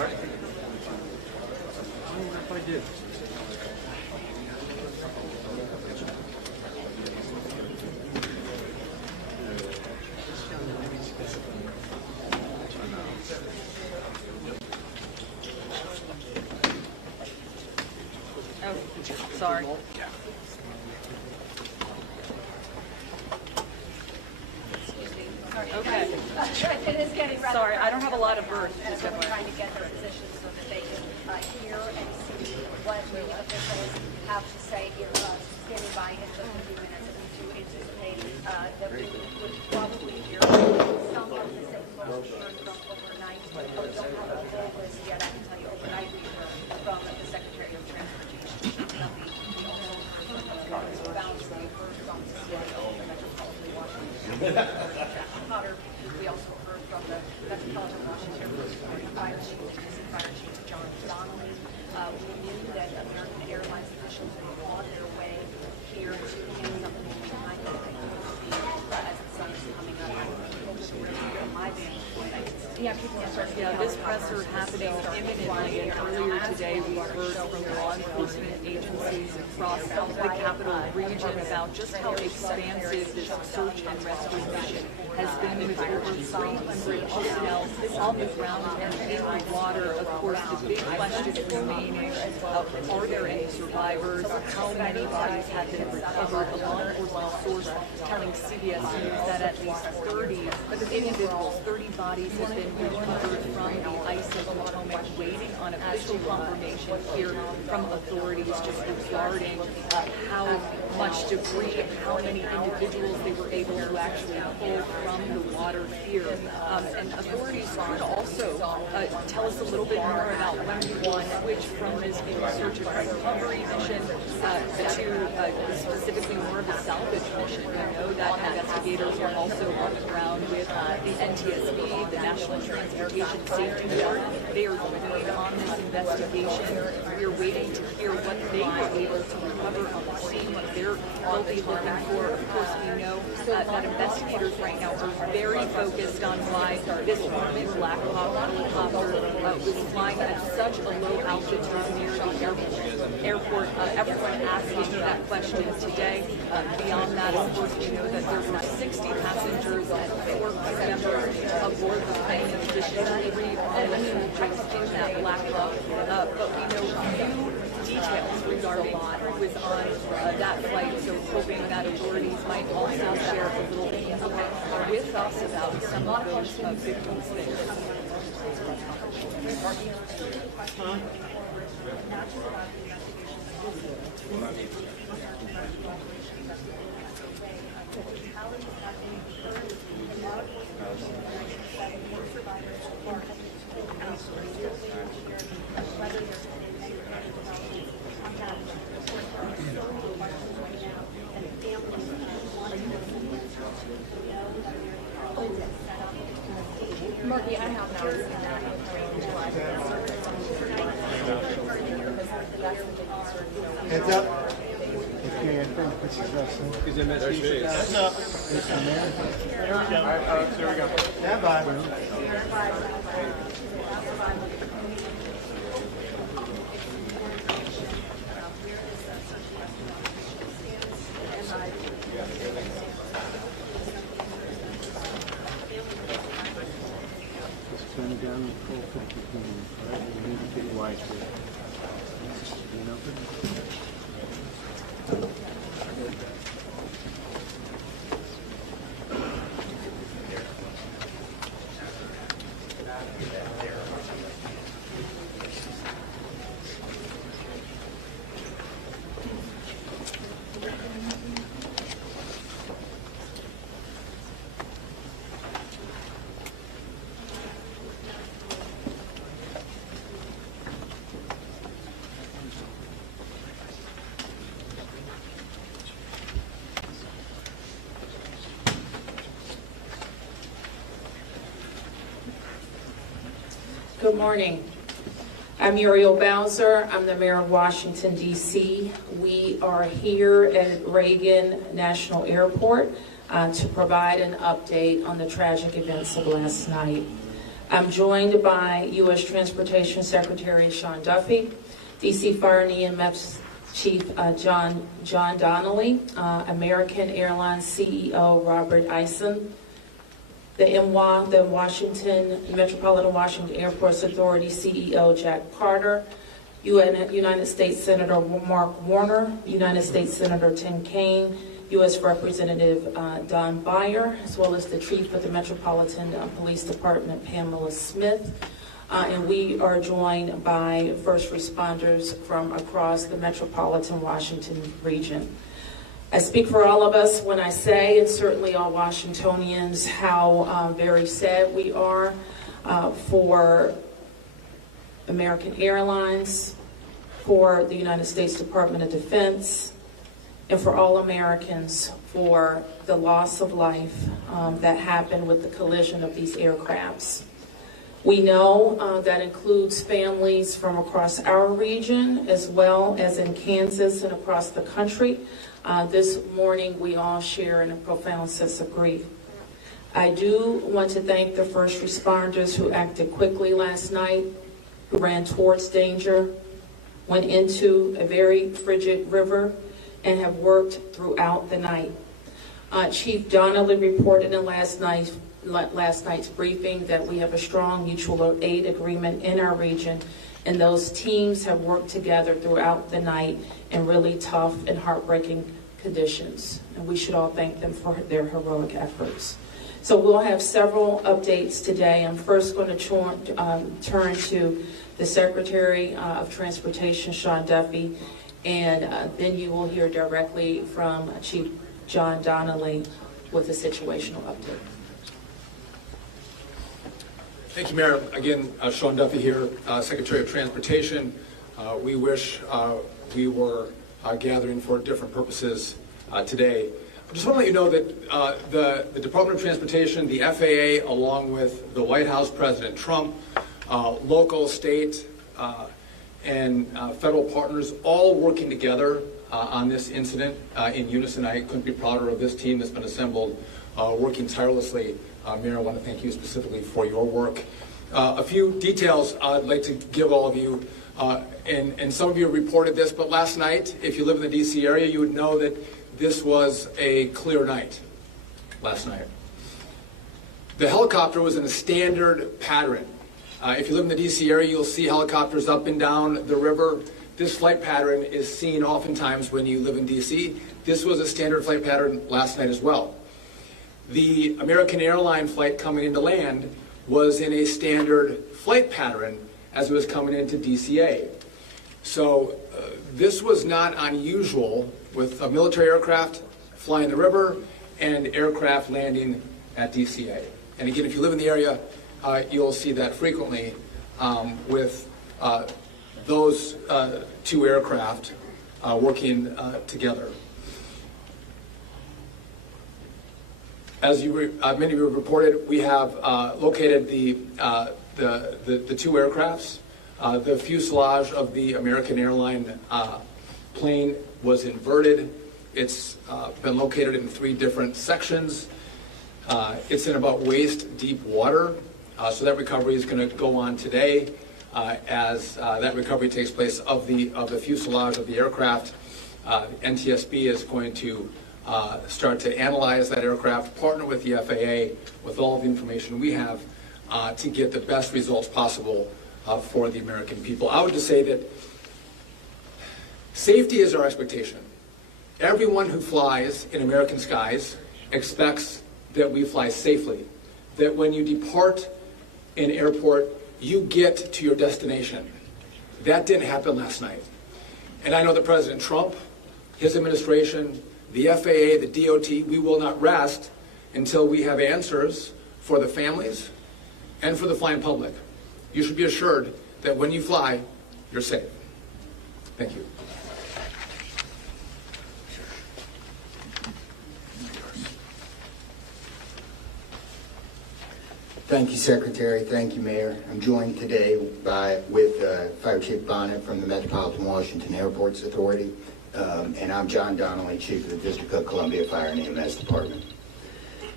Mark? I don't know if I did. Oh, sorry. Okay. It is getting rather. Sorry, I don't have a lot of birth. And we're trying to get their positions so that they can hear and see what the officials have to say here. Standing by in just a few minutes, and we do anticipate that we would probably hear some of the same folks we heard from overnight, but we don't have a whole list yet. I can tell you overnight we heard from the Secretary of Transportation, Duffy. We also heard from the Department of Balance. We heard from the CIO of the Metropolitan Washington. Potter. We also heard from the Metropolitan Washington Fire Chief, Fire Chief John Donnelly. We knew that American Airlines officials had fought their way here to get something behind it. I think it would be, as the sun is coming up, I hope to really hear my vantage point. Yeah, this presser happening imminently, and earlier today we heard from law enforcement agencies across the capital region about just how expansive this search and rescue mission has been, with over 300 personnel on the ground and in the water. Of course, the big question remaining, are there any survivors? How many bodies have been recovered? A law enforcement source telling CBS News that at least 30 individuals, 30 bodies have been recovered from the ice of Potomac, waiting on official confirmation here from authorities just regarding how much debris, how many individuals they were able to actually pull from the water here. And authorities could also tell us a little bit more about when we switch from this search and recovery mission to specifically more of a salvage mission. We know that investigators are also on the ground with the NTSB, the National Transportation Safety Board. They are leading on this investigation. We're waiting to hear what they were able to recover on the scene, what they'll be looking for. Of course, we know that investigators right now are very focused on why this Army Black Hawk helicopter was flying at such a low altitude near the airport. Everyone asking that question today. Beyond that, of course, we know that there were 60 passengers and 4 crew members aboard the plane, in addition to 3 passengers in that Black Hawk. But we know few details regarding who was on that flight, so hoping that authorities might also share a little bit more with us about some of those victims there. Marky, I have not seen that. Heads up. Okay, I think this is us. Is it investigation? Heads up. It's the mayor. There we go. All right, there we go. Stand by. Turn down the full 50 minutes, right? We need to get wide here. You know, Good morning. I'm Muriel Bowser. I'm the Mayor of Washington, D.C. We are here at Reagan National Airport to provide an update on the tragic events of last night. I'm joined by U.S. Transportation Secretary Sean Duffy, D.C. Fire and EMS Chief John Donnelly, American Airlines CEO Robert Eisen, the MWA, the Metropolitan Washington Airports Authority CEO Jack Carter, United States Senator Mark Warner, United States Senator Tim Kaine, U.S. Representative Don Beyer, as well as the Chief of the Metropolitan Police Department, Pamela Smith. And we are joined by first responders from across the Metropolitan Washington region. I speak for all of us when I say, and certainly all Washingtonians, how very sad we are for American Airlines, for the United States Department of Defense, and for all Americans for the loss of life that happened with the collision of these aircrafts. We know that includes families from across our region as well as in Kansas and across the country. This morning we all share in a profound sense of grief. I do want to thank the first responders who acted quickly last night, who ran towards danger, went into a very frigid river, and have worked throughout the night. Chief Donnelly reported in last night's briefing that we have a strong mutual aid agreement in our region, and those teams have worked together throughout the night in really tough and heartbreaking conditions. And we should all thank them for their heroic efforts. So we'll have several updates today. I'm first going to turn to the Secretary of Transportation, Sean Duffy, and then you will hear directly from Chief John Donnelly with a situational update. Thank you, Mayor. Again, Sean Duffy here, Secretary of Transportation. We wish we were gathering for different purposes today. I just want to let you know that the Department of Transportation, the FAA, along with the White House, President Trump, local, state, and federal partners, all working together on this incident in unison. I couldn't be prouder of this team that's been assembled, working tirelessly. Mayor, I want to thank you specifically for your work. A few details I'd like to give all of you, and some of you reported this, but last night, if you live in the D.C. area, you would know that this was a clear night last night. The helicopter was in a standard pattern. If you live in the D.C. area, you'll see helicopters up and down the river. This flight pattern is seen oftentimes when you live in D.C. This was a standard flight pattern last night as well. The American airline flight coming into land was in a standard flight pattern as it was coming into DCA. So this was not unusual with a military aircraft flying the river and aircraft landing at DCA. And again, if you live in the area, you'll see that frequently with those two aircraft working together. As many of you have reported, we have located the two aircrafts. The fuselage of the American airline plane was inverted. It's been located in 3 different sections. It's in about waist-deep water, so that recovery is going to go on today as that recovery takes place of the fuselage of the aircraft. NTSB is going to start to analyze that aircraft, partner with the FAA with all the information we have to get the best results possible for the American people. I would just say that safety is our expectation. Everyone who flies in American skies expects that we fly safely, that when you depart an airport, you get to your destination. That didn't happen last night. And I know that President Trump, his administration, the FAA, the DOT, we will not rest until we have answers for the families and for the flying public. You should be assured that when you fly, you're safe. Thank you. Thank you, Secretary. Thank you, Mayor. I'm joined today with Fire Chief Bonnet from the Metropolitan Washington Airports Authority, and I'm John Donnelly, Chief of the District of Columbia Fire and EMS Department.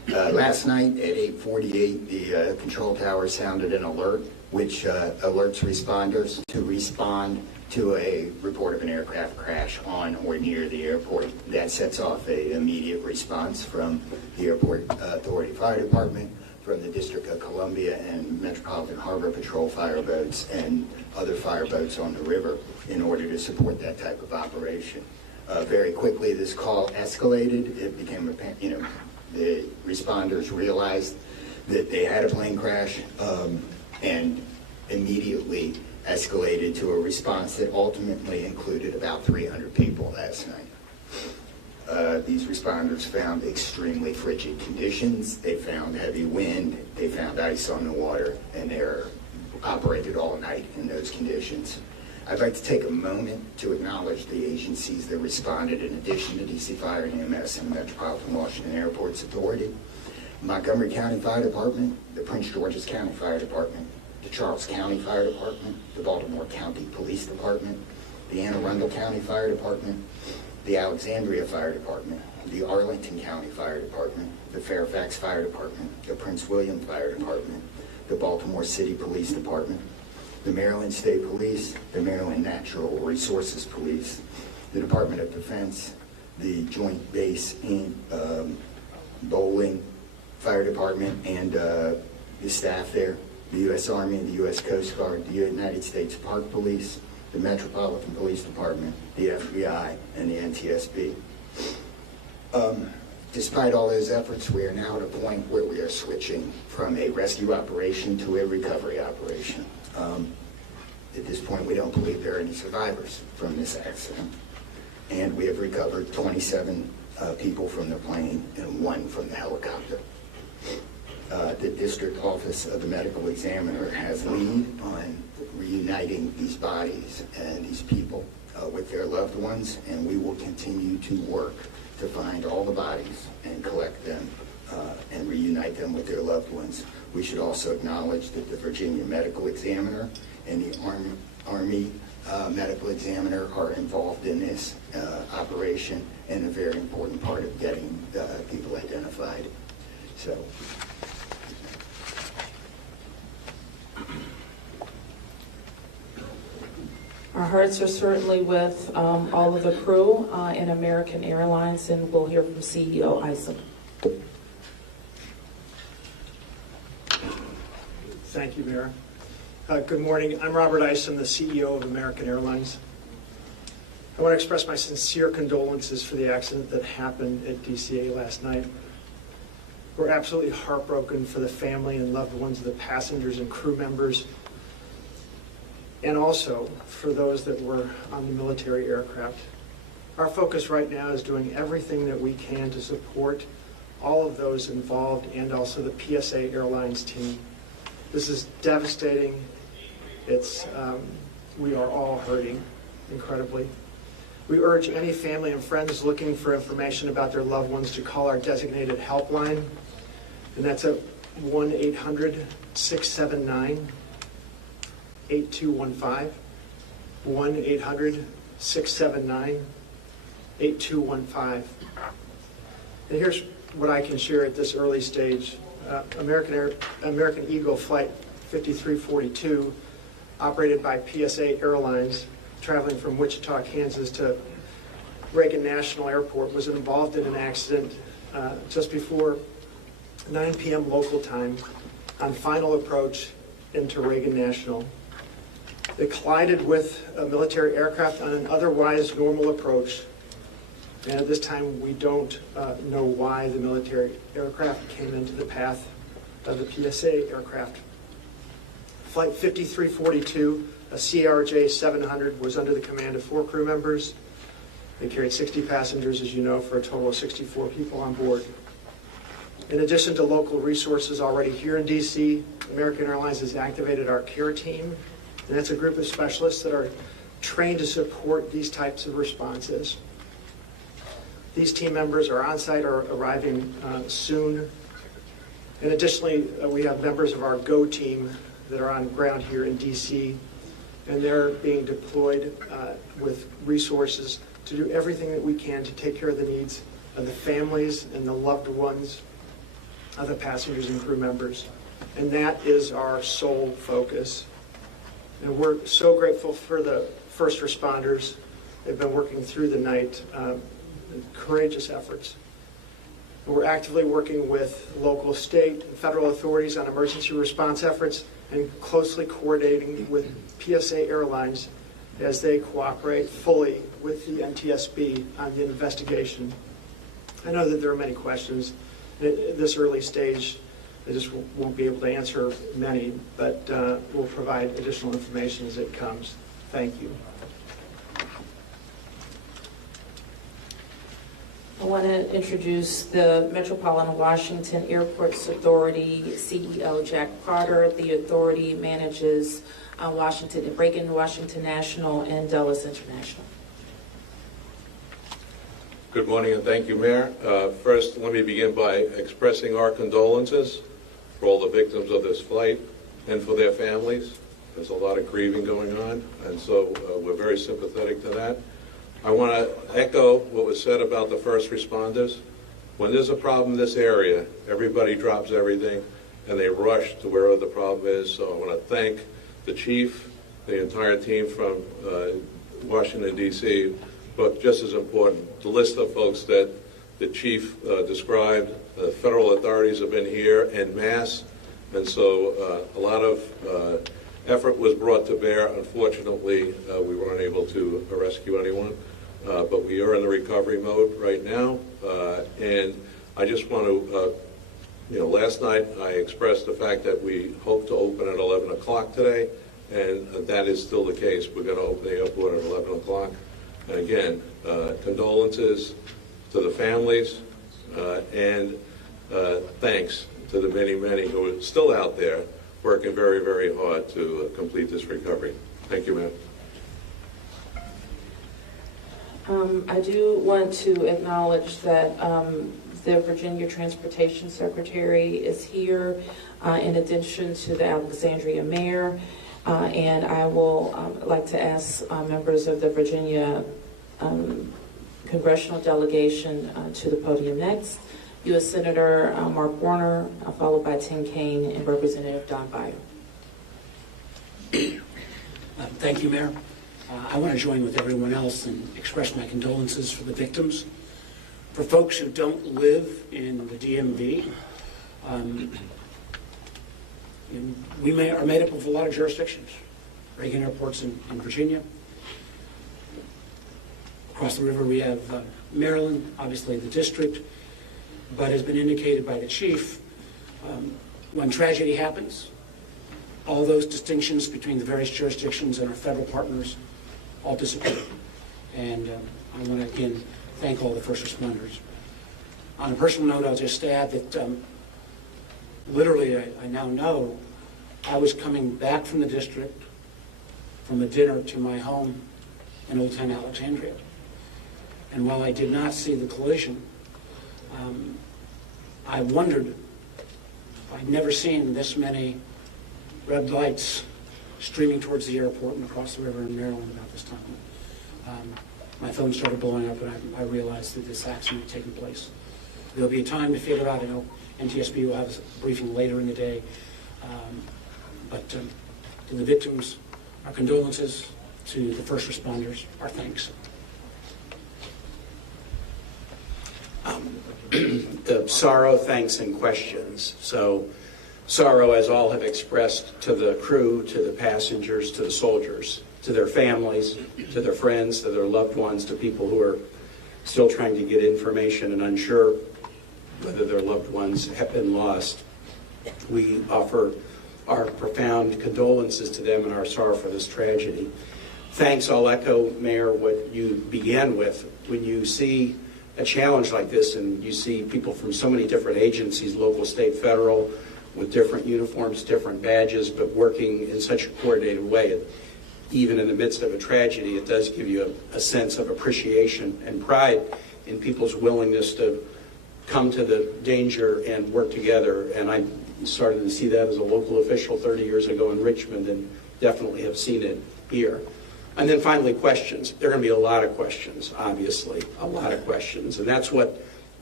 Last night at 8:48, the control tower sounded an alert, which alerts responders to respond to a report of an aircraft crash on or near the airport. That sets off an immediate response from the Airport Authority Fire Department, from the District of Columbia and Metropolitan Harbor Patrol fireboats and other fireboats on the river in order to support that type of operation. Very quickly, this call escalated. It became the responders realized that they had a plane crash and immediately escalated to a response that ultimately included about 300 people last night. These responders found extremely frigid conditions. They found heavy wind. They found ice on the water, and they're operated all night in those conditions. I'd like to take a moment to acknowledge the agencies that responded in addition to DC Fire and EMS and Metropolitan Washington Airports Authority. Montgomery County Fire Department, the Prince George's County Fire Department, the Charles County Fire Department, the Baltimore County Police Department, the Anne Arundel County Fire Department, the Alexandria Fire Department, the Arlington County Fire Department, the Fairfax Fire Department, the Prince William Fire Department, the Baltimore City Police Department, the Maryland State Police, the Maryland Natural Resources Police, the Department of Defense, the Joint Base in Bowling Fire Department and the staff there, the U.S. Army, the U.S. Coast Guard, the United States Park Police, the Metropolitan Police Department, the FBI, and the NTSB. Despite all those efforts, we are now at a point where we are switching from a rescue operation to a recovery operation. At this point, we don't believe there are any survivors from this accident. And we have recovered 27 people from the plane and 1 from the helicopter. The District Office of the Medical Examiner has lead on reuniting these bodies and these people with their loved ones, and we will continue to work to find all the bodies and collect them and reunite them with their loved ones. We should also acknowledge that the Virginia Medical Examiner and the Army Medical Examiner are involved in this operation and a very important part of getting people identified. So. Our hearts are certainly with all of the crew in American Airlines, and we'll hear from CEO Isom. Thank you, Mayor. Good morning. I'm Robert Isom, the CEO of American Airlines. I want to express my sincere condolences for the accident that happened at DCA last night. We're absolutely heartbroken for the family and loved ones of the passengers and crew members, and also for those that were on the military aircraft. Our focus right now is doing everything that we can to support all of those involved and also the PSA Airlines team. This is devastating. We are all hurting incredibly. We urge any family and friends looking for information about their loved ones to call our designated helpline, and that's at 1-800-679-8215, 1-800-679-8215. And here's what I can share at this early stage. American Eagle Flight 5342, operated by PSA Airlines, traveling from Wichita, Kansas to Reagan National Airport, was involved in an accident just before 9 p.m. local time on final approach into Reagan National. They collided with a military aircraft on an otherwise normal approach, and at this time we don't know why the military aircraft came into the path of the PSA aircraft. Flight 5342, a CRJ 700, was under the command of 4 crew members. They carried 60 passengers, as you know, for a total of 64 people on board. In addition to local resources already here in DC, American Airlines has activated our care team, and that's a group of specialists that are trained to support these types of responses. These team members are on site or arriving soon. And additionally, we have members of our GO team that are on ground here in DC, and they're being deployed with resources to do everything that we can to take care of the needs of the families and the loved ones of the passengers and crew members. And that is our sole focus. And we're so grateful for the first responders. They've been working through the night, courageous efforts. We're actively working with local, state, and federal authorities on emergency response efforts and closely coordinating with PSA Airlines as they cooperate fully with the NTSB on the investigation. I know that there are many questions. At this early stage, I just won't be able to answer many, but we'll provide additional information as it comes. Thank you. I want to introduce the Metropolitan Washington Airports Authority CEO, Jack Carter. The authority manages Reagan Washington National and Dulles International. Good morning and thank you, Mayor. First, let me begin by expressing our condolences for all the victims of this flight and for their families. There's a lot of grieving going on, and so we're very sympathetic to that. I want to echo what was said about the first responders. When there's a problem in this area, everybody drops everything and they rush to wherever the problem is. So I want to thank the chief, the entire team from Washington, D.C., but just as important, the list of folks that the chief described. The federal authorities have been here en masse, and so a lot of effort was brought to bear. Unfortunately, we weren't able to rescue anyone, but we are in the recovery mode right now. And I just want to, last night I expressed the fact that we hope to open at 11 o'clock today, and that is still the case. We're going to open the airport at 11 o'clock. And again, condolences to the families, and thanks to the many, many who are still out there working very, very hard to complete this recovery. Thank you, ma'am. I do want to acknowledge that the Virginia Transportation Secretary is here, in addition to the Alexandria Mayor. And I will like to ask members of the Virginia congressional delegation to the podium next. U.S. Senator Mark Warner, followed by Tim Kaine and Representative Don Beyer. Thank you, Mayor. I want to join with everyone else and express my condolences for the victims. For folks who don't live in the DMV, we are made up of a lot of jurisdictions. Reagan Airport's in Virginia. Across the river we have Maryland, obviously the district, but has been indicated by the chief, when tragedy happens, all those distinctions between the various jurisdictions and our federal partners all disappear. And I want to again thank all the first responders. On a personal note, I'll just add that literally I now know I was coming back from the district from a dinner to my home in Old Town Alexandria. And while I did not see the collision, I wondered, I'd never seen this many red lights streaming towards the airport and across the river in Maryland about this time. My phone started blowing up and I realized that this accident had taken place. There'll be a time to figure out, I know NTSB will have a briefing later in the day, but to the victims, our condolences. To the first responders, our thanks. Sorrow, thanks, and questions. So sorrow, as all have expressed, to the crew, to the passengers, to the soldiers, to their families, to their friends, to their loved ones, to people who are still trying to get information and unsure whether their loved ones have been lost. We offer our profound condolences to them and our sorrow for this tragedy. Thanks, I'll echo, Mayor, what you began with. When you see a challenge like this and you see people from so many different agencies, local, state, federal, with different uniforms, different badges, but working in such a coordinated way, even in the midst of a tragedy, it does give you a sense of appreciation and pride in people's willingness to come to the danger and work together. And I started to see that as a local official 30 years ago in Richmond, and definitely have seen it here. And then finally, questions. There are going to be a lot of questions, obviously, a lot of questions. And that's what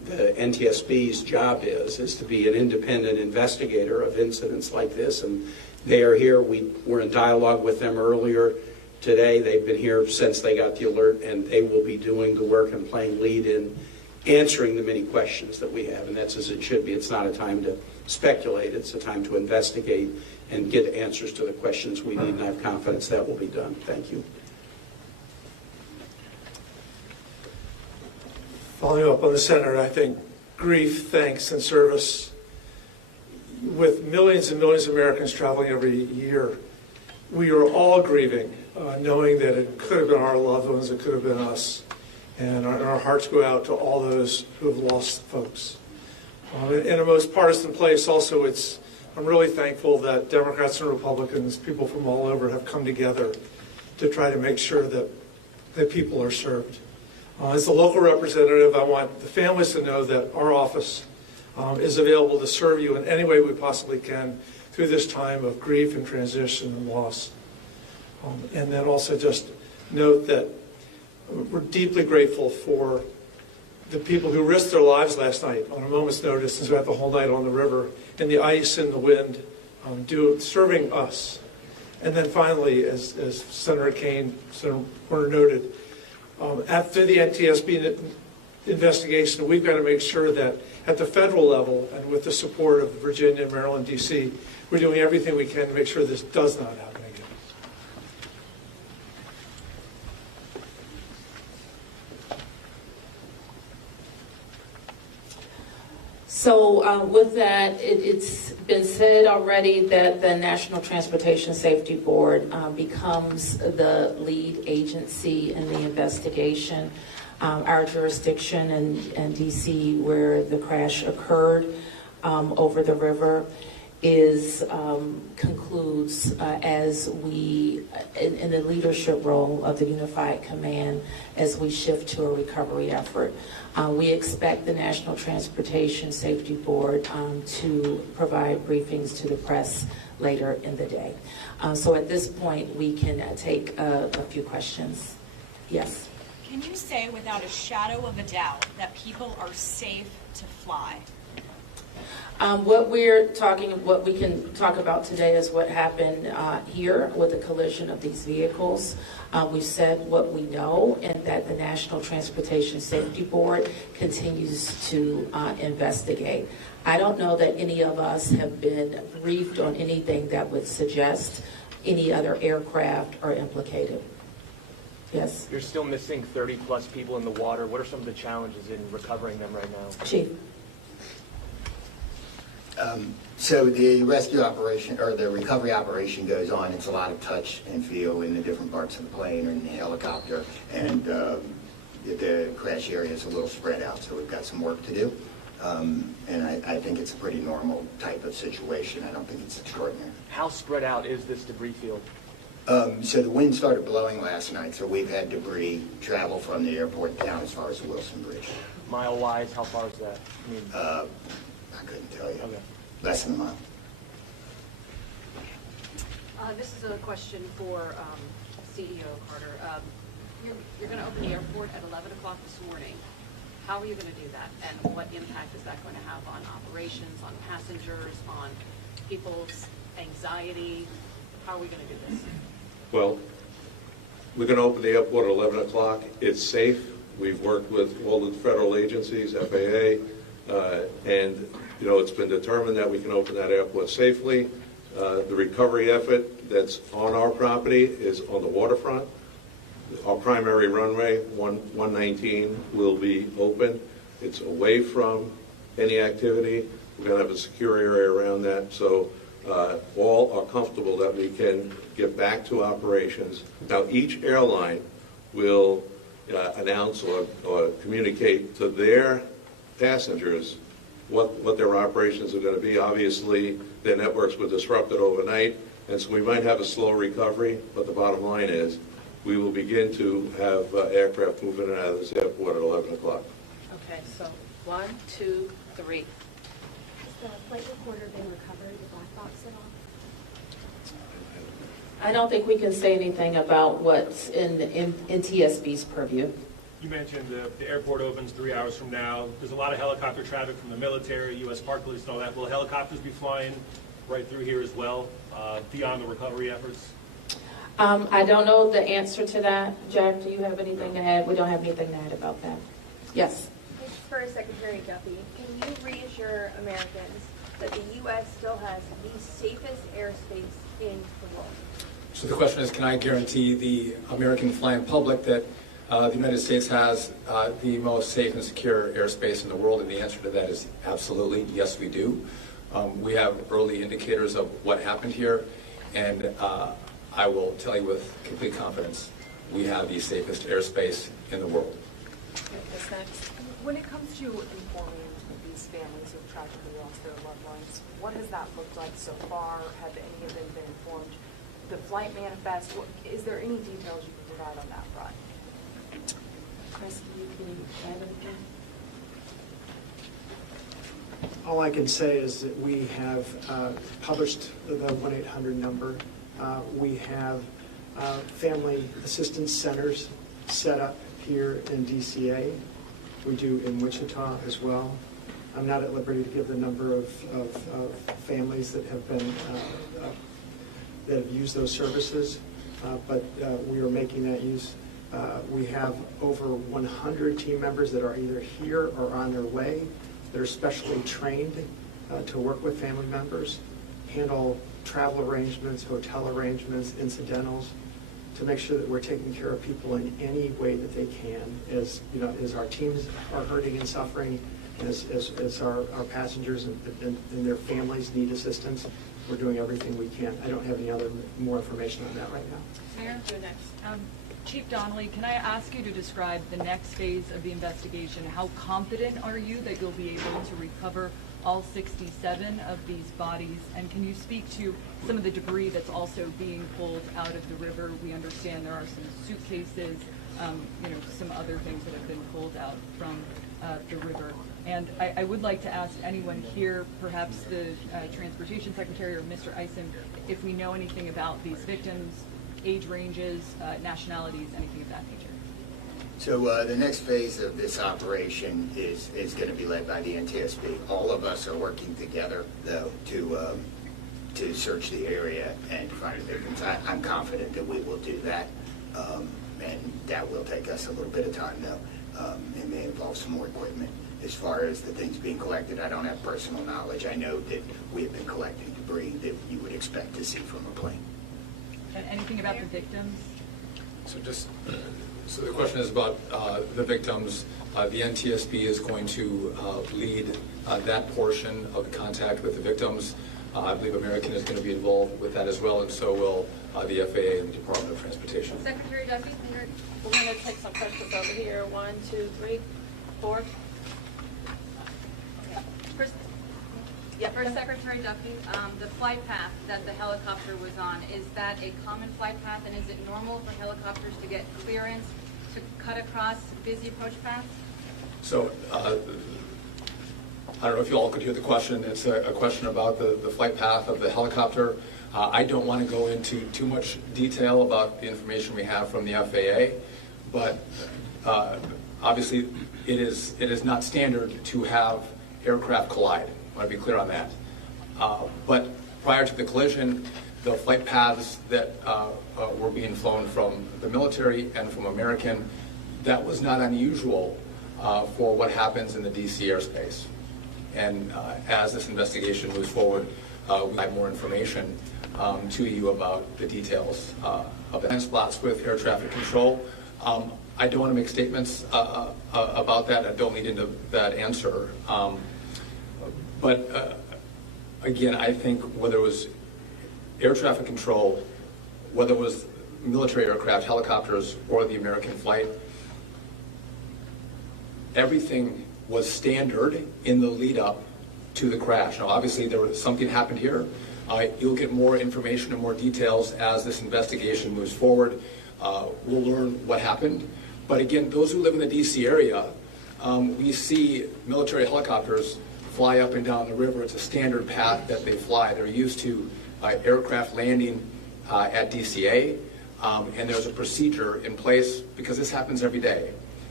the NTSB's job is to be an independent investigator of incidents like this, and they are here. We were in dialogue with them earlier today. They've been here since they got the alert, and they will be doing the work and playing lead in answering the many questions that we have, and that's as it should be. It's not a time to speculate. It's a time to investigate and get answers to the questions we need, and I have confidence that will be done. Thank you. Following up on the Senator, I think grief, thanks, and service, with millions and millions of Americans traveling every year, we are all grieving, knowing that it could have been our loved ones, it could have been us. And our hearts go out to all those who have lost folks. In a most partisan place also, I'm really thankful that Democrats and Republicans, people from all over, have come together to try to make sure that people are served. As the local representative, I want the families to know that our office is available to serve you in any way we possibly can through this time of grief and transition and loss. And then also just note that we're deeply grateful for the people who risked their lives last night on a moment's notice and spent the whole night on the river in the ice and the wind, serving us. And then finally, as Senator Kane, Senator Warner noted, after the NTSB investigation, we've got to make sure that at the federal level and with the support of Virginia, Maryland, D.C., we're doing everything we can to make sure this does not happen again. So with that, it's been said already that the National Transportation Safety Board becomes the lead agency in the investigation. Our jurisdiction in D.C., where the crash occurred over the river, concludes as we, in the leadership role of the Unified Command, as we shift to a recovery effort. We expect the National Transportation Safety Board to provide briefings to the press later in the day. So at this point, we can take a few questions. Yes? Can you say without a shadow of a doubt that people are safe to fly? What we can talk about today is what happened here with the collision of these vehicles. We've said what we know, and that the National Transportation Safety Board continues to investigate. I don't know that any of us have been briefed on anything that would suggest any other aircraft are implicated. Yes? You're still missing 30-plus people in the water. What are some of the challenges in recovering them right now? Chief. So the rescue operation, or the recovery operation, goes on. It's a lot of touch and feel in the different parts of the plane or in the helicopter, and the crash area is a little spread out, so we've got some work to do. And I think it's a pretty normal type of situation. I don't think it's extraordinary. How spread out is this debris field? So the wind started blowing last night, so we've had debris travel from the airport down as far as the Wilson Bridge. Mile-wise, how far is that? I couldn't tell you. Okay. Less than a mile. This is a question for CEO Carter. You're going to open the airport at 11 o'clock this morning. How are you going to do that? And what impact is that going to have on operations, on passengers, on people's anxiety? How are we going to do this? Well, we're going to open the airport at 11 o'clock. It's safe. We've worked with all the federal agencies, FAA, and it's been determined that we can open that airport safely. The recovery effort that's on our property is on the waterfront. Our primary runway, 119, will be open. It's away from any activity. We're going to have a secure area around that, so all are comfortable that we can get back to operations. Now, each airline will announce or communicate to their passengers what their operations are going to be. Obviously, their networks were disrupted overnight, and so we might have a slow recovery, but the bottom line is we will begin to have aircraft moving in and out of this airport at 11 o'clock. Okay, so 1, 2, 3. Has the flight recorder been recovered, the black box at all? I don't think we can say anything about what's in NTSB's purview. You mentioned the airport opens 3 hours from now. There's a lot of helicopter traffic from the military, U.S. Park Police, and all that. Will helicopters be flying right through here as well, beyond the recovery efforts? I don't know the answer to that. Jack, do you have anything to add? We don't have anything to add about that. Yes. This is for Secretary Duffy. Can you reassure Americans that the U.S. still has the safest airspace in the world? So the question is, can I guarantee the American flying public that the United States has the most safe and secure airspace in the world? And the answer to that is absolutely, yes, we do. We have early indicators of what happened here, and I will tell you with complete confidence, we have the safest airspace in the world. When it comes to informing these families who've tragically lost their loved ones, what has that looked like so far? Have any of them been informed? The flight manifest, is there any details you can provide on that front? Chris, can you add anything? All I can say is that we have published the 1-800 number. We have family assistance centers set up here in DCA. We do in Wichita as well. I'm not at liberty to give the number of families that have been that have used those services, but we are making that use. We have over 100 team members that are either here or on their way. They're specially trained to work with family members, handle travel arrangements, hotel arrangements, incidentals, to make sure that we're taking care of people in any way that they can. As you know, as our teams are hurting and suffering, and as our passengers and their families need assistance, we're doing everything we can. I don't have any more information on that right now. Mayor, go next. Chief Donnelly, can I ask you to describe the next phase of the investigation? How confident are you that you'll be able to recover all 67 of these bodies? And can you speak to some of the debris that's also being pulled out of the river? We understand there are some suitcases, some other things that have been pulled out from the river. And I would like to ask anyone here, perhaps the Transportation Secretary or Mr. Eisen, if we know anything about these victims, age ranges, nationalities, anything of that nature. So the next phase of this operation is going to be led by the NTSB. All of us are working together, though, to search the area and find the victims. I'm confident that we will do that, and that will take us a little bit of time, though. It may involve some more equipment. As far as the things being collected, I don't have personal knowledge. I know that we have been collecting debris that you would expect to see from a plane. And anything about the victims? So the question is about the victims. The NTSB is going to lead that portion of the contact with the victims. I believe American is going to be involved with that as well, and so will the FAA and the Department of Transportation. Secretary Duffy, We're going to take some questions over here. 1, 2, 3, 4. For Secretary Duffy, the flight path that the helicopter was on, is that a common flight path, and is it normal for helicopters to get clearance to cut across busy approach paths? So I don't know if you all could hear the question. It's a question about the flight path of the helicopter. I don't want to go into too much detail about the information we have from the FAA, but obviously it is not standard to have aircraft collide. I want to be clear on that. But prior to the collision, the flight paths that were being flown from the military and from American, that was not unusual for what happens in the DC airspace. And as this investigation moves forward, we'll have more information to you about the details of the spots with air traffic control. I don't want to make statements about that. I don't lead into that answer. But again, I think whether it was air traffic control, whether it was military aircraft, helicopters, or the American flight, everything was standard in the lead up to the crash. Now, obviously, something happened here. You'll get more information and more details as this investigation moves forward. We'll learn what happened. But again, those who live in the DC area, we see military helicopters fly up and down the river. It's a standard path that they fly. They're used to aircraft landing at DCA, and there's a procedure in place because this happens every day.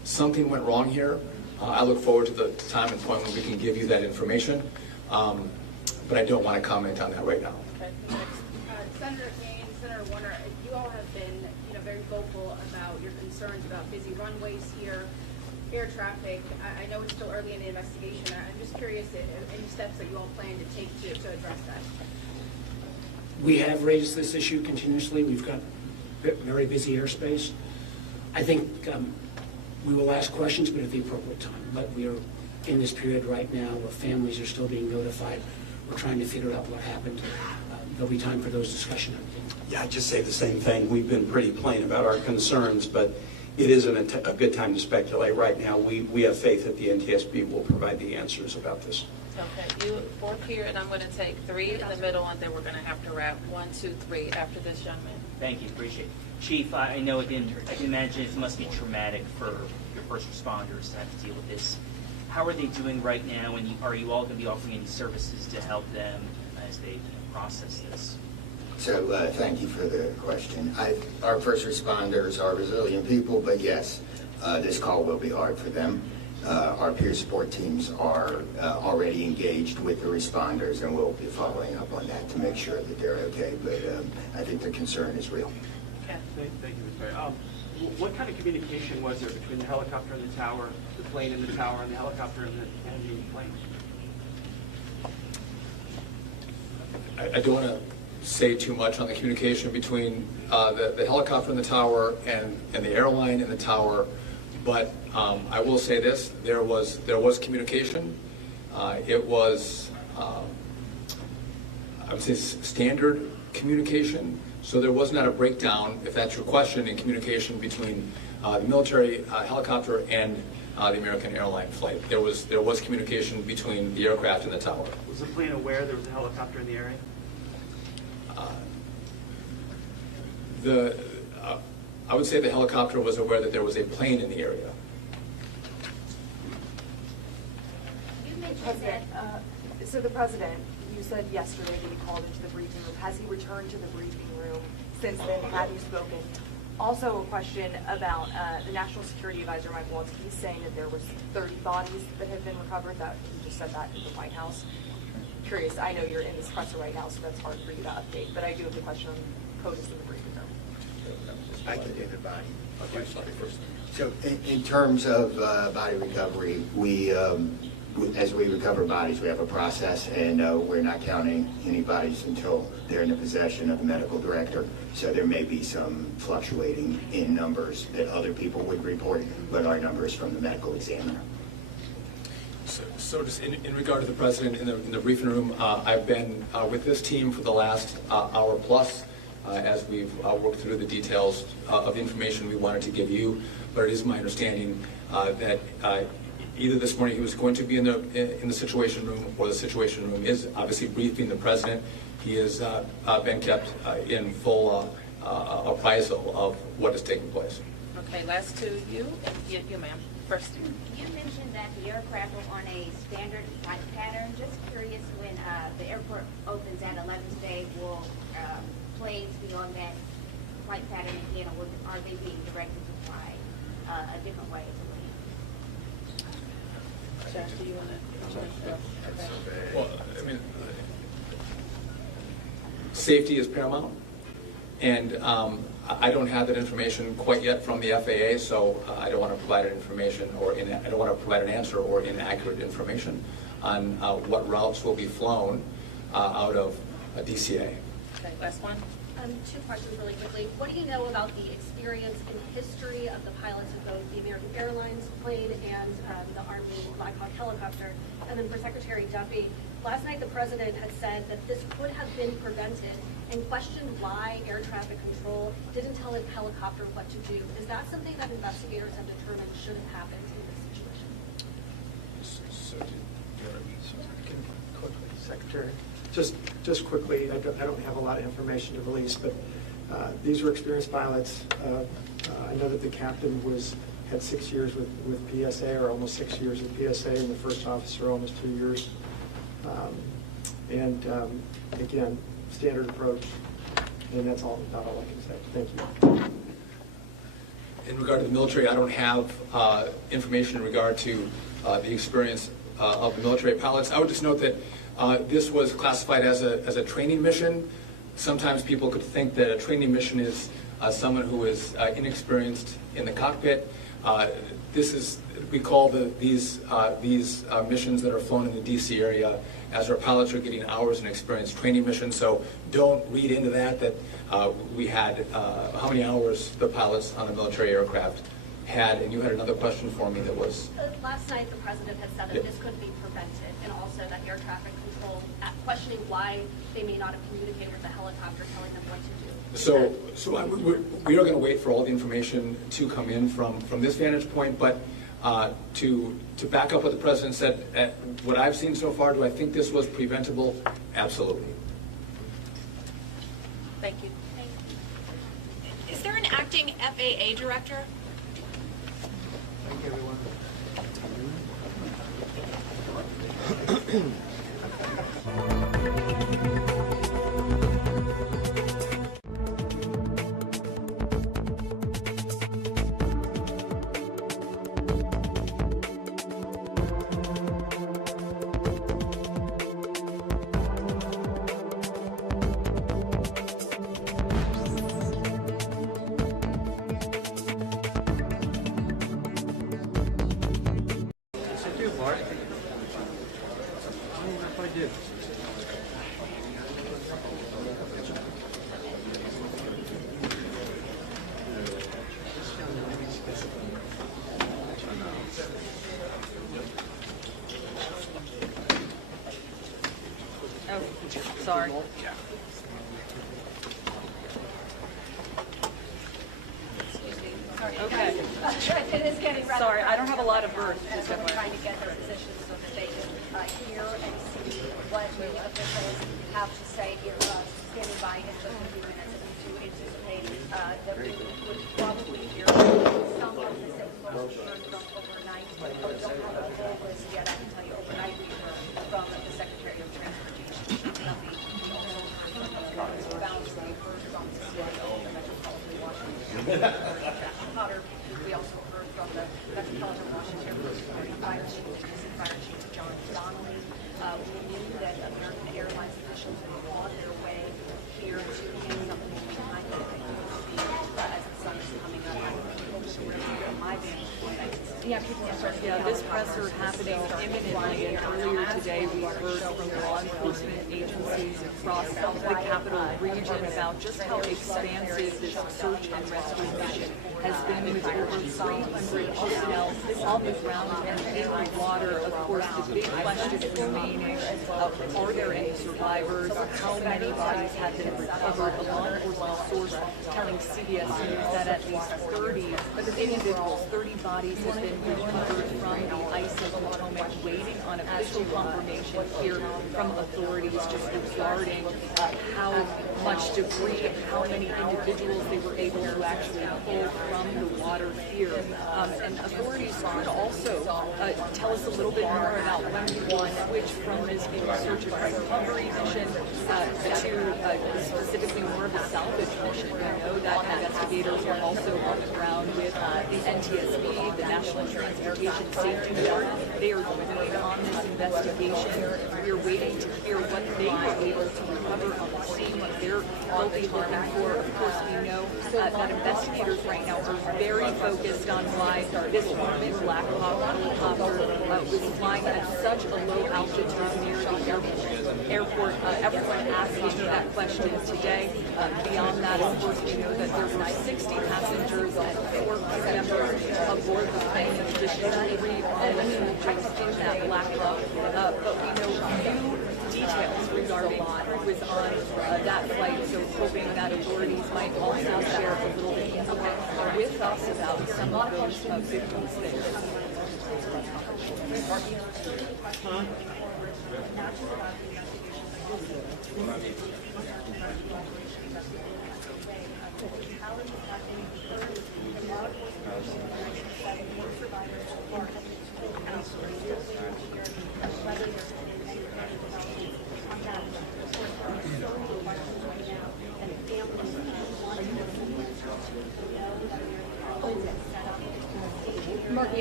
something went wrong here. I look forward to the time and point when we can give you that information, but I don't want to comment on that right now. Senator Kane, Senator Warner, you all have been, very vocal about your concerns about busy runways here, air traffic. I know it's still early in the investigation. I'm just curious any steps that you all plan to take to address that. We have raised this issue continuously. We've got very busy airspace. I think we will ask questions, but at the appropriate time. But we are in this period right now where families are still being notified. We're trying to figure out what happened. There'll be time for those discussions. Yeah, I'd just say the same thing. We've been pretty plain about our concerns, but it isn't a good time to speculate right now. We have faith that the NTSB will provide the answers about this. Okay, you 4 here, and I'm going to take 3 in the middle, and then we're going to have to wrap 1, 2, 3 after this young man. Thank you, appreciate it. Chief, I know I can imagine it must be traumatic for your first responders to have to deal with this. How are they doing right now, and are you all going to be offering any services to help them as they process this? So thank you for the question. Our first responders are resilient people, but yes, this call will be hard for them. Our peer support teams are already engaged with the responders, and we'll be following up on that to make sure that they're okay. But I think the concern is real. Thank you, Mr. Mayor. What kind of communication was there between the helicopter and the tower, the plane and the tower, and the helicopter and the plane? I don't want to say too much on the communication between the helicopter and the tower and the airline and the tower, but I will say this: there was communication. It was I would say standard communication. So there was not a breakdown, if that's your question, in communication between the military helicopter and the American airline flight. There was communication between the aircraft and the tower. Was the plane aware there was a helicopter in the area? I would say the helicopter was aware that there was a plane in the area. You mentioned that. So the president, you said yesterday that he called into the briefing room. Has he returned to the briefing room since then? Have you spoken? Also a question about the National Security Advisor, Mike Waltz. He's saying that there was 30 bodies that have been recovered. That he just said that in the White House. Curious, I know you're in this presser right now, so that's hard for you to update, but I do have the question on POTUS in the briefing room. I can do the body. Okay. So in terms of body recovery, as we recover bodies, we have a process, and we're not counting any bodies until they're in the possession of the medical director. So there may be some fluctuating in numbers that other people would report, but our numbers from the medical examiner. So just in regard to the president in the briefing room, I've been with this team for the last hour plus as we've worked through the details of information we wanted to give you. But it is my understanding that either this morning he was going to be in the Situation Room, or the Situation Room is obviously briefing the president. He has been kept in full appraisal of what is taking place. Okay, last two, you, ma'am. First. You mentioned that the aircraft were on a standard flight pattern. Just curious, when the airport opens at 11 today, will planes be on that flight pattern again, or are they being directed to fly a different way to leave? Josh, do you want to? Well, I mean, safety is paramount, and I don't have that information quite yet from the FAA, so I don't want to provide information I don't want to provide an answer or inaccurate information on what routes will be flown out of DCA. Okay, last one. 2 questions really quickly. What do you know about the experience and history of the pilots of both the American Airlines plane and the Army Black Hawk helicopter? And then for Secretary Duffy, last night the president had said that this could have been prevented and questioned why air traffic control didn't tell a helicopter what to do. Is that something that investigators have determined should have happened in this situation? Secretary. Just quickly, I don't have a lot of information to release, but these were experienced pilots. I know that the captain had 6 years with PSA, or almost 6 years with PSA, and the first officer almost 2 years. Again, standard approach, and that's about all I can say. Thank you. in regard to the military, I don't have information in regard to the experience of the military pilots. I would just note that this was classified as a training mission. Sometimes people could think that a training mission is someone who is inexperienced in the cockpit. We call these missions that are flown in the DC area, as our pilots are getting hours in experience, training missions. So don't read into that we had how many hours the pilots on the military aircraft had. And you had another question for me that was? Last night, the president had said that this could be prevented, and also that air traffic control, questioning why they may not have communicated with the helicopter, telling them what to do. So we are going to wait for all the information to come in from this vantage point, but to back up what the president said, what I've seen so far, do I think this was preventable? Absolutely. Thank you. Is there an acting FAA director? Thank you, everyone. Sorry. Okay. It is getting rather. Sorry, I don't have a lot of birth. We're trying to get their positions so that they can hear and see what the officials have to say here, standing by in just a few minutes. And we do anticipate that we would probably hear some of the same folks we heard from overnight. But we don't have a full list yet. I can tell you overnight we heard from the Secretary of Transportation. Nothing. We also heard from the Department of Balance. We heard from the CIO, the Metropolitan Washington. We also heard from the Metropolitan Washington Airport Fire Chief, Fire Chief John Donnelly. We knew that American Airlines officials were on their way here to hand something behind them. As the sun is coming up, I hope that we're from my vantage point. Yeah, this presser happening imminently, and earlier today we heard from law enforcement agencies across the capital region about just how expansive this search and rescue mission has been, with over 300 personnel on the ground and in the water. Of course, the big question remaining, are there any survivors? How many bodies have been recovered? A law enforcement source telling CBS News that at least 30 individuals, 30 bodies have been recovered from the ice of Potomac, waiting on official confirmation here from authorities just regarding how much debris, how many individuals they were able to actually pull from the water here. And authorities could also tell us a little bit more about when we switch from this being a search and rescue Hungary mission to specifically more of a salvage mission. We know that investigators are also on the ground with the NTSB, the National Transportation Safety Board. They are working on this investigation. We're waiting to hear what they were able to recover on the scene, what they'll be looking for. Of course, we know that investigators right now are very focused on why this Norman Black Hawk helicopter was flying at such a low altitude near the airport. Everyone asking that question today. Beyond that, of course, we know that there were 60 passengers and 4 members aboard the plane, in addition to 3 individuals in that Black Hawk. But we know few details regarding who was on that flight, so hoping that authorities might also share a little bit more with us about some of those victims there.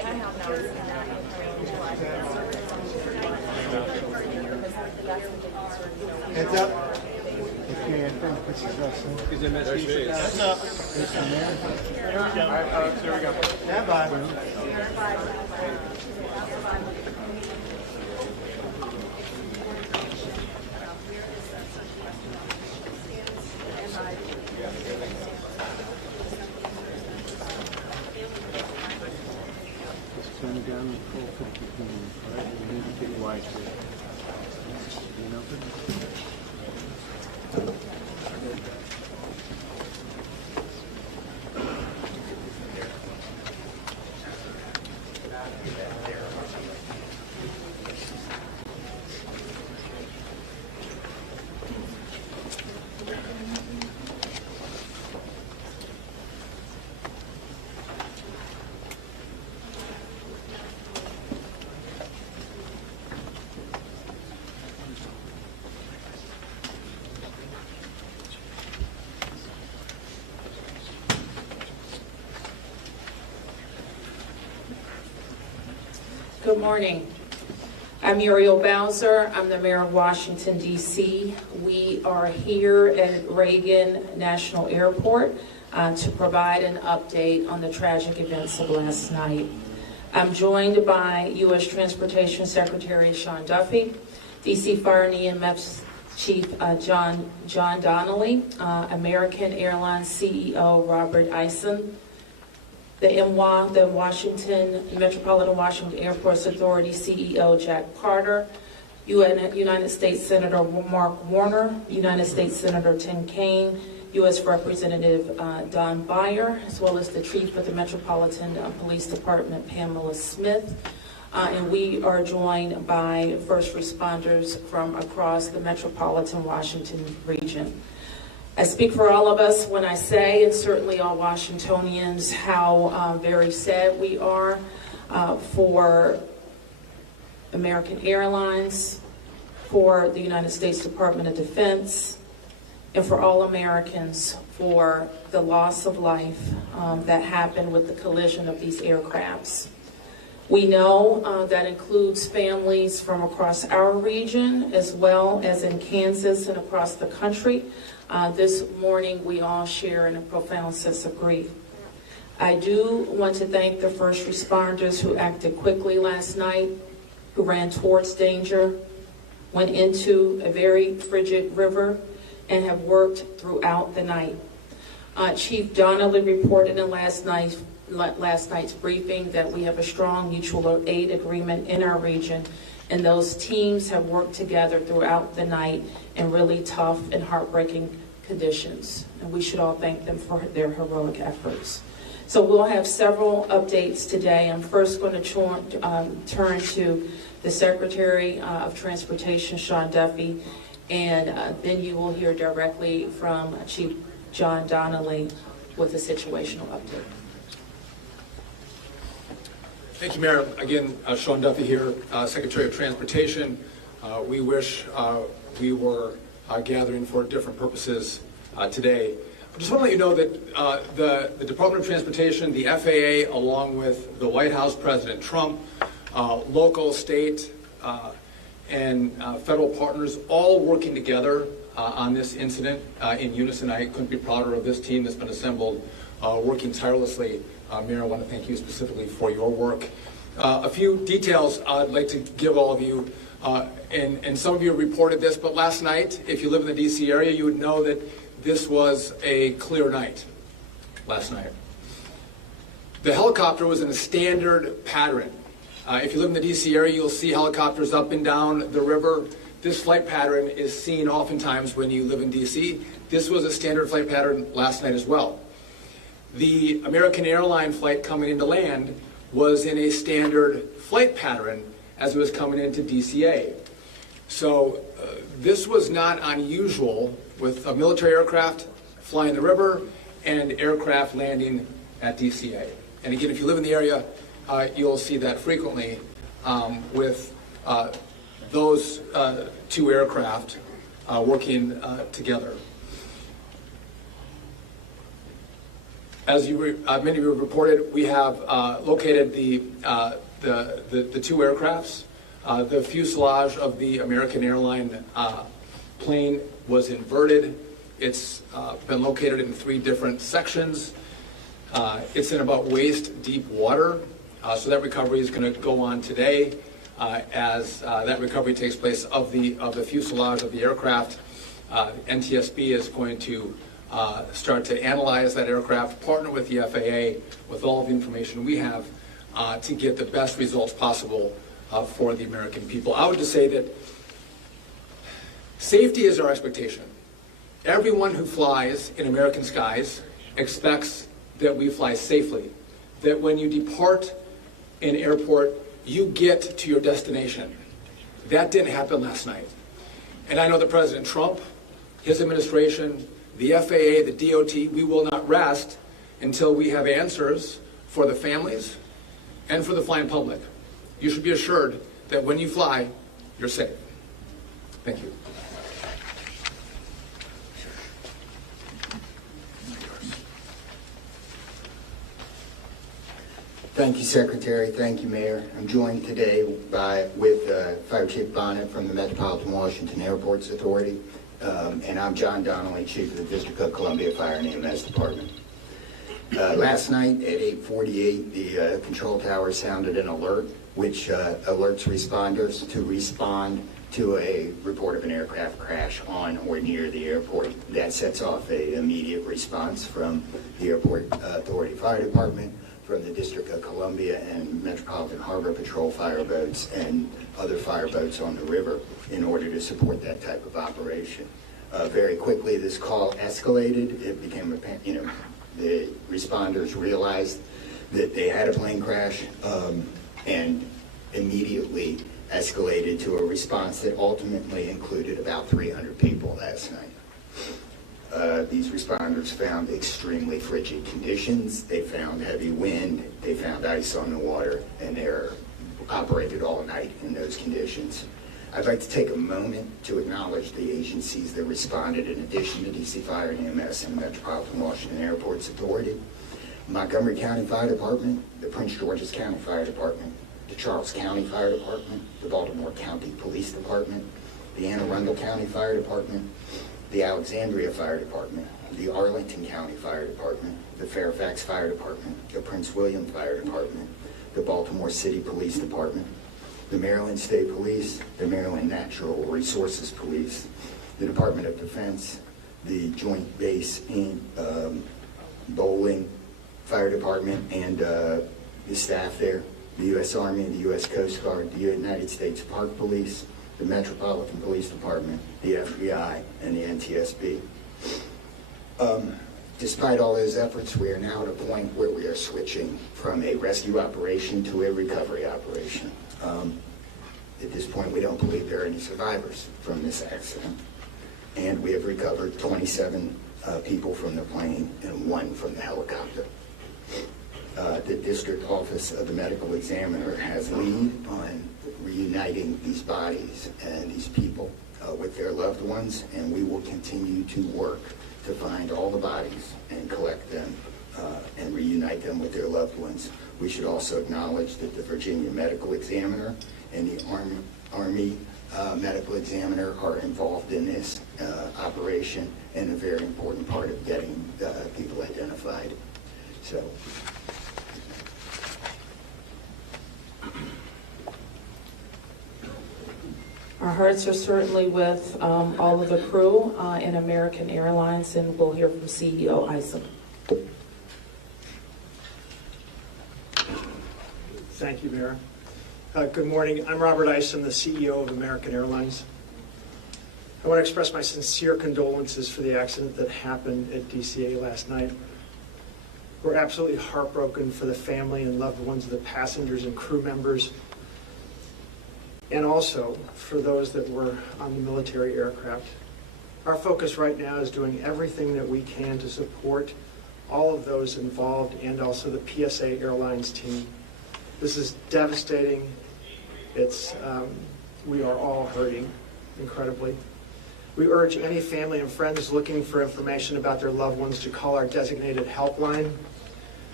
have not seen that Heads up. If you can put your dress in. Is it Heads up. There we go. All right, there we go. Stand by. Just turn it down and pull 50 pounds. All right, you need to get wide here. You know it? Good morning. I'm Muriel Bowser. I'm the Mayor of Washington, D.C. We are here at Reagan National Airport to provide an update on the tragic events of last night. I'm joined by U.S. Transportation Secretary Sean Duffy, D.C. Fire and EMS Chief John Donnelly, American Airlines CEO Robert Eisen, the MWA, the Metropolitan Washington Airports Authority CEO Jack Carter, United States Senator Mark Warner, United States Senator Tim Kaine, U.S. Representative Don Beyer, as well as the Chief of the Metropolitan Police Department, Pamela Smith. And we are joined by first responders from across the Metropolitan Washington region. I speak for all of us when I say, and certainly all Washingtonians, how very sad we are for American Airlines, for the United States Department of Defense, and for all Americans for the loss of life that happened with the collision of these aircrafts. We know that includes families from across our region, as well as in Kansas and across the country. This morning, we all share in a profound sense of grief. I do want to thank the first responders who acted quickly last night, who ran towards danger, went into a very frigid river, and have worked throughout the night. Chief Donnelly reported in last night's briefing that we have a strong mutual aid agreement in our region, and those teams have worked together throughout the night in really tough and heartbreaking conditions. And we should all thank them for their heroic efforts. So we'll have several updates today. I'm first going to turn to the Secretary of Transportation, Sean Duffy, and then you will hear directly from Chief John Donnelly with a situational update. Thank you, Mayor. Again, Sean Duffy here, Secretary of Transportation. We wish we were gathering for different purposes today. I just want to let you know that the Department of Transportation, the FAA, along with the White House, President Trump, local, state, and federal partners, all working together on this incident in unison. I couldn't be prouder of this team that's been assembled, working tirelessly. Mayor, I want to thank you specifically for your work. A few details I'd like to give all of you, and some of you reported this, but last night, if you live in the D.C. area, you would know that this was a clear night last night. The helicopter was in a standard pattern. If you live in the D.C. area, you'll see helicopters up and down the river. This flight pattern is seen oftentimes when you live in D.C. This was a standard flight pattern last night as well. The American airline flight coming into land was in a standard flight pattern as it was coming into DCA. So this was not unusual with a military aircraft flying the river and aircraft landing at DCA. And again, if you live in the area, you'll see that frequently with those two aircraft working together. As many of you reported, we have located the two aircrafts. The fuselage of the American airline plane was inverted. It's been located in 3 different sections. It's in about waist-deep water, so that recovery is going to go on today. As that recovery takes place of the fuselage of the aircraft, NTSB is going to start to analyze that aircraft, partner with the FAA with all the information we have to get the best results possible for the American people. I would just say that safety is our expectation. Everyone who flies in American skies expects that we fly safely, that when you depart an airport, you get to your destination. That didn't happen last night. And I know that President Trump, his administration, the FAA, the DOT, we will not rest until we have answers for the families and for the flying public. You should be assured that when you fly, you're safe. Thank you. Thank you, Secretary. Thank you, Mayor. I'm joined today with Fire Chief Bonnet from the Metropolitan Washington Airports Authority, and I'm John Donnelly, Chief of the District of Columbia Fire and EMS Department. Last night at 8:48, the control tower sounded an alert, which alerts responders to respond to a report of an aircraft crash on or near the airport. That sets off an immediate response from the Airport Authority Fire Department, from the District of Columbia and Metropolitan Harbor Patrol fire boats and other fire boats on the river in order to support that type of operation. Very quickly, this call escalated. It became apparent, the responders realized that they had a plane crash and immediately escalated to a response that ultimately included about 300 people last night. These responders found extremely frigid conditions. They found heavy wind. They found ice on the water, and they're operated all night in those conditions. I'd like to take a moment to acknowledge the agencies that responded in addition to DC Fire and EMS and Metropolitan Washington Airports Authority. Montgomery County Fire Department, the Prince George's County Fire Department, the Charles County Fire Department, the Baltimore County Police Department, the Anne Arundel County Fire Department, the Alexandria Fire Department, the Arlington County Fire Department, the Fairfax Fire Department, the Prince William Fire Department, the Baltimore City Police Department, the Maryland State Police, the Maryland Natural Resources Police, the Department of Defense, the Joint Base in Bowling Fire Department and the staff there, the U.S. Army, the U.S. Coast Guard, the United States Park Police, the Metropolitan Police Department, the FBI, and the NTSB. Despite all those efforts, we are now at a point where we are switching from a rescue operation to a recovery operation. At this point, we don't believe there are any survivors from this accident. And we have recovered 27 people from the plane and 1 from the helicopter. The District Office of the Medical Examiner has lead on reuniting these bodies and these people with their loved ones, and we will continue to work to find all the bodies and collect them and reunite them with their loved ones. We should also acknowledge that the Virginia Medical Examiner and the Army Medical Examiner are involved in this operation and a very important part of getting people identified. So. Our hearts are certainly with all of the crew in American Airlines, and we'll hear from CEO Isom. Thank you, Mayor. Good morning. I'm Robert Isom, the CEO of American Airlines. I want to express my sincere condolences for the accident that happened at DCA last night. We're absolutely heartbroken for the family and loved ones of the passengers and crew members, and also for those that were on the military aircraft. Our focus right now is doing everything that we can to support all of those involved and also the PSA Airlines team. This is devastating. We are all hurting incredibly. We urge any family and friends looking for information about their loved ones to call our designated helpline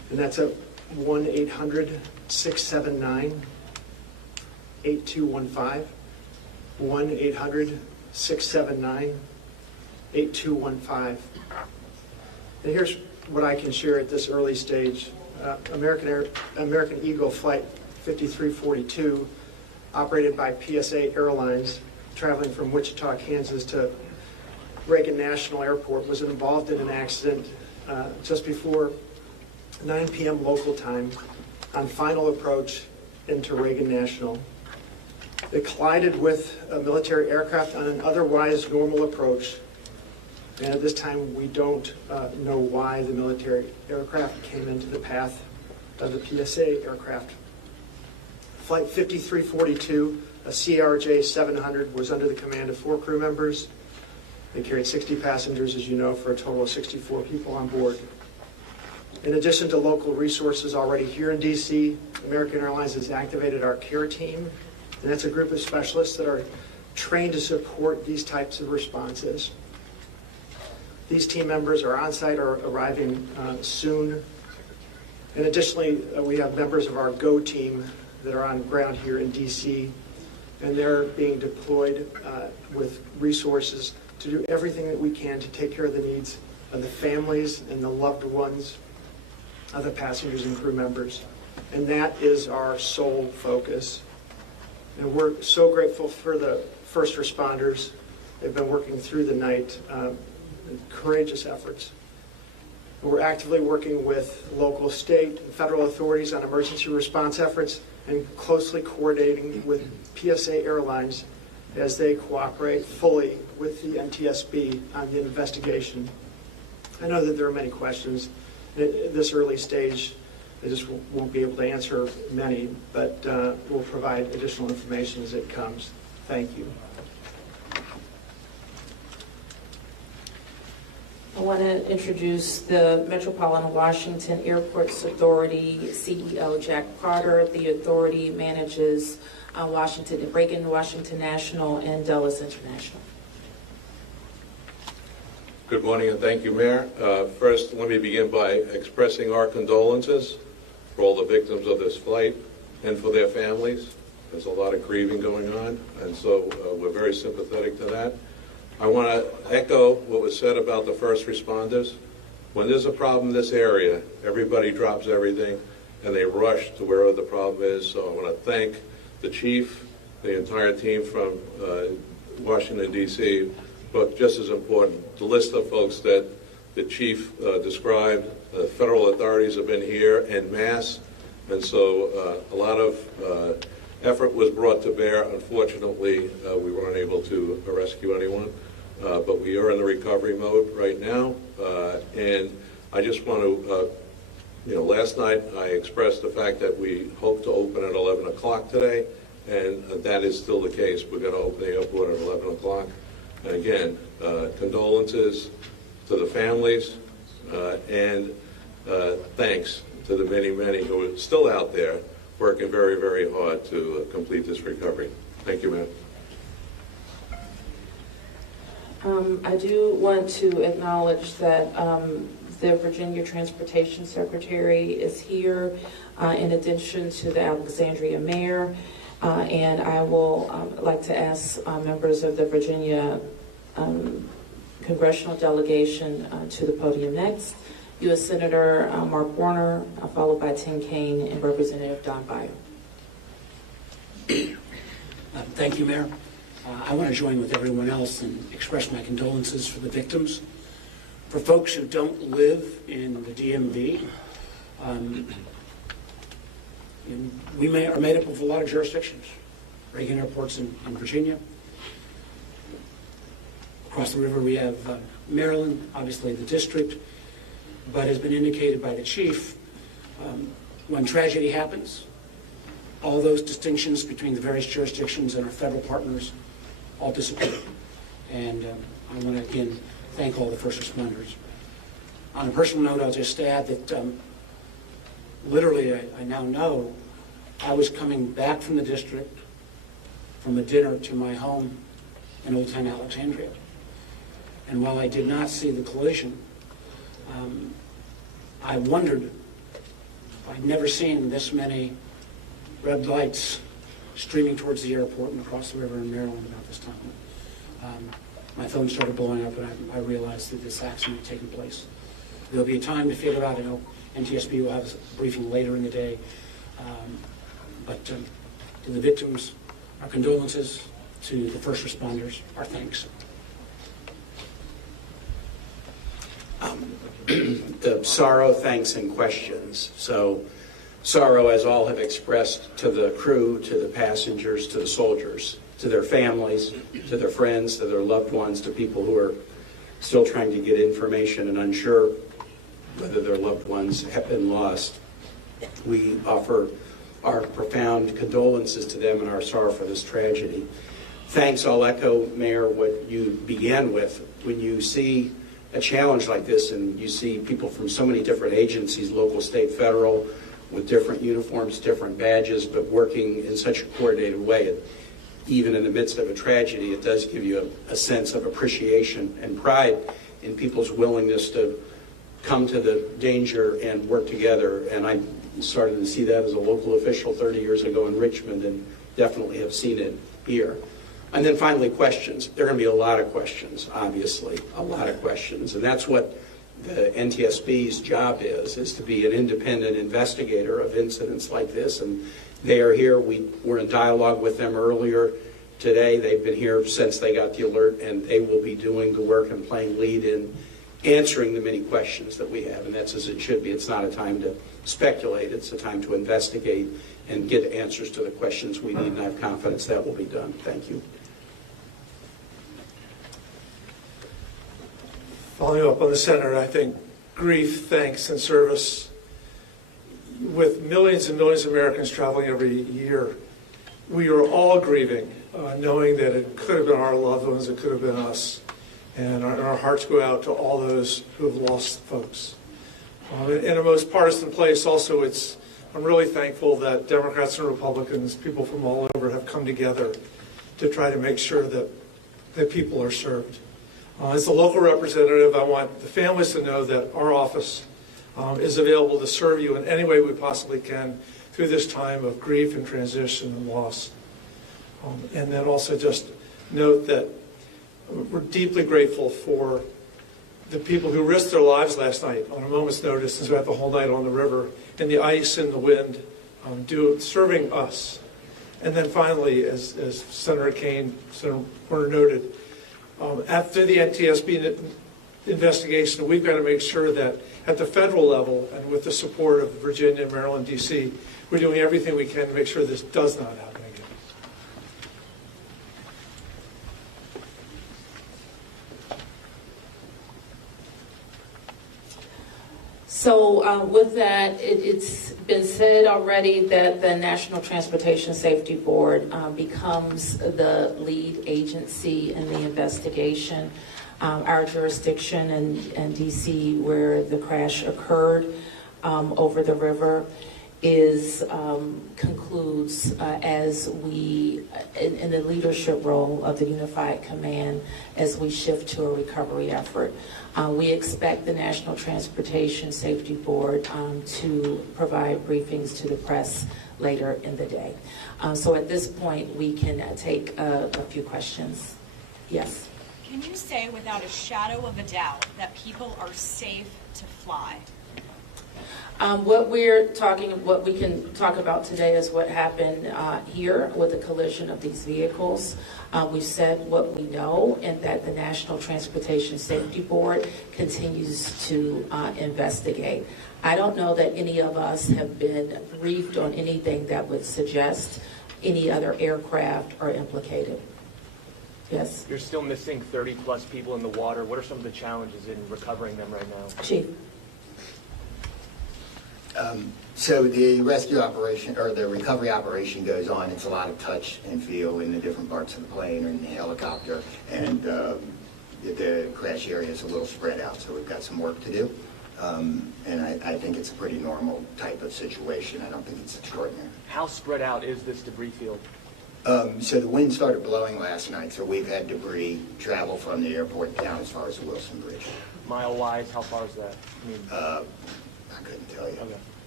and that's at 1-800-679-8215, 1-800-679-8215. And here's what I can share at this early stage. American Eagle Flight 5342, operated by PSA Airlines, traveling from Wichita, Kansas to Reagan National Airport, was involved in an accident just before 9 p.m. local time on final approach into Reagan National. It collided with a military aircraft on an otherwise normal approach. And at this time, we don't know why the military aircraft came into the path of the PSA aircraft. Flight 5342, a CRJ-700, was under the command of 4 crew members. They carried 60 passengers, as you know, for a total of 64 people on board. In addition to local resources already here in D.C., American Airlines has activated our care team, and that's a group of specialists that are trained to support these types of responses. These team members are on site or arriving soon. And additionally, we have members of our GO team that are on ground here in D.C., and they're being deployed with resources to do everything that we can to take care of the needs of the families and the loved ones of the passengers and crew members. And that is our sole focus. And we're so grateful for the first responders. They've been working through the night. Courageous efforts. We're actively working with local, state, and federal authorities on emergency response efforts and closely coordinating with PSA Airlines as they cooperate fully with the NTSB on the investigation. I know that there are many questions. At this early stage, I just won't be able to answer many, but we'll provide additional information as it comes. Thank you. I want to introduce the Metropolitan Washington Airports Authority CEO, Jack Carter. The authority manages Reagan Washington National and Dulles International. Good morning and thank you, Mayor. First, let me begin by expressing our condolences for all the victims of this flight and for their families. There's a lot of grieving going on, and so we're very sympathetic to that. I want to echo what was said about the first responders. When there's a problem in this area, everybody drops everything and they rush to wherever the problem is. So I want to thank the chief, the entire team from Washington, D.C., but just as important, the list of folks that the chief described. Federal authorities have been here en masse, and so a lot of effort was brought to bear. Unfortunately, we weren't able to rescue anyone. But we are in the recovery mode right now, and I just want to, last night I expressed the fact that we hope to open at 11 o'clock today, and that is still the case. We're going to open the airport at 11 o'clock. And again, condolences to the families, and thanks to the many, many who are still out there working very, very hard to complete this recovery. Thank you, ma'am. I do want to acknowledge that the Virginia Transportation Secretary is here, in addition to the Alexandria Mayor, and I will like to ask members of the Virginia congressional delegation to the podium next. U.S. Senator Mark Warner, followed by Tim Kaine and Representative Don Beyer. Thank you, Mayor. I want to join with everyone else and express my condolences for the victims. For folks who don't live in the DMV, we are made up of a lot of jurisdictions. Reagan Airport's in Virginia. Across the river we have Maryland, obviously the district, but has been indicated by the chief, when tragedy happens, all those distinctions between the various jurisdictions and our federal partners all disappear. And I want to again thank all the first responders. On a personal note, I'll just add that literally I now know I was coming back from the district from a dinner to my home in Old Town Alexandria. And while I did not see the collision, I wondered I've never seen this many red lights streaming towards the airport and across the river in Maryland about this time. My phone started blowing up, and I realized that this accident had taken place. There'll be a time to figure out. I know NTSB will have a briefing later in the day. But to the victims, our condolences. To the first responders, our thanks. The sorrow, thanks, and questions. So sorrow, as all have expressed, to the crew, to the passengers, to the soldiers, to their families, to their friends, to their loved ones, to people who are still trying to get information and unsure whether their loved ones have been lost. We offer our profound condolences to them and our sorrow for this tragedy. Thanks, I'll echo, Mayor, what you began with. When you see a challenge like this and you see people from so many different agencies, local, state, federal, with different uniforms, different badges, but working in such a coordinated way, even in the midst of a tragedy, it does give you a sense of appreciation and pride in people's willingness to come to the danger and work together. And I started to see that as a local official 30 years ago in Richmond, and definitely have seen it here. And then finally, questions. There are going to be a lot of questions, obviously, a lot of questions. And that's what the NTSB's job is to be an independent investigator of incidents like this. And they are here. We were in dialogue with them earlier today. They've been here since they got the alert, and they will be doing the work and playing lead in answering the many questions that we have. And that's as it should be. It's not a time to speculate. It's a time to investigate and get answers to the questions we need, and I have confidence that will be done. Thank you. Following up on the Senator, I think grief, thanks, and service. With millions and millions of Americans traveling every year, we are all grieving, knowing that it could have been our loved ones, it could have been us. And our hearts go out to all those who have lost folks. In a most partisan place, also, I'm really thankful that Democrats and Republicans, people from all over, have come together to try to make sure that people are served. As a local representative, I want the families to know that our office is available to serve you in any way we possibly can through this time of grief and transition and loss. And then also just note that we're deeply grateful for the people who risked their lives last night on a moment's notice and spent the whole night on the river in the ice and the wind, serving us. And then finally, as Senator Kane, Senator Warner noted, after the NTSB investigation, we've got to make sure that at the federal level and with the support of Virginia, Maryland, D.C., we're doing everything we can to make sure this does not happen again. So with that, it's been said already that the National Transportation Safety Board becomes the lead agency in the investigation. Our jurisdiction in D.C., where the crash occurred over the river, concludes as we, in the leadership role of the Unified Command, as we shift to a recovery effort. We expect the National Transportation Safety Board to provide briefings to the press later in the day. So at this point, we can take a few questions. Yes? Can you say without a shadow of a doubt that people are safe to fly? What we can talk about today is what happened here with the collision of these vehicles. We've said what we know, and that the National Transportation Safety Board continues to investigate. I don't know that any of us have been briefed on anything that would suggest any other aircraft are implicated. Yes? You're still missing 30-plus people in the water. What are some of the challenges in recovering them right now? Chief. So the rescue operation, or the recovery operation, goes on. It's a lot of touch and feel in the different parts of the plane or in the helicopter, and the crash area is a little spread out, so we've got some work to do. And I think it's a pretty normal type of situation. I don't think it's extraordinary. How spread out is this debris field? So the wind started blowing last night, so we've had debris travel from the airport down as far as the Wilson Bridge. Mile-wise, how far is that? I couldn't tell you. Okay.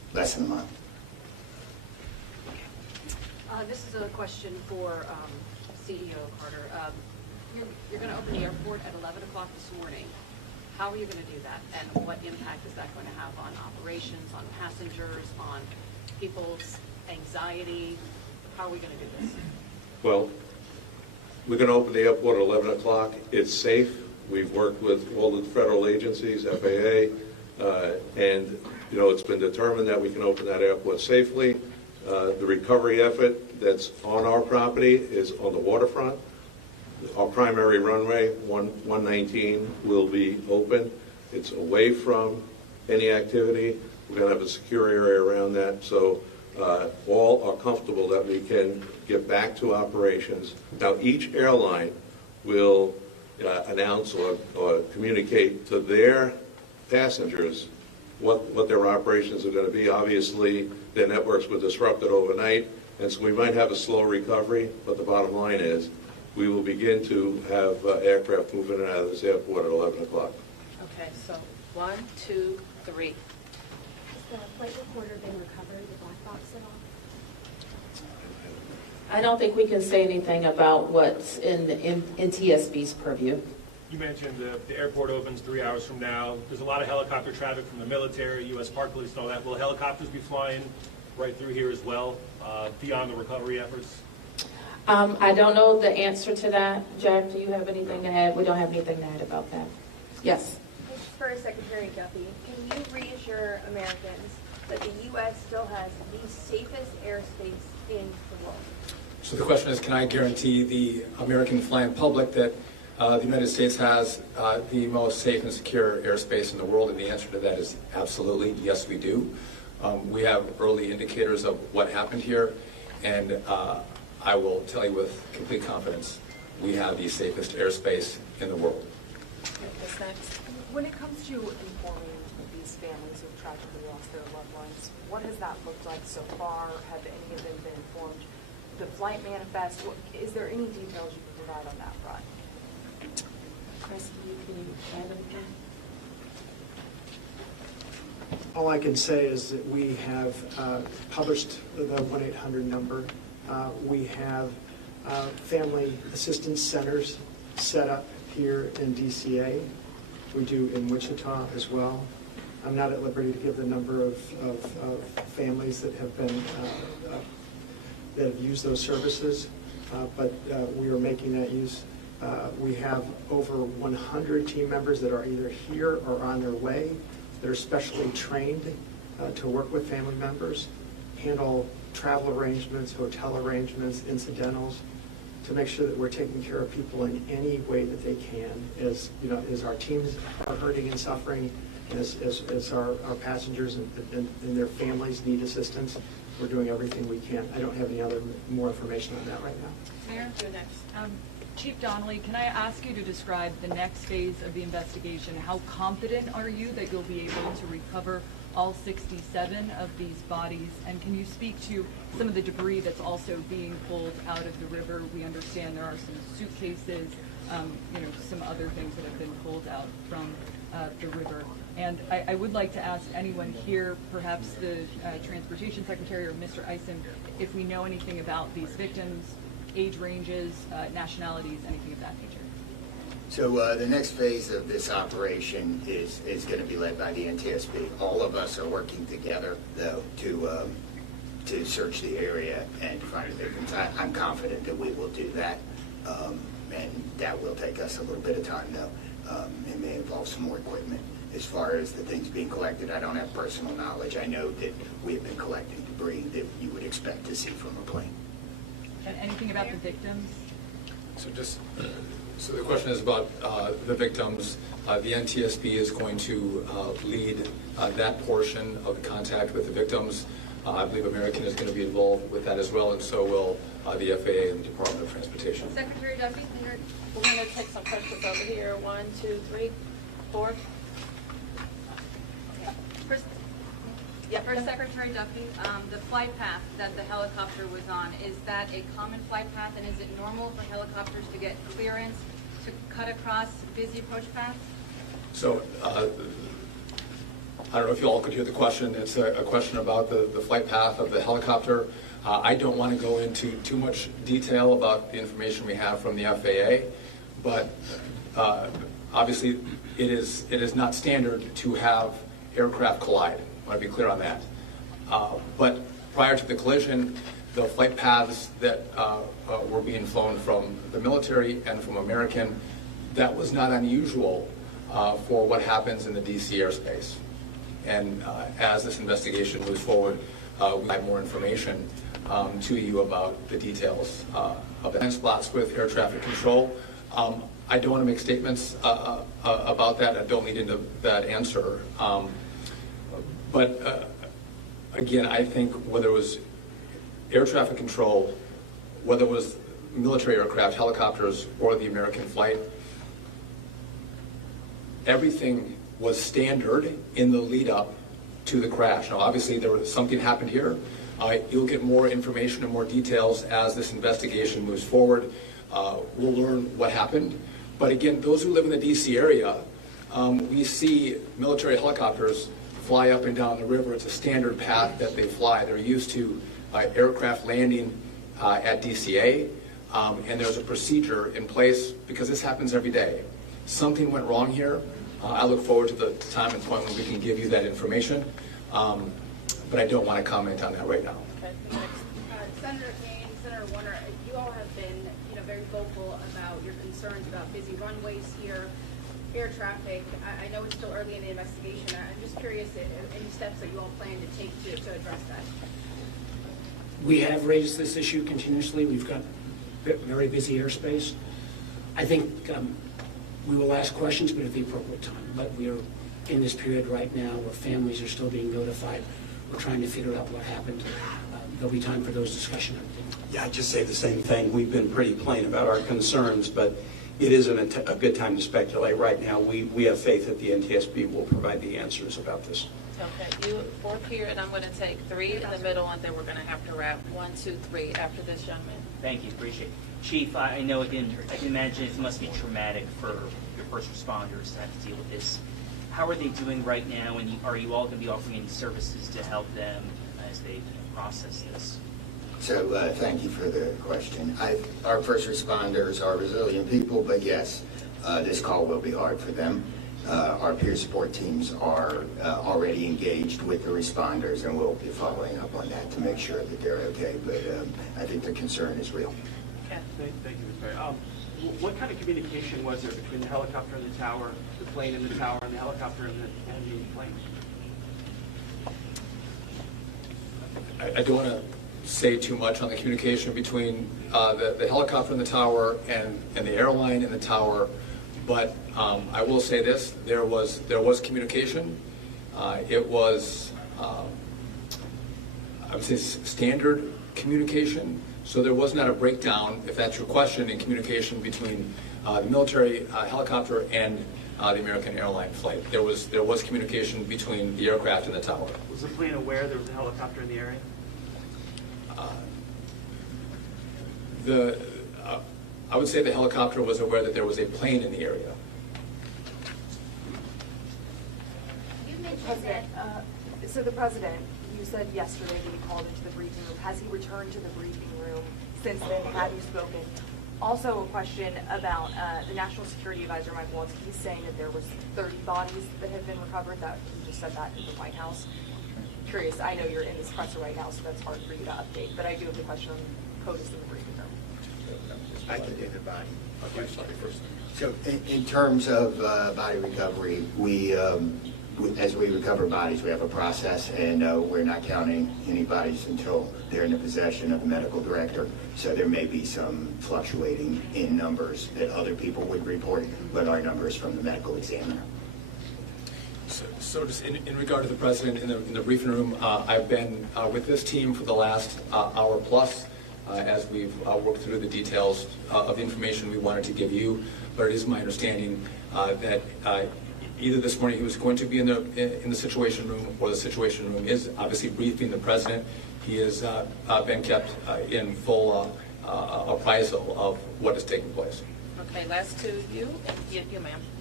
less than a month. This is a question for CEO Carter. You're going to open the airport at 11 o'clock this morning. How are you going to do that? And what impact is that going to have on operations, on passengers, on people's anxiety? How are we going to do this? Well, we're going to open the airport at 11 o'clock. It's safe. We've worked with all the federal agencies, FAA, and it's been determined that we can open that airport safely. The recovery effort that's on our property is on the waterfront. Our primary runway, 119, will be open. It's away from any activity. We're going to have a secure area around that, so all are comfortable that we can get back to operations. Now, each airline will announce or communicate to their passengers what their operations are going to be. Obviously, their networks were disrupted overnight, and so we might have a slow recovery, but the bottom line is we will begin to have aircraft moving in and out of this airport at 11 o'clock. Okay, so 1, 2, 3. Has the flight recorder been recovered, the black box at all? I don't think we can say anything about what's in TSB's purview. You mentioned the airport opens 3 hours from now. There's a lot of helicopter traffic from the military, U.S. Park Police, and all that. Will helicopters be flying right through here as well, beyond the recovery efforts? I don't know the answer to that. Jack, do you have anything to add? We don't have anything to add about that. Yes. This is for Secretary Duffy. Can you reassure Americans that the U.S. still has the safest airspace in the world? So the question is, can I guarantee the American flying public that the United States has the most safe and secure airspace in the world? And the answer to that is absolutely, yes, we do. We have early indicators of what happened here, and I will tell you with complete confidence, we have the safest airspace in the world. When it comes to informing these families who've tragically lost their loved ones, what has that looked like so far? Have any of them been informed? The flight manifest, is there any details you can provide on that front? Chris, can you add anything? All I can say is that we have published the 1-800 number. We have family assistance centers set up here in DCA. We do in Wichita as well. I'm not at liberty to give the number of families that have been that have used those services, but we are making that use. We have over 100 team members that are either here or on their way. They're specially trained to work with family members, handle travel arrangements, hotel arrangements, incidentals, to make sure that we're taking care of people in any way that they can. As our teams are hurting and suffering, as our passengers and their families need assistance, we're doing everything we can. I don't have any more information on that right now. Mayor? You're next. Chief Donnelly, can I ask you to describe the next phase of the investigation? How confident are you that you'll be able to recover all 67 of these bodies? And can you speak to some of the debris that's also being pulled out of the river? We understand there are some suitcases, some other things that have been pulled out from the river. And I would like to ask anyone here, perhaps the Transportation Secretary or Mr. Eisen, if we know anything about these victims, age ranges, nationalities, anything of that nature. So the next phase of this operation is going to be led by the NTSB. All of us are working together, though, to search the area and find the victims. I'm confident that we will do that, and that will take us a little bit of time, though. It may involve some more equipment. As far as the things being collected, I don't have personal knowledge. I know that we have been collecting debris that you would expect to see from a plane. And anything about the victims? So the question is about the victims. The NTSB is going to lead that portion of the contact with the victims. I believe American is going to be involved with that as well, and so will the FAA and the Department of Transportation. Secretary Duffy, we're going to take some questions over here. 1, 2, 3, 4. First, Secretary Duffy, the flight path that the helicopter was on, is that a common flight path, and is it normal for helicopters to get clearance to cut across busy approach paths? So I don't know if you all could hear the question. It's a question about the flight path of the helicopter. I don't want to go into too much detail about the information we have from the FAA, but obviously it is not standard to have aircraft collide. I want to be clear on that. But prior to the collision, the flight paths that were being flown from the military and from American, that was not unusual for what happens in the DC airspace. And as this investigation moves forward, we'll have more information to you about the details of the spots with air traffic control. I don't want to make statements about that. I don't lead into that answer. But again, I think whether it was air traffic control, whether it was military aircraft, helicopters, or the American flight, everything was standard in the lead up to the crash. Now, obviously, something happened here. You'll get more information and more details as this investigation moves forward. We'll learn what happened. But again, those who live in the DC area, we see military helicopters fly up and down the river. It's a standard path that they fly. They're used to aircraft landing at DCA, and there's a procedure in place because this happens every day. Something went wrong here. I look forward to the time and point when we can give you that information, but I don't want to comment on that right now. Senator Kane, Senator Warner, you all have been, very vocal about your concerns about busy runways here, air traffic. I know it's still early in the investigation. I'm just curious if any steps that you all plan to take to address that. We have raised this issue continuously. We've got very busy airspace. I think we will ask questions, but at the appropriate time. But we are in this period right now where families are still being notified. We're trying to figure out what happened. There'll be time for those discussions. Yeah, I'd just say the same thing. We've been pretty plain about our concerns, but it isn't a good time to speculate right now. We have faith that the NTSB will provide the answers about this. Okay, you fourth here, and I'm going to take 3 in the middle, and then we're going to have to wrap 1, 2, 3 after this young man. Thank you, appreciate it. Chief, I know I can imagine it must be traumatic for your first responders to have to deal with this. How are they doing right now, and are you all going to be offering any services to help them as they process this? So thank you for the question. Our first responders are resilient people, but yes, this call will be hard for them. Our peer support teams are already engaged with the responders, and we'll be following up on that to make sure that they're okay. But I think the concern is real. Okay. Thank you, Ms. Perry. What kind of communication was there between the helicopter and the tower, the plane and the tower, and the helicopter and the plane? I don't want to say too much on the communication between the helicopter and the tower and the airline and the tower, but I will say this: there was communication. It was I would say standard communication. So there was not a breakdown, if that's your question, in communication between the military helicopter and the American airline flight. There was communication between the aircraft and the tower. Was the plane aware there was a helicopter in the area? I would say the helicopter was aware that there was a plane in the area. President, so the president, you said yesterday that he called into the briefing room. Has he returned to the briefing room since then? Have you spoken? Also, a question about the National Security Advisor, Mike Waltz. He's saying that there was 30 bodies that have been recovered. That he just said that in the White House. Curious. I know you're in this presser right now, so that's hard for you to update. But I do have the question on CODIS in the briefing room. I can do the body. Okay, sorry. So in terms of body recovery, as we recover bodies, we have a process, and we're not counting any bodies until they're in the possession of the medical director. So there may be some fluctuating in numbers that other people would report, but our numbers from the medical examiner. So just in regard to the president in the briefing room, I've been with this team for the last hour plus as we've worked through the details of the information we wanted to give you. But it is my understanding that either this morning he was going to be in the Situation Room, or the Situation Room is obviously briefing the president. He has been kept in full appraisal of what is taking place. Okay, last 2, you and you, ma'am.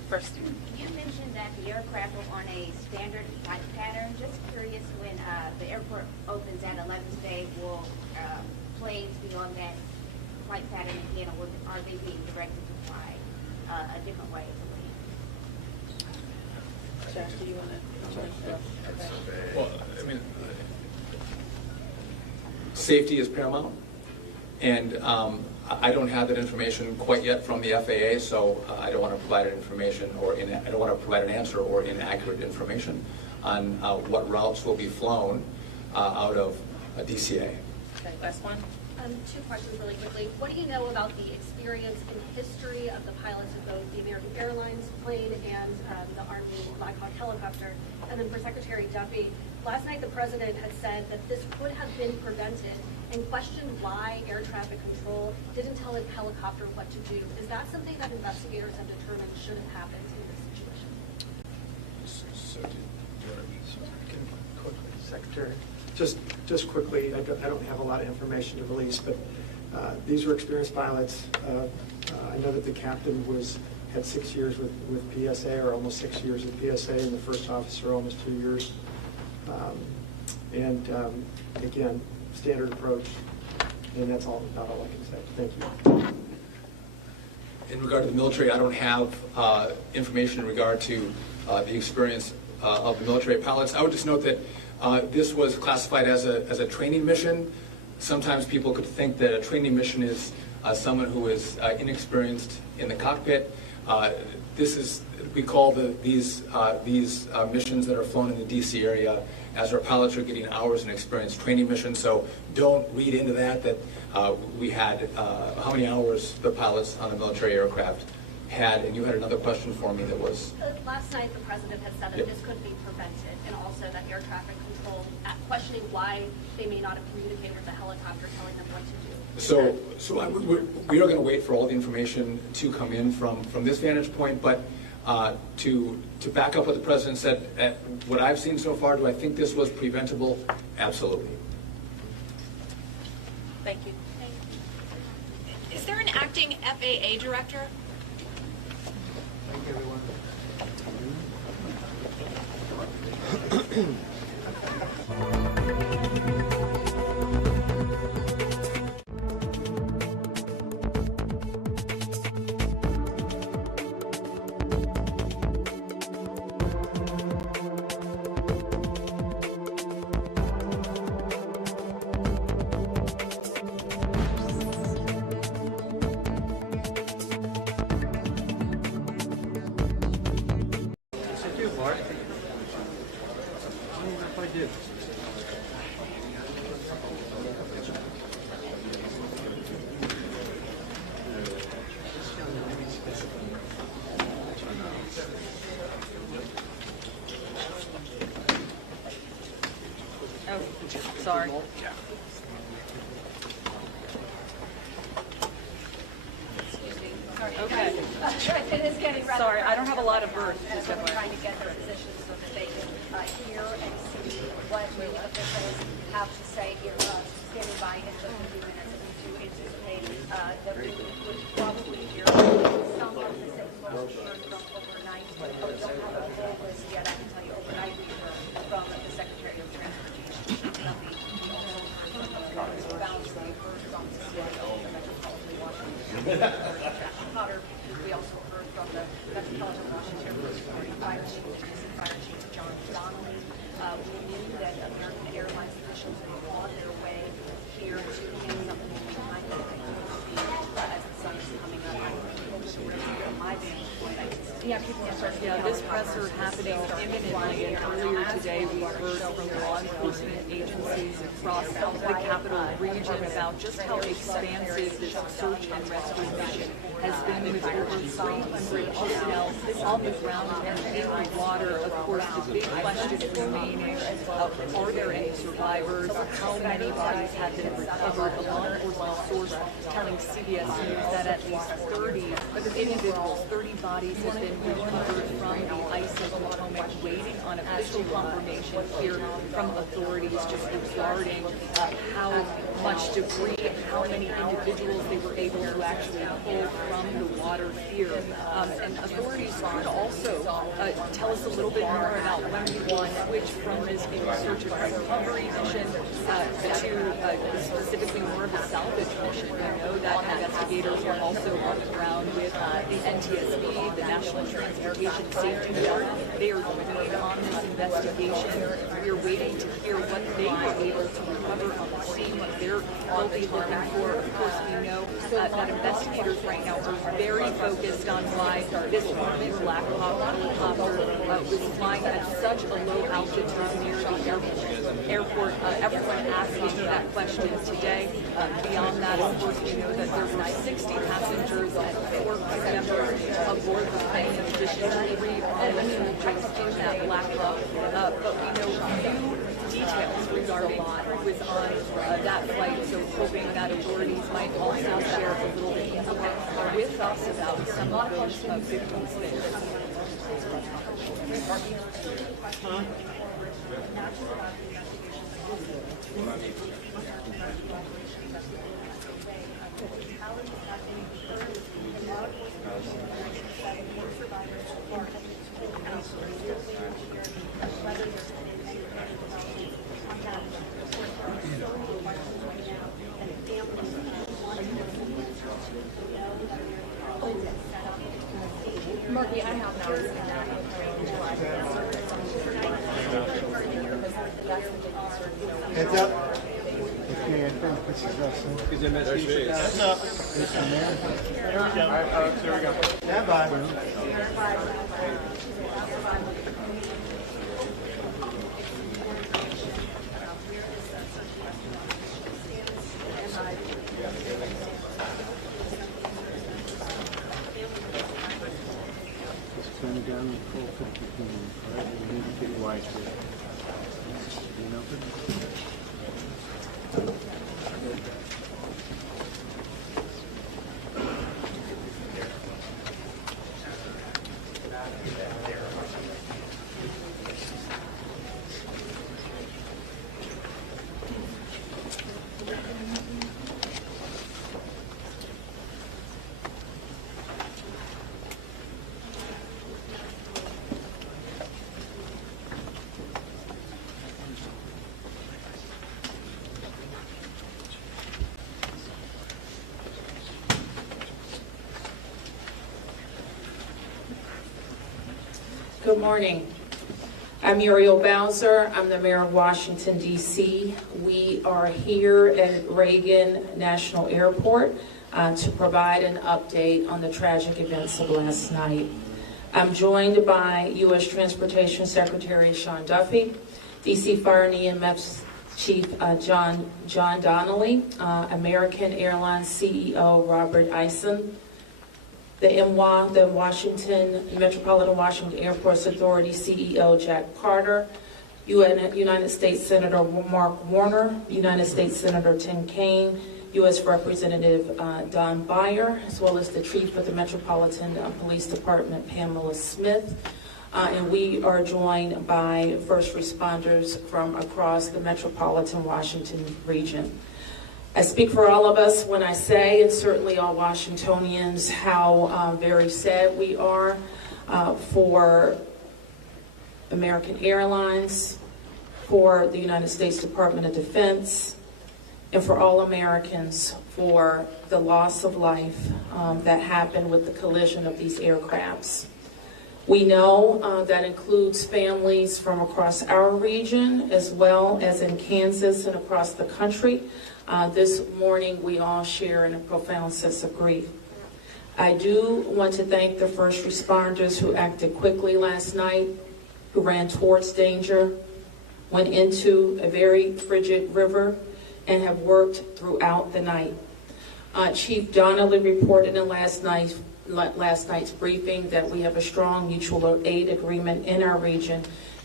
first. You mentioned that the aircraft were on a standard flight pattern. Just curious, when the airport opens at 11 today, will planes be on that flight pattern again, or are they being directed to fly a different way? Josh, do you want to? Well, I mean, safety is paramount, and I don't have that information quite yet from the FAA, so I don't want to provide information I don't want to provide an answer or inaccurate information on what routes will be flown out of DCA. Okay, last one. Two questions really quickly. What do you know about the experience and history of the pilots of both the American Airlines plane and the Army Black Hawk helicopter? And then for Secretary Duffy, last night the President had said that this could have been prevented and questioned why air traffic control didn't tell a helicopter what to do. Is that something that investigators have determined should have happened in this situation? Secretary, just quickly, I don't have a lot of information to release, but these were experienced pilots. I know that the captain had 6 years with PSA, or almost 6 years at PSA, and the first officer almost 2 years. Again, standard approach, and that's about all I can say. Thank you. In regard to the military, I don't have information in regard to the experience of the military pilots. I would just note that this was classified as a training mission. Sometimes people could think that a training mission is someone who is inexperienced in the cockpit. We call these missions that are flown in the DC area as our pilots are getting hours in experience training missions. So don't read into that we had how many hours the pilots on the military aircraft had. And you had another question for me that was? Last night the President had said that this could be prevented, and also that air traffic control, questioning why they may not have communicated with the helicopter telling them what to do. So we are going to wait for all the information to come in from this vantage point, but to back up what the President said, what I've seen so far, do I think this was preventable? Absolutely. Thank you. Is there an acting FAA director? Thank you, everyone. Sorry. Okay. It is getting rather. Sorry, I don't have a lot of birth. So we're trying to get their positions so that they can hear and see what the officials have to say here, standing by in just a few minutes. And we do anticipate that we would probably hear some of the things that we heard from overnight. But we don't have a full list yet. I can tell you overnight we heard from the Secretary of Transportation. Potter. We also heard from the Metropolitan Washington Fire Chief, Fire Chief John Donnelly. We knew that American Airlines officials were on their way here to hand something behind them. As the sun is coming up, my Yeah, this presser happening imminently, and earlier today we heard from law enforcement agencies across the capital region about just how expansive this search and rescue mission has been, with over 300 personnel on the ground and in the water. Of course, the big question remaining Are there any survivors? How many bodies have been recovered? A law enforcement source telling CBS News that at least 30 individuals, 30 bodies have been recovered from the ice of Potomac, waiting on official confirmation here from authorities just regarding how much debris, how many individuals they were able to actually pull from the water here. And authorities could also tell us a little bit more about when one switched from this being a search and recovery mission to specifically more of a salvage mission. I know that investigators are also on the ground with the NTSB, the National Transportation Safety Board. They are the lead on this investigation. We're waiting to hear what they were able to recover on the scene, what they'll be looking for. Of course, we know that investigators right now are very focused on why this morning Black Hawk helicopter was flying at such a low altitude near the airport. Everyone asking that question today. Beyond that, of course, we know that there were 60 passengers and 4 crew members aboard the plane, in addition to 3 soldiers in that Black Hawk. But we know few details regarding who was on that flight, so hoping that authorities might also share a little bit more with us about some of those victims there. Marky, I have not seen that. Heads up. Okay, this is investigation. Heads up. There we go. There we go. Stand by. Turn down the full 50 pounds, right? We need to get wide here. You know Good morning. I'm Muriel Bowser. I'm the Mayor of Washington, D.C. We are here at Reagan National Airport to provide an update on the tragic events of last night. I'm joined by U.S. Transportation Secretary Sean Duffy, D.C. Fire and EMS Chief John Donnelly, American Airlines CEO Robert Eisen, the MWA, the Metropolitan Washington Airports Authority CEO Jack Carter, United States Senator Mark Warner, United States Senator Tim Kaine, U.S. Representative Don Beyer, as well as the Chief of the Metropolitan Police Department, Pamela Smith. And we are joined by first responders from across the Metropolitan Washington region. I speak for all of us when I say, and certainly all Washingtonians, how very sad we are for American Airlines, for the United States Department of Defense, and for all Americans for the loss of life that happened with the collision of these aircrafts. We know that includes families from across our region, as well as in Kansas and across the country. This morning, we all share in a profound sense of grief. I do want to thank the first responders who acted quickly last night, who ran towards danger, went into a very frigid river, and have worked throughout the night. Chief Donnelly reported in last night's briefing that we have a strong mutual aid agreement in our region,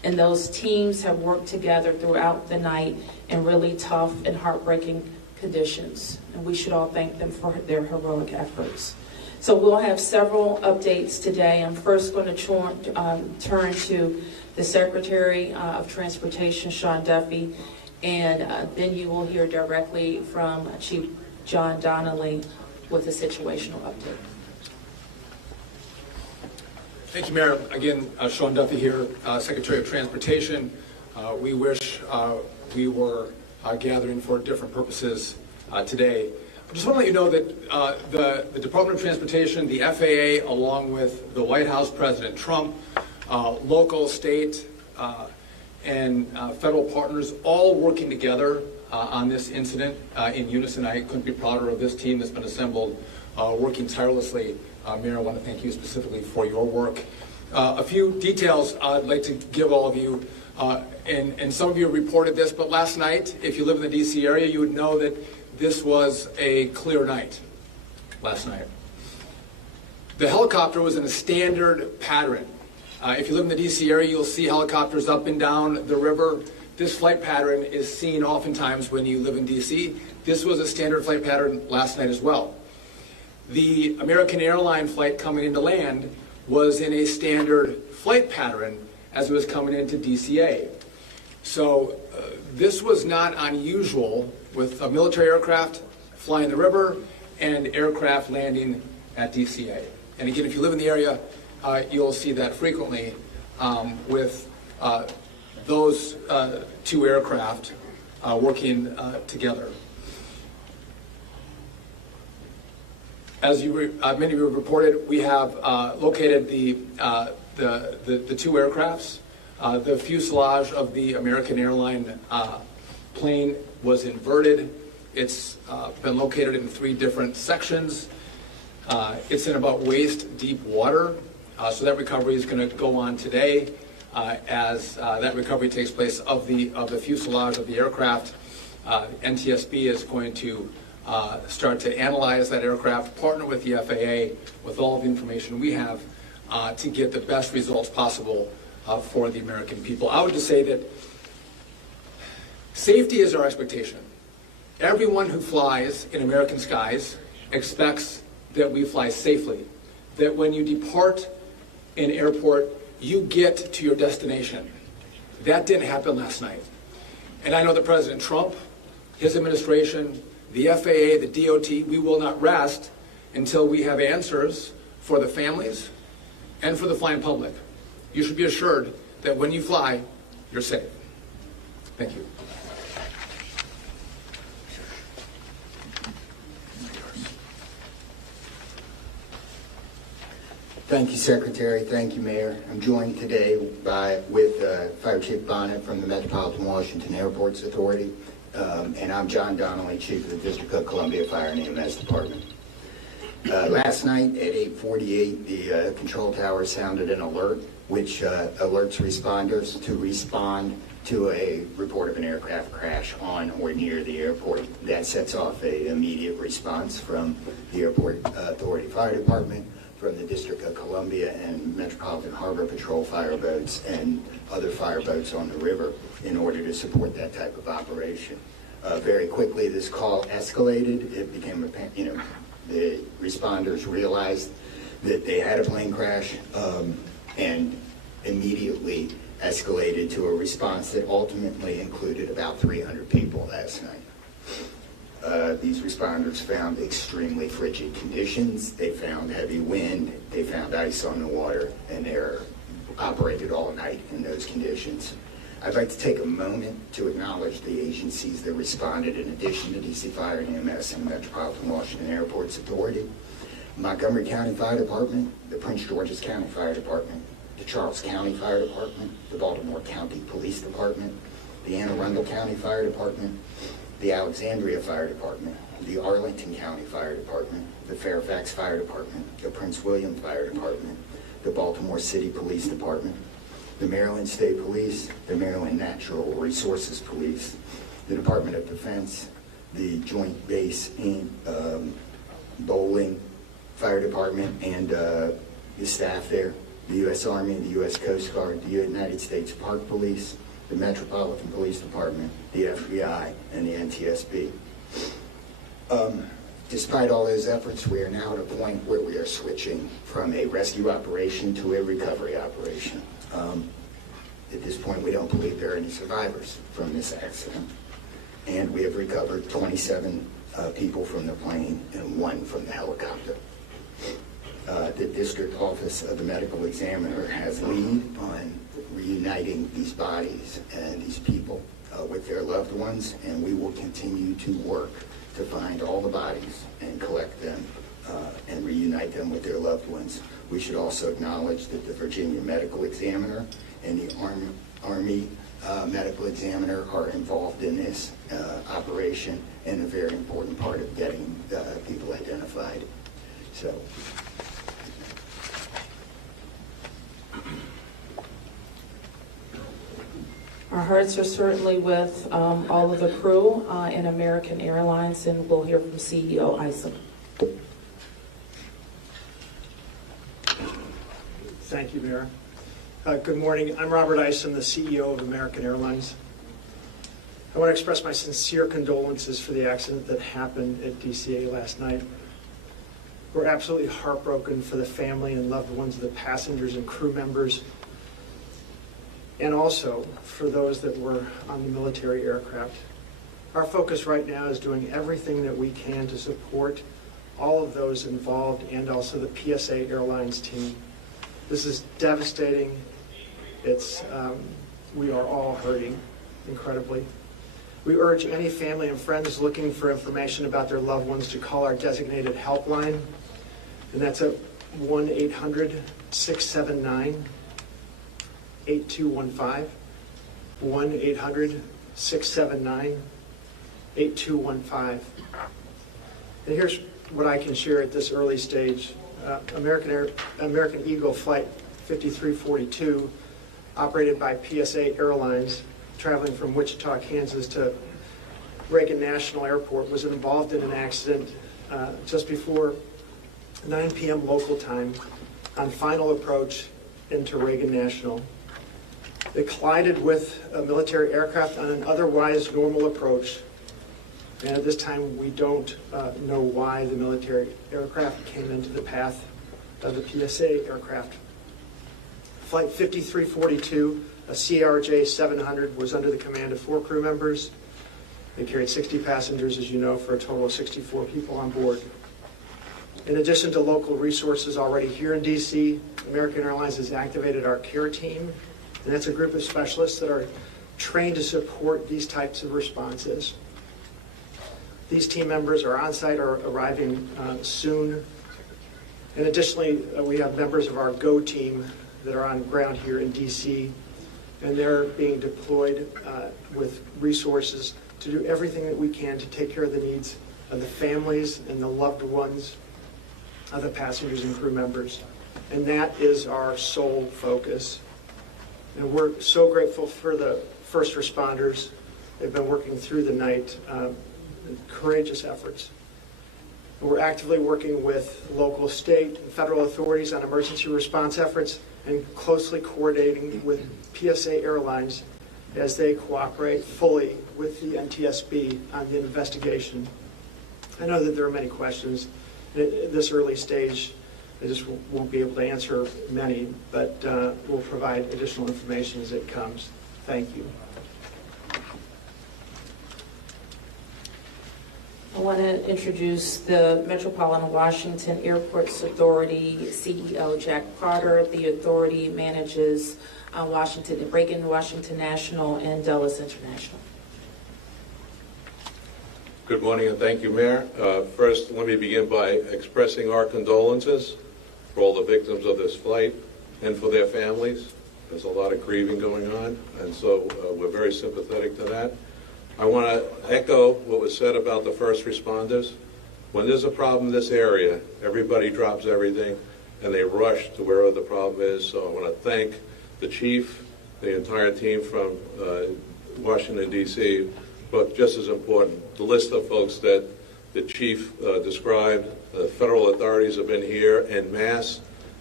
And those teams have worked together throughout the night in really tough and heartbreaking conditions. And we should all thank them for their heroic efforts. So we'll have several updates today. I'm first going to turn to the Secretary of Transportation, Sean Duffy, and then you will hear directly from Chief John Donnelly with a situational update. Thank you, Mayor. Again, Sean Duffy here, Secretary of Transportation. We wish we were gathering for different purposes today. I just want to let you know that the Department of Transportation, the FAA, along with the White House, President Trump, local, state, and federal partners, all working together on this incident in unison. I couldn't be prouder of this team that's been assembled, working tirelessly. Mayor, I want to thank you specifically for your work. A few details I'd like to give all of you, and some of you reported this, but last night, if you live in the D.C. area, you would know that this was a clear night last night. The helicopter was in a standard pattern. If you live in the D.C. area, you'll see helicopters up and down the river. This flight pattern is seen oftentimes when you live in D.C. This was a standard flight pattern last night as well. The American airline flight coming into land was in a standard flight pattern as it was coming into DCA. So this was not unusual with a military aircraft flying the river and aircraft landing at DCA. And again, if you live in the area, you'll see that frequently with those two aircraft working together. As many of you have reported, we have located the two aircrafts. The fuselage of the American airline plane was inverted. It's been located in 3 different sections. It's in about waist deep water, so that recovery is going to go on today as that recovery takes place of the fuselage of the aircraft. NTSB is going to start to analyze that aircraft, partner with the FAA with all the information we have to get the best results possible for the American people. I would just say that safety is our expectation. Everyone who flies in American skies expects that we fly safely, that when you depart an airport, you get to your destination. That didn't happen last night. And I know that President Trump, his administration, the FAA, the DOT, we will not rest until we have answers for the families and for the flying public. You should be assured that when you fly, you're safe. Thank you. Thank you, Secretary. Thank you, Mayor. I'm joined today with Fire Chief Bonnet from the Metropolitan Washington Airports Authority, and I'm John Donnelly, Chief of the District of Columbia Fire and EMS Department. Last night at 8:48, the control tower sounded an alert, which alerts responders to respond to a report of an aircraft crash on or near the airport. That sets off an immediate response from the Airport Authority Fire Department, from the District of Columbia and Metropolitan Harbor Patrol fire boats and other fire boats on the river in order to support that type of operation. Very quickly, this call escalated. It became the responders realized that they had a plane crash and immediately escalated to a response that ultimately included about 300 people last night. These responders found extremely frigid conditions. They found heavy wind. They found ice on the water, and they're operated all night in those conditions. I'd like to take a moment to acknowledge the agencies that responded in addition to DC Fire and EMS and the Metropolitan Washington Airports Authority. Montgomery County Fire Department, the Prince George's County Fire Department, the Charles County Fire Department, the Baltimore County Police Department, the Anne Arundel County Fire Department, the Alexandria Fire Department, the Arlington County Fire Department, the Fairfax Fire Department, the Prince William Fire Department, the Baltimore City Police Department, the Maryland State Police, the Maryland Natural Resources Police, the Department of Defense, the Joint Base in Bowling Fire Department and the staff there, the U.S. Army, the U.S. Coast Guard, the United States Park Police, the Metropolitan Police Department, the FBI, and the NTSB. Despite all those efforts, we are now at a point where we are switching from a rescue operation to a recovery operation. At this point, we don't believe there are any survivors from this accident. And we have recovered 27 people from the plane and 1 from the helicopter. The District Office of the Medical Examiner has lead on reuniting these bodies and these people with their loved ones, and we will continue to work to find all the bodies and collect them and reunite them with their loved ones. We should also acknowledge that the Virginia Medical Examiner and the Army Medical Examiner are involved in this operation and a very important part of getting people identified. So. Our hearts are certainly with all of the crew in American Airlines, and we'll hear from CEO Isom. Thank you, Mayor. Good morning. I'm Robert Isom, the CEO of American Airlines. I want to express my sincere condolences for the accident that happened at DCA last night. We're absolutely heartbroken for the family and loved ones of the passengers and crew members, and also for those that were on the military aircraft. Our focus right now is doing everything that we can to support all of those involved and also the PSA Airlines team. This is devastating. We are all hurting incredibly. We urge any family and friends looking for information about their loved ones to call our designated helpline, and that's at 1-800-679-8215, 1-800-679-8215. And here's what I can share at this early stage. American Eagle Flight 5342, operated by PSA Airlines, traveling from Wichita, Kansas to Reagan National Airport, was involved in an accident just before 9 p.m. local time on final approach into Reagan National. It collided with a military aircraft on an otherwise normal approach, and at this time we don't know why the military aircraft came into the path of the PSA aircraft. Flight 5342, a CRJ 700, was under the command of 4 crew members. They carried 60 passengers, as you know, for a total of 64 people on board. In addition to local resources already here in DC, American Airlines has activated our care team, and that's a group of specialists that are trained to support these types of responses. These team members are on site or arriving soon. And additionally, we have members of our GO team that are on ground here in DC, and they're being deployed with resources to do everything that we can to take care of the needs of the families and the loved ones of the passengers and crew members. And that is our sole focus. And we're so grateful for the first responders. They've been working through the night, courageous efforts. We're actively working with local, state, and federal authorities on emergency response efforts and closely coordinating with PSA Airlines as they cooperate fully with the NTSB on the investigation. I know that there are many questions at this early stage. I just won't be able to answer many, but we'll provide additional information as it comes. Thank you. I want to introduce the Metropolitan Washington Airports Authority CEO, Jack Carter. The authority manages Reagan Washington National and Dulles International. Good morning and thank you, Mayor. First, let me begin by expressing our condolences for all the victims of this flight and for their families. There's a lot of grieving going on, and so we're very sympathetic to that. I want to echo what was said about the first responders. When there's a problem in this area, everybody drops everything and they rush to wherever the problem is. So I want to thank the chief, the entire team from Washington, D.C., but just as important, the list of folks that the chief described. The federal authorities have been here en masse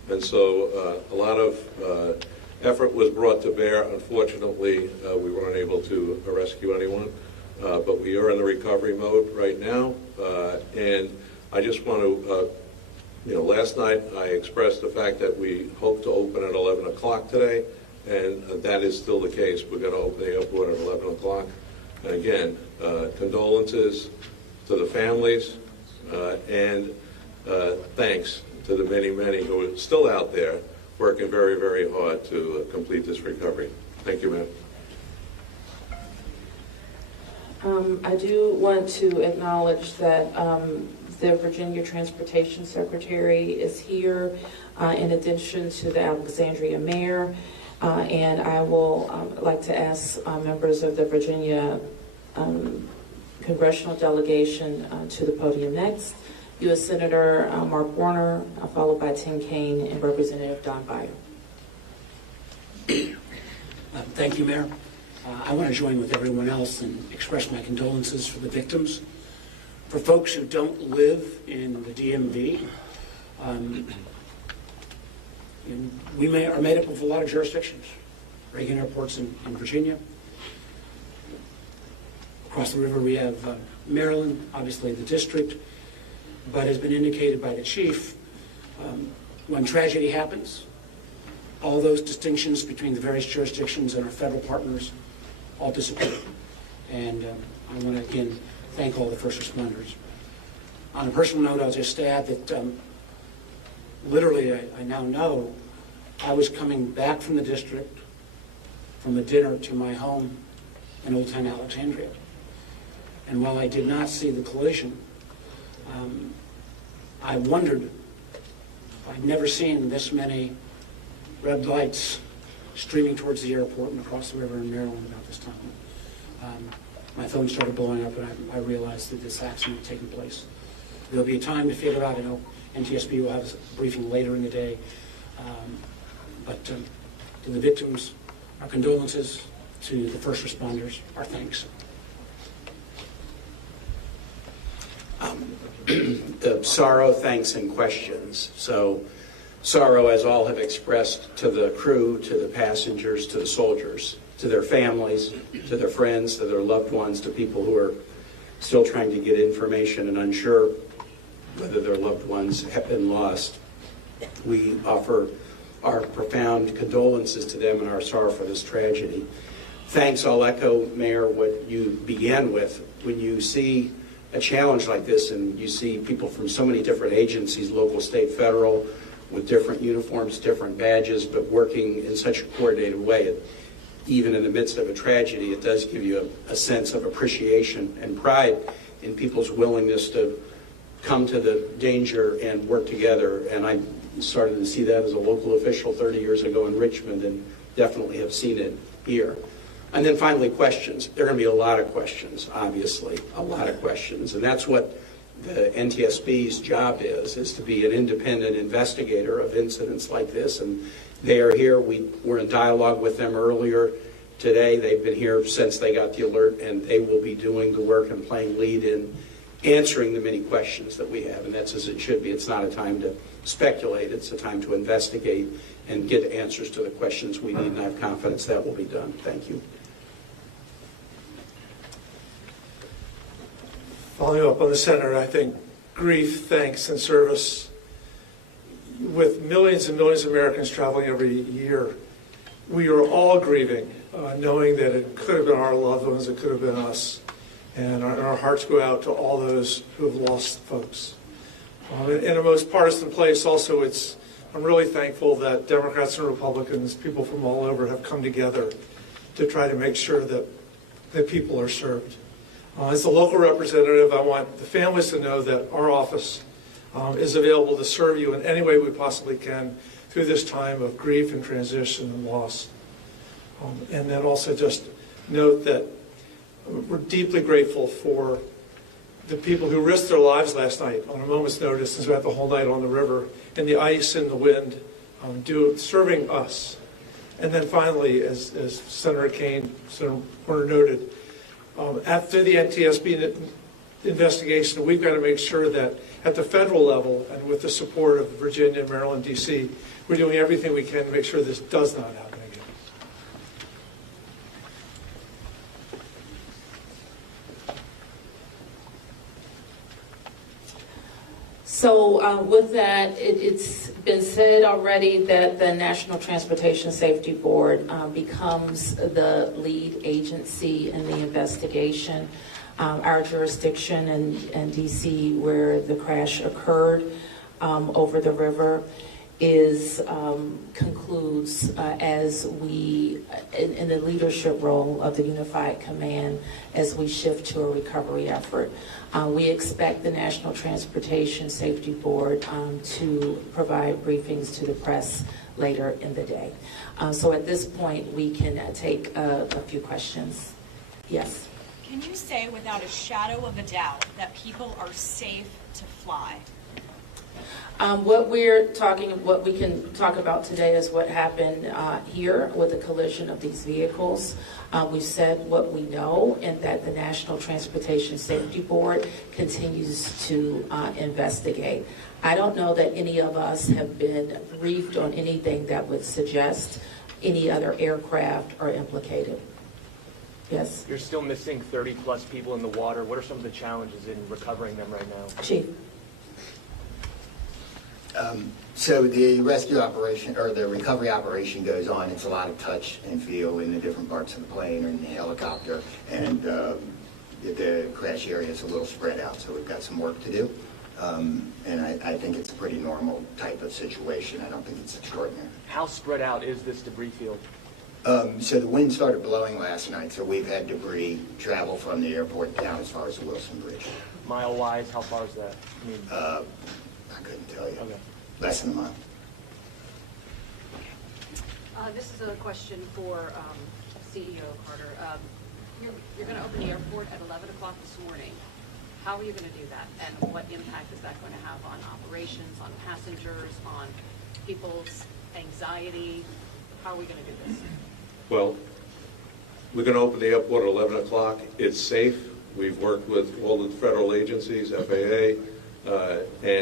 And so a lot of effort was brought to bear. Unfortunately, we weren't able to rescue anyone, but we are in the recovery mode right now. And I just want to, last night I expressed the fact that we hope to open at 11 o'clock today, and that is still the case. We're going to open the airport at 11 o'clock. And again, condolences to the families, and thanks to the many, many who are still out there working very, very hard to complete this recovery. Thank you, ma'am. I do want to acknowledge that the Virginia Transportation Secretary is here, in addition to the Alexandria Mayor, and I will like to ask members of the Virginia congressional delegation to the podium next. U.S. Senator Mark Warner, followed by Tim Kaine and Representative Don Beyer. Thank you, Mayor. I want to join with everyone else and express my condolences for the victims. For folks who don't live in the DMV, we are made up of a lot of jurisdictions. Reagan Airport's in Virginia. Across the river we have Maryland, obviously the district, but has been indicated by the chief, when tragedy happens, all those distinctions between the various jurisdictions and our federal partners all disappear. And I want to again thank all the first responders. On a personal note, I'll just add that literally I now know I was coming back from the district from a dinner to my home in Old Town Alexandria. And while I did not see the collision, I wondered, I'd never seen this many red lights streaming towards the airport and across the river in Maryland about this time. My phone started blowing up, and I realized that this accident had taken place. There'll be time to figure out. I know NTSB will have a briefing later in the day. But to the victims, our condolences. To the first responders, our thanks. Sorrow, thanks, and questions. So sorrow, as all have expressed, to the crew, to the passengers, to the soldiers, to their families, to their friends, to their loved ones, to people who are still trying to get information and unsure whether their loved ones have been lost. We offer our profound condolences to them and our sorrow for this tragedy. Thanks, I'll echo, Mayor, what you began with. When you see a challenge like this and you see people from so many different agencies, local, state, federal, with different uniforms, different badges, but working in such a coordinated way, even in the midst of a tragedy, it does give you a sense of appreciation and pride in people's willingness to come to the danger and work together. And I started to see that as a local official 30 years ago in Richmond, and definitely have seen it here. And then finally, questions. There are going to be a lot of questions, obviously, a lot of questions. And that's what the NTSB's job is to be an independent investigator of incidents like this. And they are here. We were in dialogue with them earlier today. They've been here since they got the alert, and they will be doing the work and playing lead in answering the many questions that we have. And that's as it should be. It's not a time to speculate. It's a time to investigate and get answers to the questions we need, and I have confidence that will be done. Thank you. Following up on the Senator, I think grief, thanks, and service, with millions and millions of Americans traveling every year, we are all grieving, knowing that it could have been our loved ones, it could have been us. And our hearts go out to all those who have lost folks. In a most partisan place also, I'm really thankful that Democrats and Republicans, people from all over, have come together to try to make sure that people are served. As a local representative, I want the families to know that our office is available to serve you in any way we possibly can through this time of grief and transition and loss. And then also just note that we're deeply grateful for the people who risked their lives last night on a moment's notice and spent the whole night on the river in the ice and the wind, serving us. And then finally, as Senator Kaine, Senator Warner noted, after the NTSB investigation. We've got to make sure that at the federal level and with the support of Virginia, Maryland, D.C., we're doing everything we can to make sure this does not happen again. So with that, it's been said already that the National Transportation Safety Board becomes the lead agency in the investigation. Our jurisdiction in D.C., where the crash occurred over the river, concludes as we, in the leadership role of the Unified Command, as we shift to a recovery effort. We expect the National Transportation Safety Board to provide briefings to the press later in the day. So at this point, we can take a few questions. Yes? Can you say without a shadow of a doubt that people are safe to fly? What we can talk about today is what happened here with the collision of these vehicles. We've said what we know, and that the National Transportation Safety Board continues to investigate. I don't know that any of us have been briefed on anything that would suggest any other aircraft are implicated. Yes? You're still missing 30-plus people in the water. What are some of the challenges in recovering them right now? Chief. So the rescue operation, or the recovery operation goes on. It's a lot of touch and feel in the different parts of the plane or in the helicopter, and the crash area is a little spread out, so we've got some work to do. And I think it's a pretty normal type of situation. I don't think it's extraordinary. How spread out is this debris field? So the wind started blowing last night, so we've had debris travel from the airport down as far as the Wilson Bridge. Mile-wise, how far is that? I couldn't tell you. Okay. Less than a mile. This is a question for CEO Carter. You're going to open the airport at 11 o'clock this morning. How are you going to do that? And what impact is that going to have on operations, on passengers, on people's anxiety? How are we going to do this? Well, we're going to open the airport at 11 o'clock. It's safe. We've worked with all the federal agencies, FAA, and